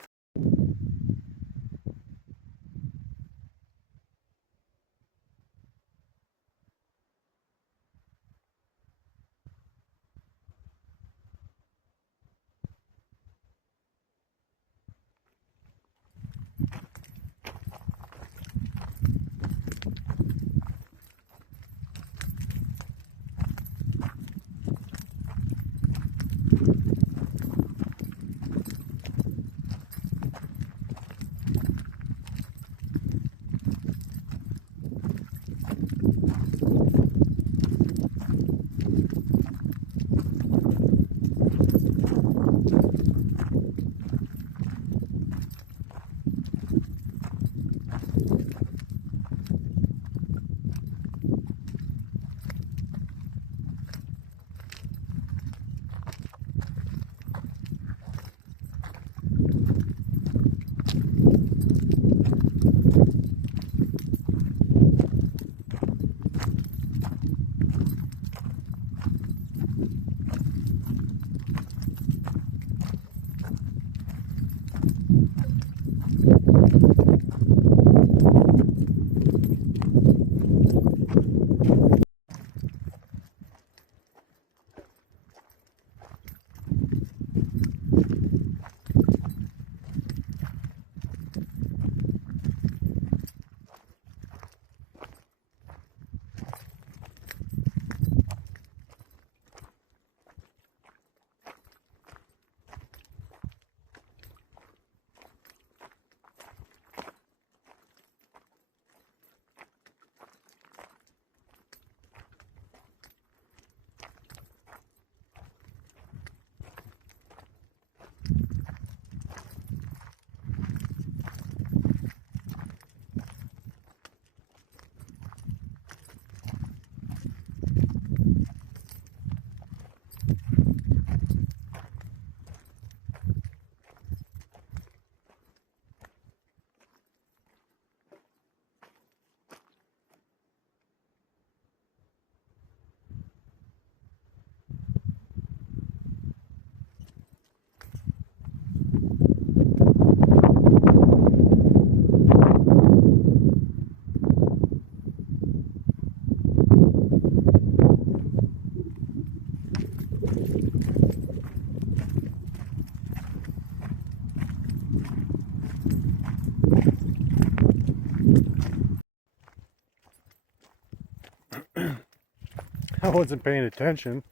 I wasn't paying attention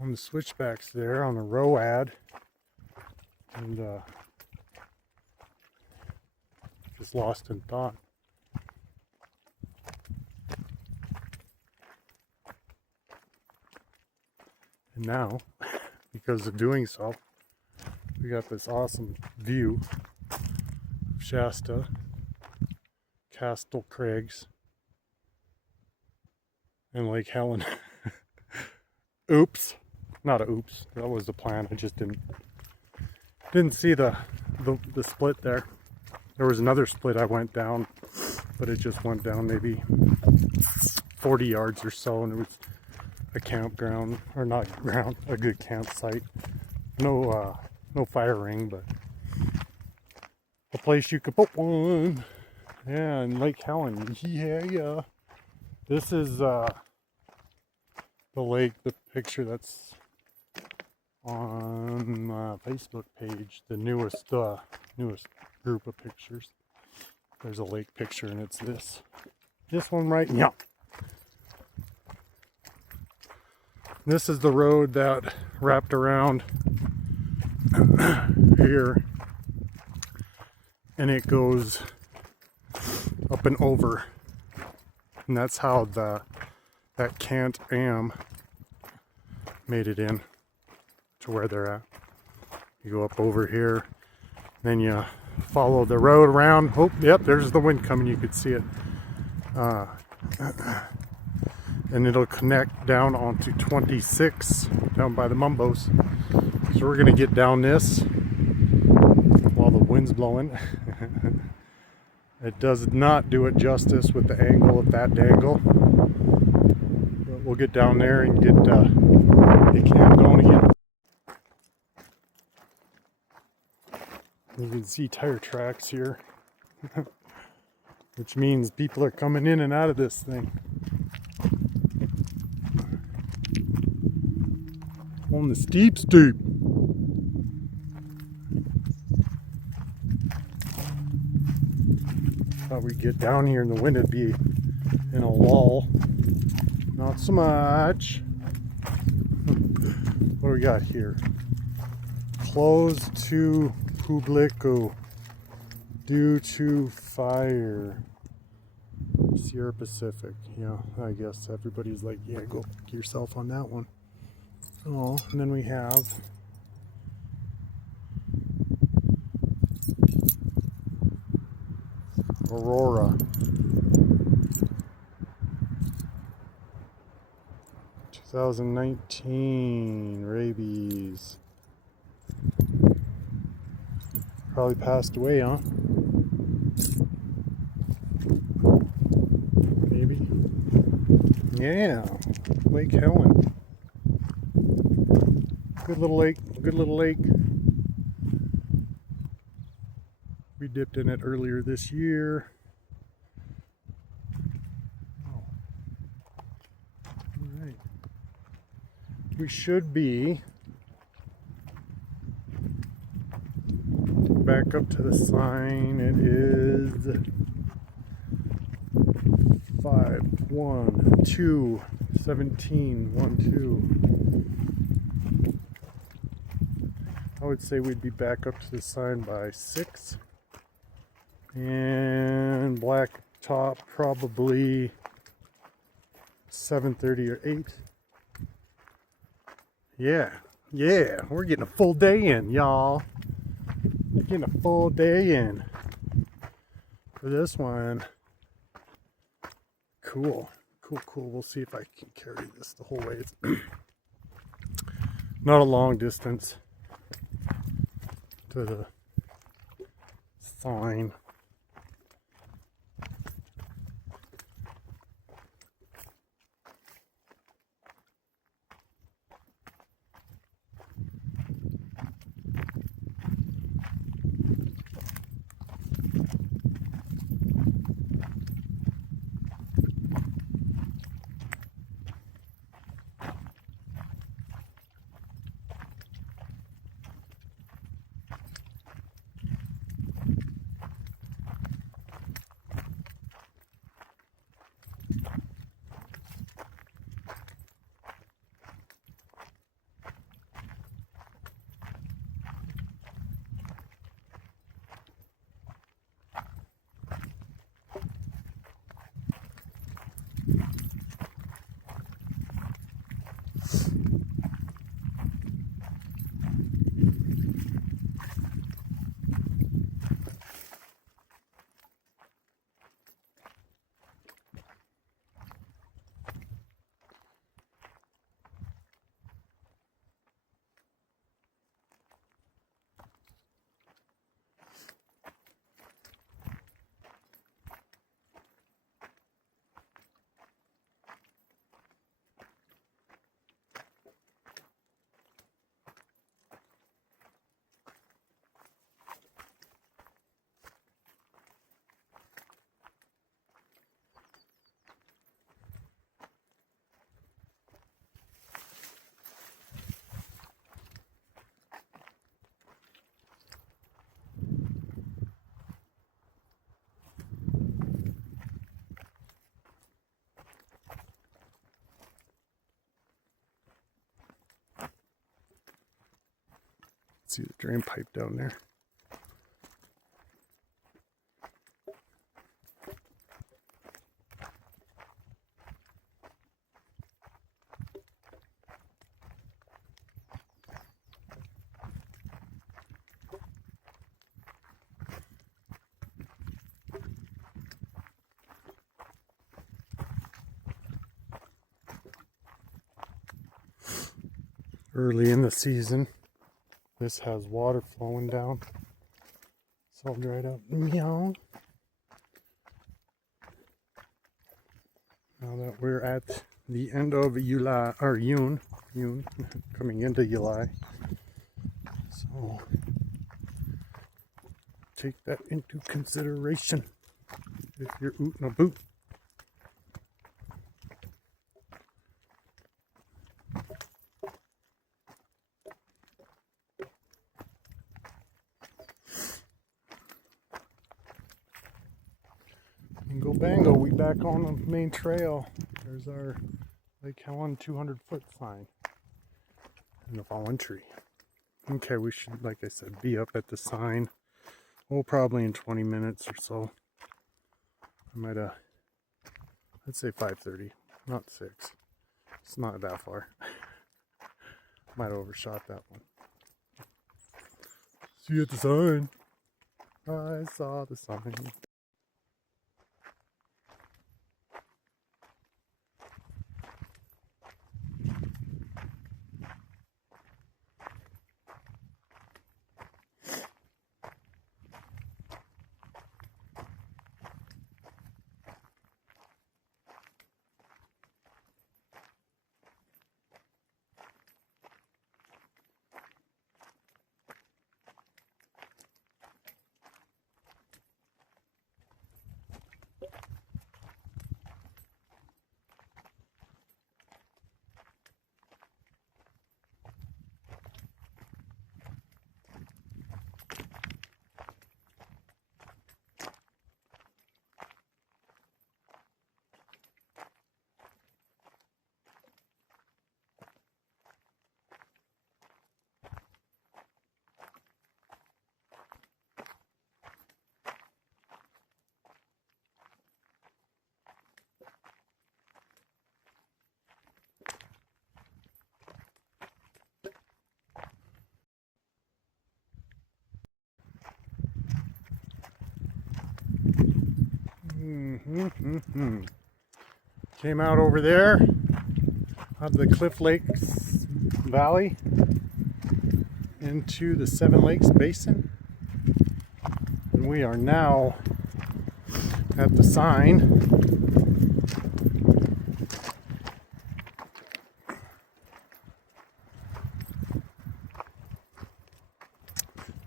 on the switchbacks there on the ROAD, and just lost in thought. And now, because of doing so, we got this awesome view of Shasta, Castle Craigs, and Lake Helen. Oops. Not a oops. That was the plan. I just didn't see the split there. There was another split I went down, but it just went down maybe 40 yards or so, and it was a campground, or not ground, a good campsite. No fire ring, but a place you could put one. Yeah, in Lake Helen. Yeah. This is the lake, the picture that's on my Facebook page, the newest group of pictures. There's a lake picture, and it's this one right now. This is the road that wrapped around here, and it goes up and over, and that's how that Can-Am made it in to where they're at. You go up over here, then you follow the road around. Oh, yep, there's the wind coming. You could see it. And it'll connect down onto 26 down by the Mumbos. So we're gonna get down this while the wind's blowing. It does not do it justice with the angle of that dangle. But we'll get down there and get the cam going again. You can see tire tracks here, which means people are coming in and out of this thing. On the steep. Thought we'd get down here and the wind would be in a lull. Not so much. What do we got here? Closed to Publico due to fire. Sierra Pacific. Yeah, I guess everybody's like, yeah, go get yourself on that one. Oh, and then we have Aurora. 2019 rabies. Probably passed away, huh? Maybe. Yeah, Lake Helen. Good little lake, good little lake. We dipped in it earlier this year. Oh. All right. We should be back up to the sign. It is 5-1-2-17-1-2. I would say we'd be back up to the sign by 6. And black top probably 7:30 or 8. Yeah, we're getting a full day in, y'all. We're getting a full day in for this one. Cool. We'll see if I can carry this the whole way. It's not a long distance to the sign. See the drain pipe down there. early in the season. This has water flowing down. It's all dried up. Meow. Now that we're at the end of July, or June, coming into July. So take that into consideration if you're ootin' a boot. Bingo bango, we back on the main trail. There's our Lake Helen 200-foot sign and the fallen tree. Okay, we should, like I said, be up at the sign. Oh, probably in 20 minutes or so. I might I'd say 5:30, not 6. It's not that far. Might have overshot that one. See you at the sign. I saw the sign. Came out over there out of the Cliff Lakes Valley into the Seven Lakes Basin, and we are now at the sign.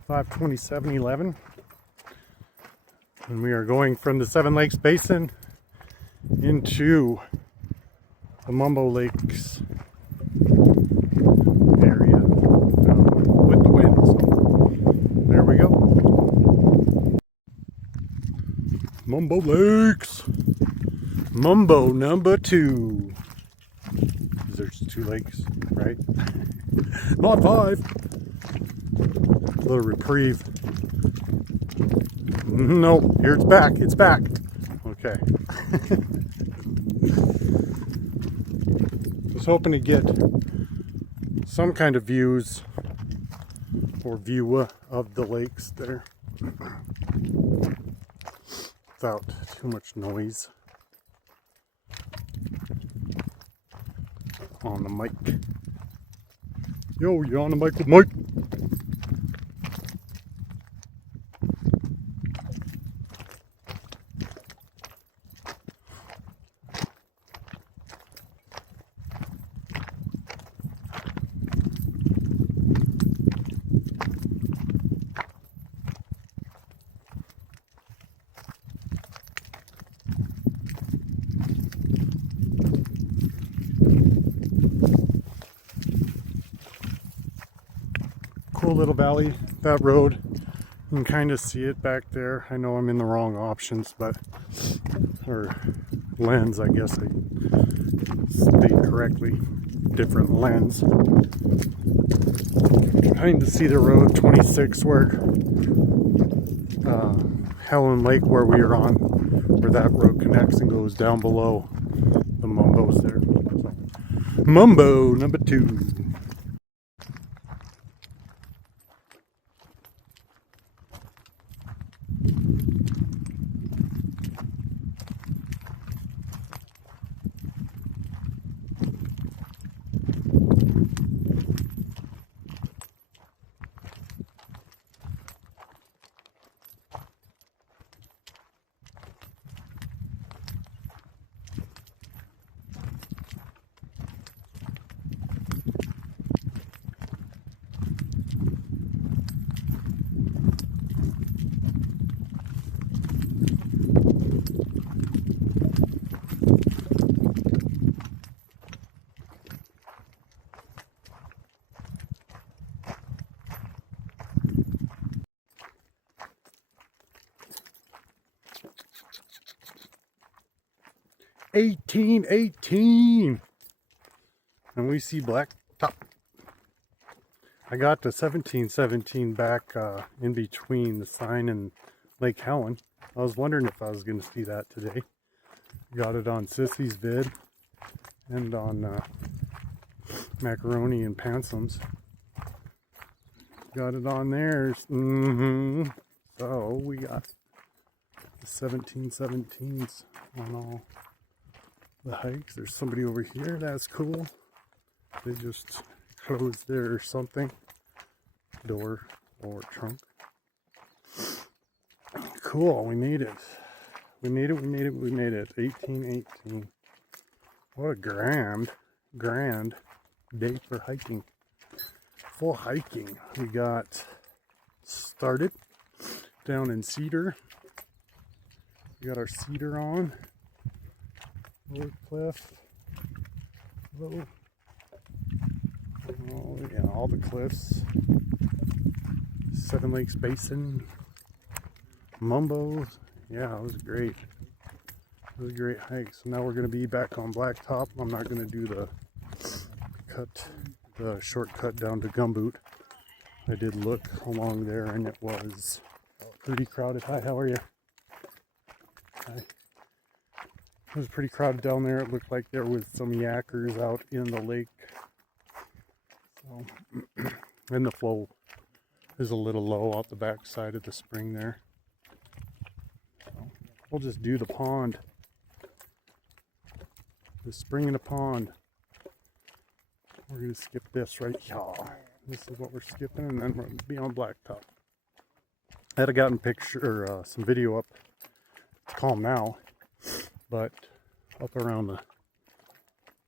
$527.11. And we are going from the Seven Lakes Basin into the Mumbo Lakes area with the wind. So there we go. Mumbo Lakes. Mumbo number 2. There's 2 lakes, right? Not 5. A little reprieve. No, here it's back. It's back. Okay. Was hoping to get some kind of views or view of the lakes there without too much noise on the mic. Yo, you on the mic with Mike? Cool little valley, that road. You can kind of see it back there. I know I'm in the wrong options, but, or lens, I guess I state correctly. Different lens. Kind of see the road 26 where Helen Lake, where we are on, where that road connects and goes down below the Mumbos there. So, Mumbo number 2. 1818. And we see blacktop. I got the 1717 back in between the sign and Lake Helen. I was wondering if I was going to see that today. Got it on Sissy's vid and on Macaroni and Pansom's. Got it on theirs. So we got the 1717s on all the hikes. There's somebody over here. That's cool. They just closed their something. Door or trunk. Cool. We made it. We made it. 1818. What a grand day for hiking. Full hiking. We got started down in Cedar. We got our cedar on. Lower cliff. Low. Oh, yeah, all the cliffs. Seven Lakes Basin. Mumbo. Yeah, it was great. It was a great hike. So now we're going to be back on Blacktop. I'm not going to do the shortcut down to Gumboot. I did look along there and it was pretty crowded. Hi, how are you? Hi. It was pretty crowded down there. It looked like there was some yakkers out in the lake. So, and the flow is a little low out the back side of the spring there. So we'll just do the pond. The spring in a pond. We're going to skip this right here. This is what we're skipping, and then we're going to be on Blacktop. I had gotten some video up. It's calm now, but up around the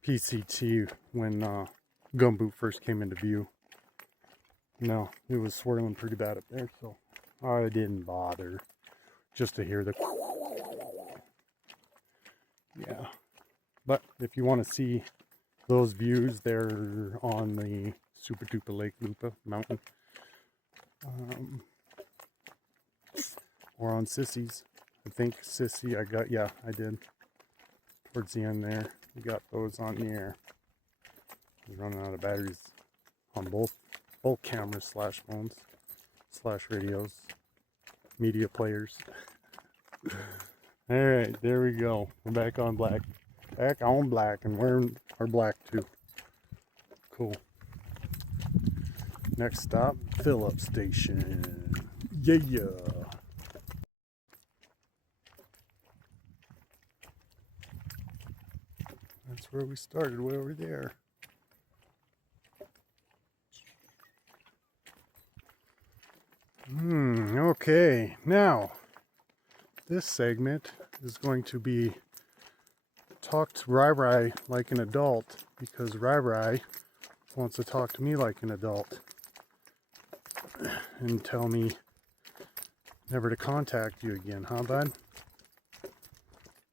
PCT when Gumboot first came into view. No, it was swirling pretty bad up there, so I didn't bother just to hear the yeah. But if you want to see those views, they're on the Super Duper Lake Lupa mountain, or on Sissy's. I think Sissy, I did. Towards the end there, we got those on the air. I was running out of batteries on both cameras / phones / radios, media players. All right, there we go. We're back on black. Back on black, and wearing our black too. Cool. Next stop, fill-up station. Yeah. That's where we started, way over there. Okay, now this segment is going to be talk to Rai Rai like an adult, because Rai Rai wants to talk to me like an adult and tell me never to contact you again, huh, bud?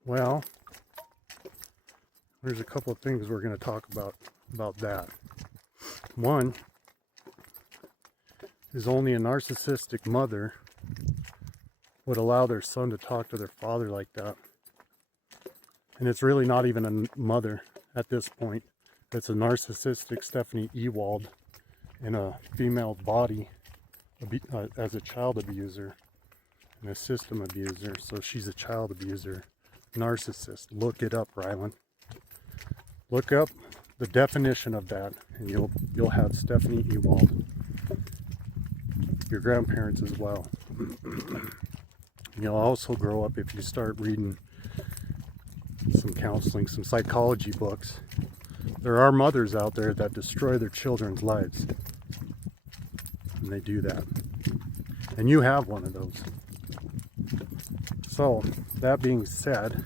Well, there's a couple of things we're going to talk about that. One is only a narcissistic mother would allow their son to talk to their father like that. And it's really not even a mother at this point. It's a narcissistic Stephanie Ewald in a female body as a child abuser and a system abuser. So she's a child abuser, narcissist. Look it up, Rylan. Look up the definition of that, and you'll have Stephanie Ewald. Your grandparents as well. You'll also grow up if you start reading some counseling, some psychology books. There are mothers out there that destroy their children's lives. And they do that. And you have one of those. So, that being said,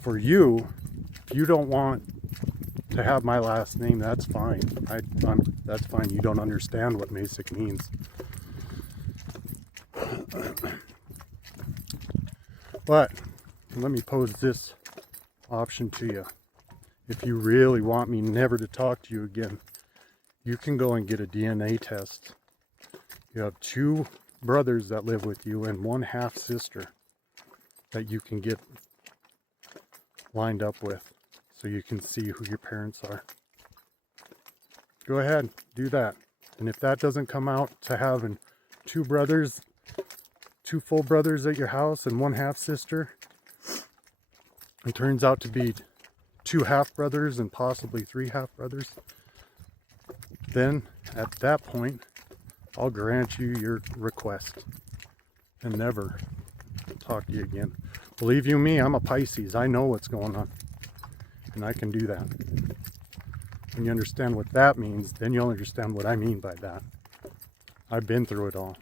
for you, if you don't want to have my last name, that's fine. That's fine. You don't understand what Masick means. But let me pose this option to you. If you really want me never to talk to you again, you can go and get a DNA test. You have 2 brothers that live with you and 1 half sister that you can get lined up with so you can see who your parents are. Go ahead, do that. And if that doesn't come out to having two brothers, two full brothers at your house and one half sister, it turns out to be two half brothers and possibly three half brothers, then at that point, I'll grant you your request and never talk to you again. Believe you me, I'm a Pisces. I know what's going on. And I can do that. When you understand what that means, then you'll understand what I mean by that. I've been through it all.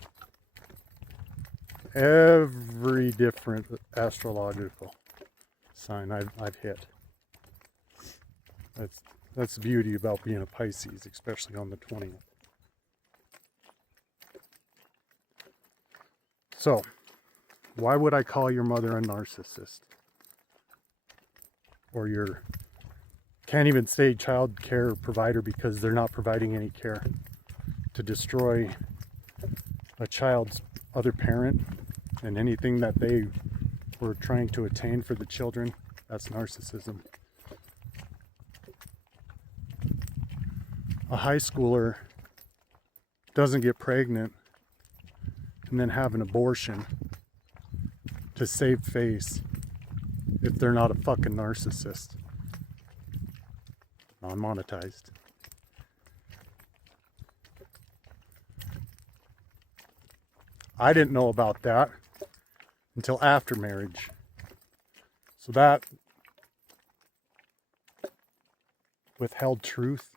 Every different astrological sign I've hit. That's the beauty about being a Pisces, especially on the 20th. So, why would I call your mother a narcissist? Or your, can't even say child care provider because they're not providing any care. To destroy a child's other parent and anything that they were trying to attain for the children, that's narcissism. A high schooler doesn't get pregnant and then have an abortion to save face if they're not a fucking narcissist. Non-monetized. I didn't know about that until after marriage. So that withheld truth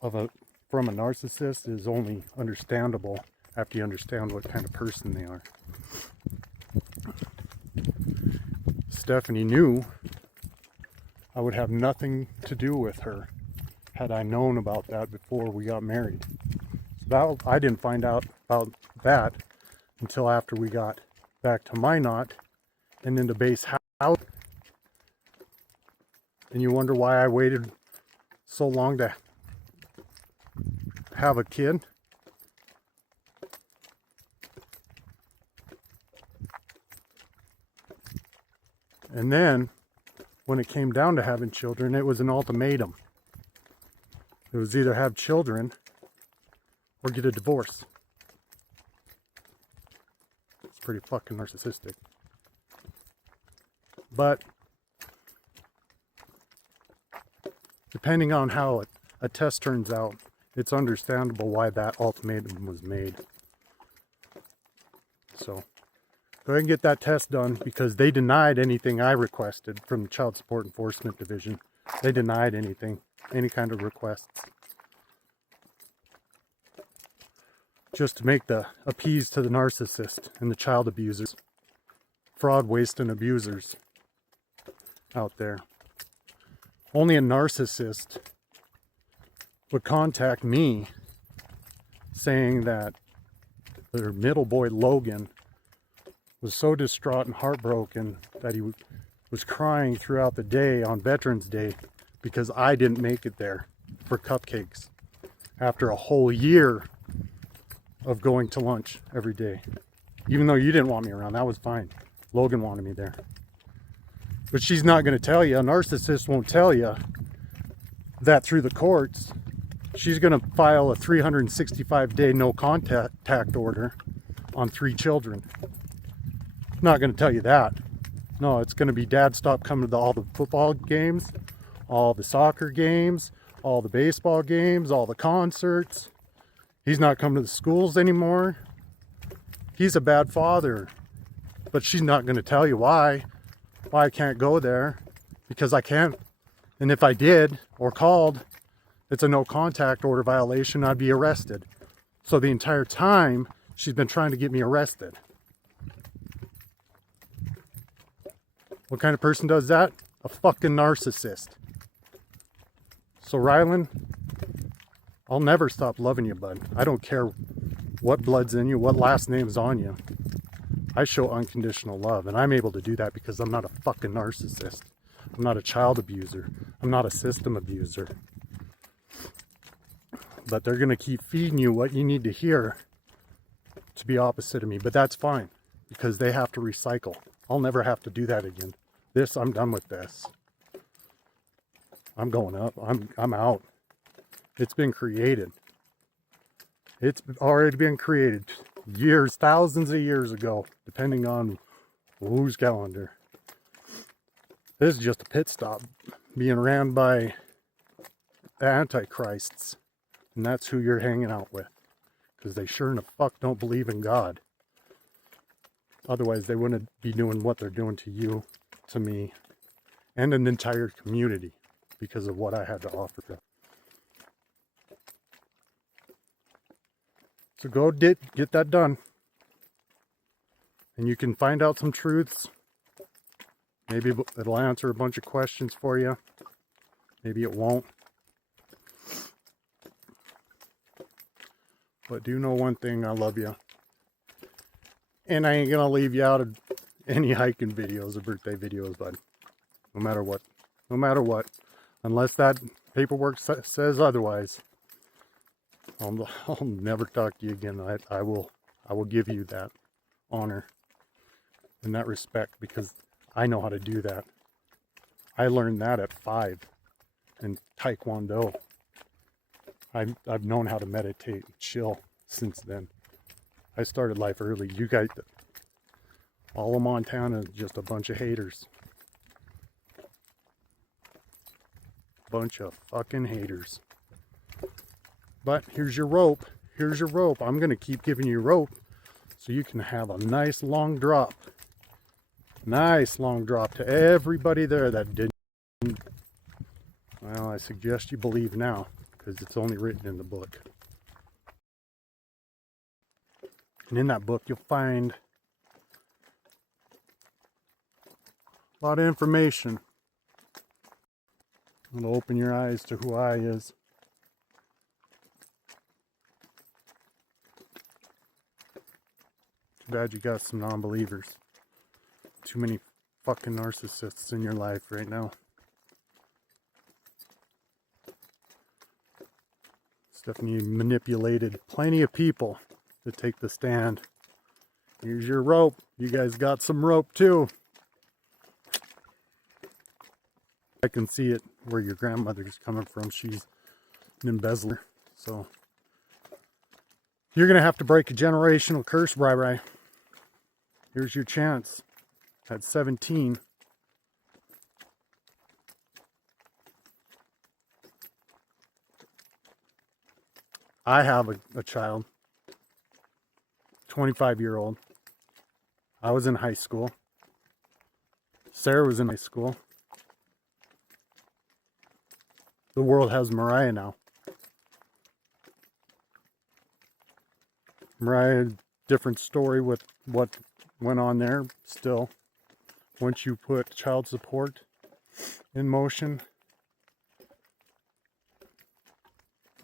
from a narcissist is only understandable after you understand what kind of person they are. Stephanie knew I would have nothing to do with her had I known about that before we got married. So I didn't find out about that until after we got back to Minot and into base house. And you wonder why I waited so long to have a kid? And then, when it came down to having children, it was an ultimatum. It was either have children or get a divorce. It's pretty fucking narcissistic. But, depending on how a test turns out, it's understandable why that ultimatum was made. So, go ahead and get that test done because they denied anything I requested from the Child Support Enforcement Division. They denied anything, any kind of requests. Just to make the appease to the narcissist and the child abusers. Fraud, waste, and abusers out there. Only a narcissist would contact me saying that their middle boy Logan was so distraught and heartbroken that he was crying throughout the day on Veterans Day because I didn't make it there for cupcakes after a whole year of going to lunch every day. Even though you didn't want me around, that was fine. Logan wanted me there. But she's not going to tell you, a narcissist won't tell you that through the courts, she's going to file a 365-day no contact order on 3 children. Not going to tell you that. No, it's going to be dad stop coming to all the football games, all the soccer games, all the baseball games, all the concerts. He's not coming to the schools anymore. He's a bad father. But she's not going to tell you why I can't go there, because I can't. And if I did or called, it's a no contact order violation. I'd be arrested. So the entire time she's been trying to get me arrested. What kind of person does that? A fucking narcissist. So Rylan, I'll never stop loving you, bud. I don't care what blood's in you, what last name's on you. I show unconditional love, and I'm able to do that because I'm not a fucking narcissist. I'm not a child abuser. I'm not a system abuser. But they're going to keep feeding you what you need to hear to be opposite of me. But that's fine, because they have to recycle. I'll never have to do that again. This, I'm done with this. I'm going up. I'm out. It's been created. It's already been created years, thousands of years ago, depending on whose calendar. This is just a pit stop being ran by the Antichrists. And that's who you're hanging out with. Because they sure in the fuck don't believe in God. Otherwise, they wouldn't be doing what they're doing to you, to me, and an entire community because of what I had to offer them. So go get that done. And you can find out some truths. Maybe it'll answer a bunch of questions for you. Maybe it won't. But do know one thing, I love you. And I ain't gonna leave you out of any hiking videos or birthday videos, bud. No matter what. No matter what. Unless that paperwork says otherwise. I'll never talk to you again. I will give you that honor and that respect because I know how to do that. I learned that at 5 in Taekwondo. I've known how to meditate and chill since then. I started life early. You guys, all of Montana is just a bunch of haters. Bunch of fucking haters. But here's your rope. Here's your rope. I'm going to keep giving you rope so you can have a nice long drop. Nice long drop to everybody there that didn't. Well, I suggest you believe now because it's only written in the book. And in that book, you'll find a lot of information. It'll open your eyes to who I is. Too bad you got some non-believers. Too many fucking narcissists in your life right now. Stephanie manipulated plenty of people to take the stand. Here's your rope. You guys got some rope too. I can see it where your grandmother's coming from. She's an embezzler. So you're going to have to break a generational curse, Rai. Here's your chance at 17. I have a child, 25-year-old. I was in high school. Sarah was in high school. The world has Mariah now. Mariah, different story with what went on there. Still, once you put child support in motion,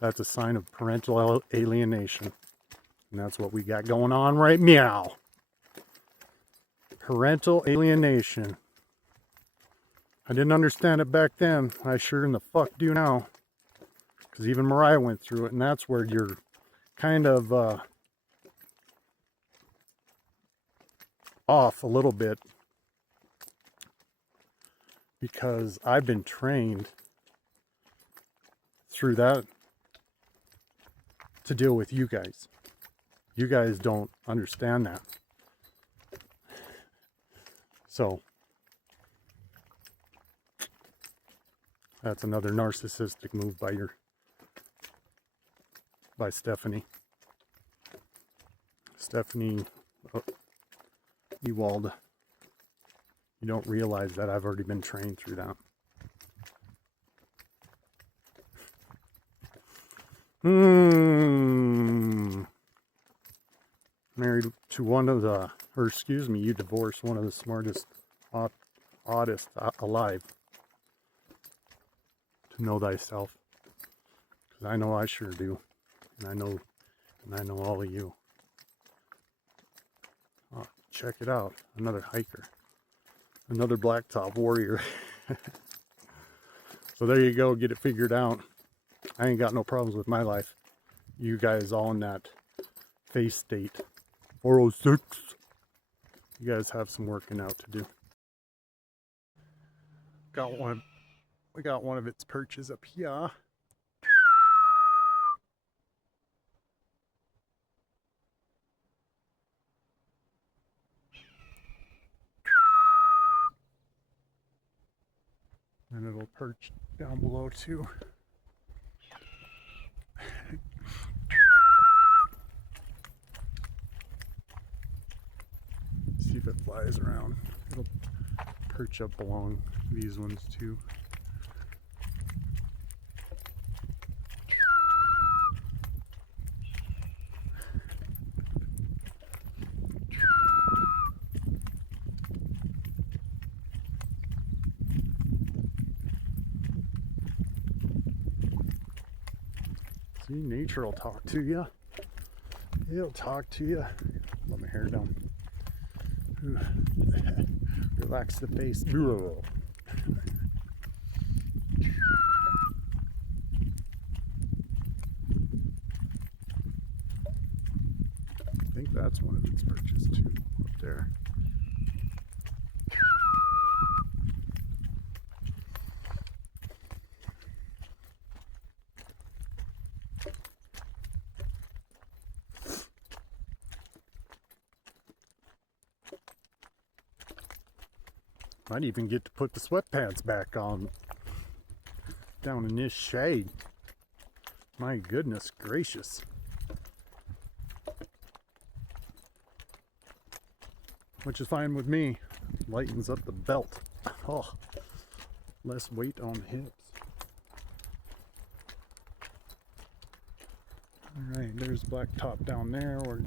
that's a sign of parental alienation. And that's what we got going on right meow. Parental alienation. I didn't understand it back then. I sure in the fuck do now. Because even Mariah went through it. And that's where you're kind of off a little bit. Because I've been trained through that to deal with you guys. You guys don't understand that. So that's another narcissistic move by Stephanie. Stephanie Ewald. You don't realize that I've already been trained through that. Married to one of the, or excuse me, you divorced one of the smartest, oddest alive. To know thyself. Because I know I sure do. And I know all of you. Oh, check it out. Another hiker. Another blacktop warrior. So there you go. Get it figured out. I ain't got no problems with my life. You guys all in that face state. 406. You guys have some working out to do. We got one of its perches up here. And it'll perch down below too. See if it flies around. It'll perch up along these ones too. See, nature will talk to you. It'll talk to you. Let my hair down. Ooh. Relax the face. I think that's one of its perches too, up there. Might even get to put the sweatpants back on down in this shade. My goodness gracious. Which is fine with me. Lightens up the belt. Oh, less weight on the hips. Alright, there's the black top down there. Or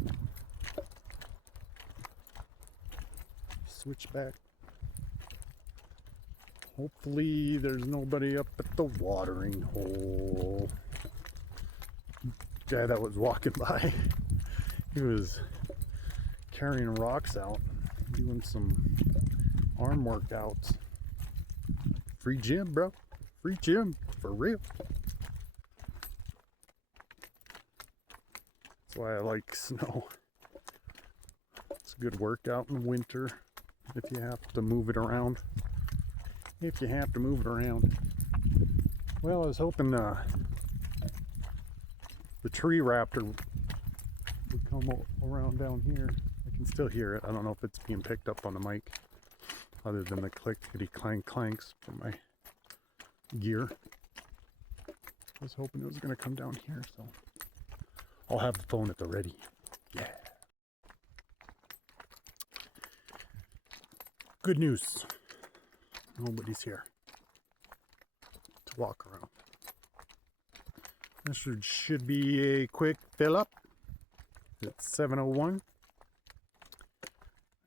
switch back. Hopefully there's nobody up at the watering hole. Guy that was walking by, he was carrying rocks out, doing some arm workouts. Free gym, bro. Free gym, for real. That's why I like snow. It's a good workout in the winter if you have to move it around. Well, I was hoping the tree raptor would come around down here. I can still hear it. I don't know if it's being picked up on the mic other than the clickety clank clanks from my gear. I was hoping it was going to come down here, so I'll have the phone at the ready. Yeah. Good news. Nobody's here to walk around. This should be a quick fill up. It's 7:01.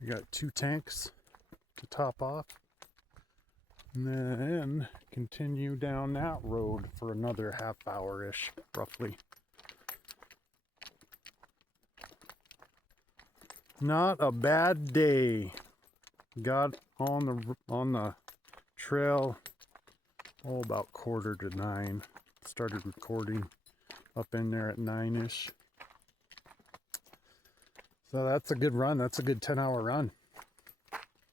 We got 2 tanks to top off. And then continue down that road for another half hour-ish, roughly. Not a bad day. Got on the trail about 8:45. Started recording up in there at 9ish. So that's a good run. That's a good 10-hour run.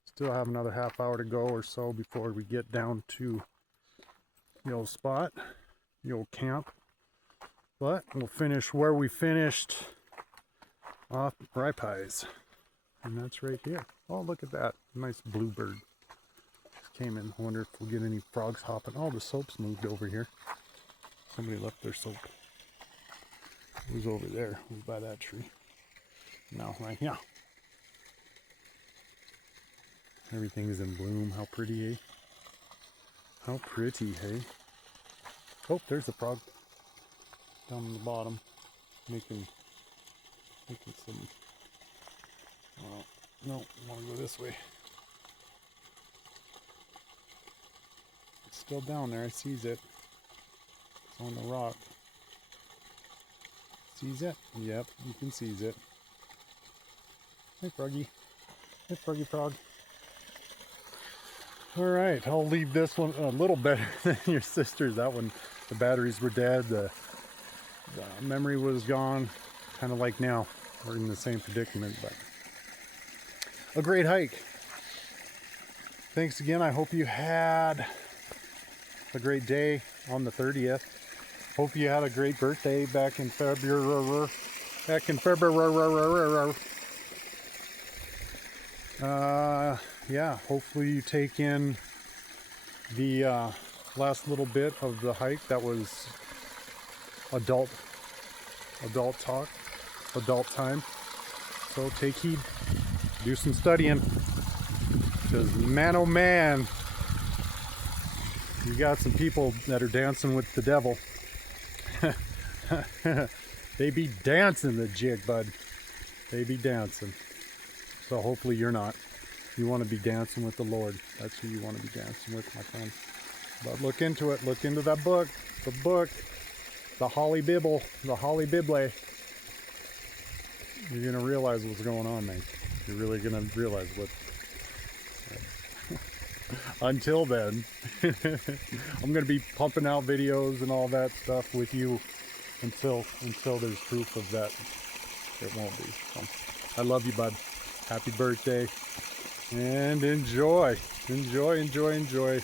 Still have another half hour to go or so before we get down to the old spot, the old camp. But we'll finish where we finished off Ripies. And that's right here. Oh, look at that. Nice bluebird. Came in. I wonder if we'll get any frogs hopping. Oh, the soap's moved over here. Somebody left their soap. It was over there. It was by that tree. No, right here. Everything is in bloom. How pretty, eh? How pretty, hey? Oh, there's a frog. Down on the bottom. Making some... no, I want to go this way. It's still down there. I sees it. It's on the rock. Sees it? Yep, you can seize it. Hey, froggy. Hey, froggy frog. Alright, I'll leave this one a little better than your sister's. That one, the batteries were dead. The memory was gone. Kind of like now. We're in the same predicament, but... a great hike. thanks again. I hope you had a great day on the 30th. Hope you had a great birthday back in February. Yeah, hopefully you take in the last little bit of the hike. That was adult talk, adult time. So take heed, do some studying, because man oh man, you got some people that are dancing with the devil. They be dancing the jig, bud. They be dancing. So hopefully you're not. You want to be dancing with the Lord. That's who you want to be dancing with, my friend. But look into it. Look into that book. The book. The Holly Bible. The Holly Bible. You're going to realize what's going on, mate. You're really going to realize what... Until then, I'm going to be pumping out videos and all that stuff with you until there's proof of that. It won't be. So, I love you, bud. Happy birthday. And enjoy. Enjoy, enjoy, enjoy.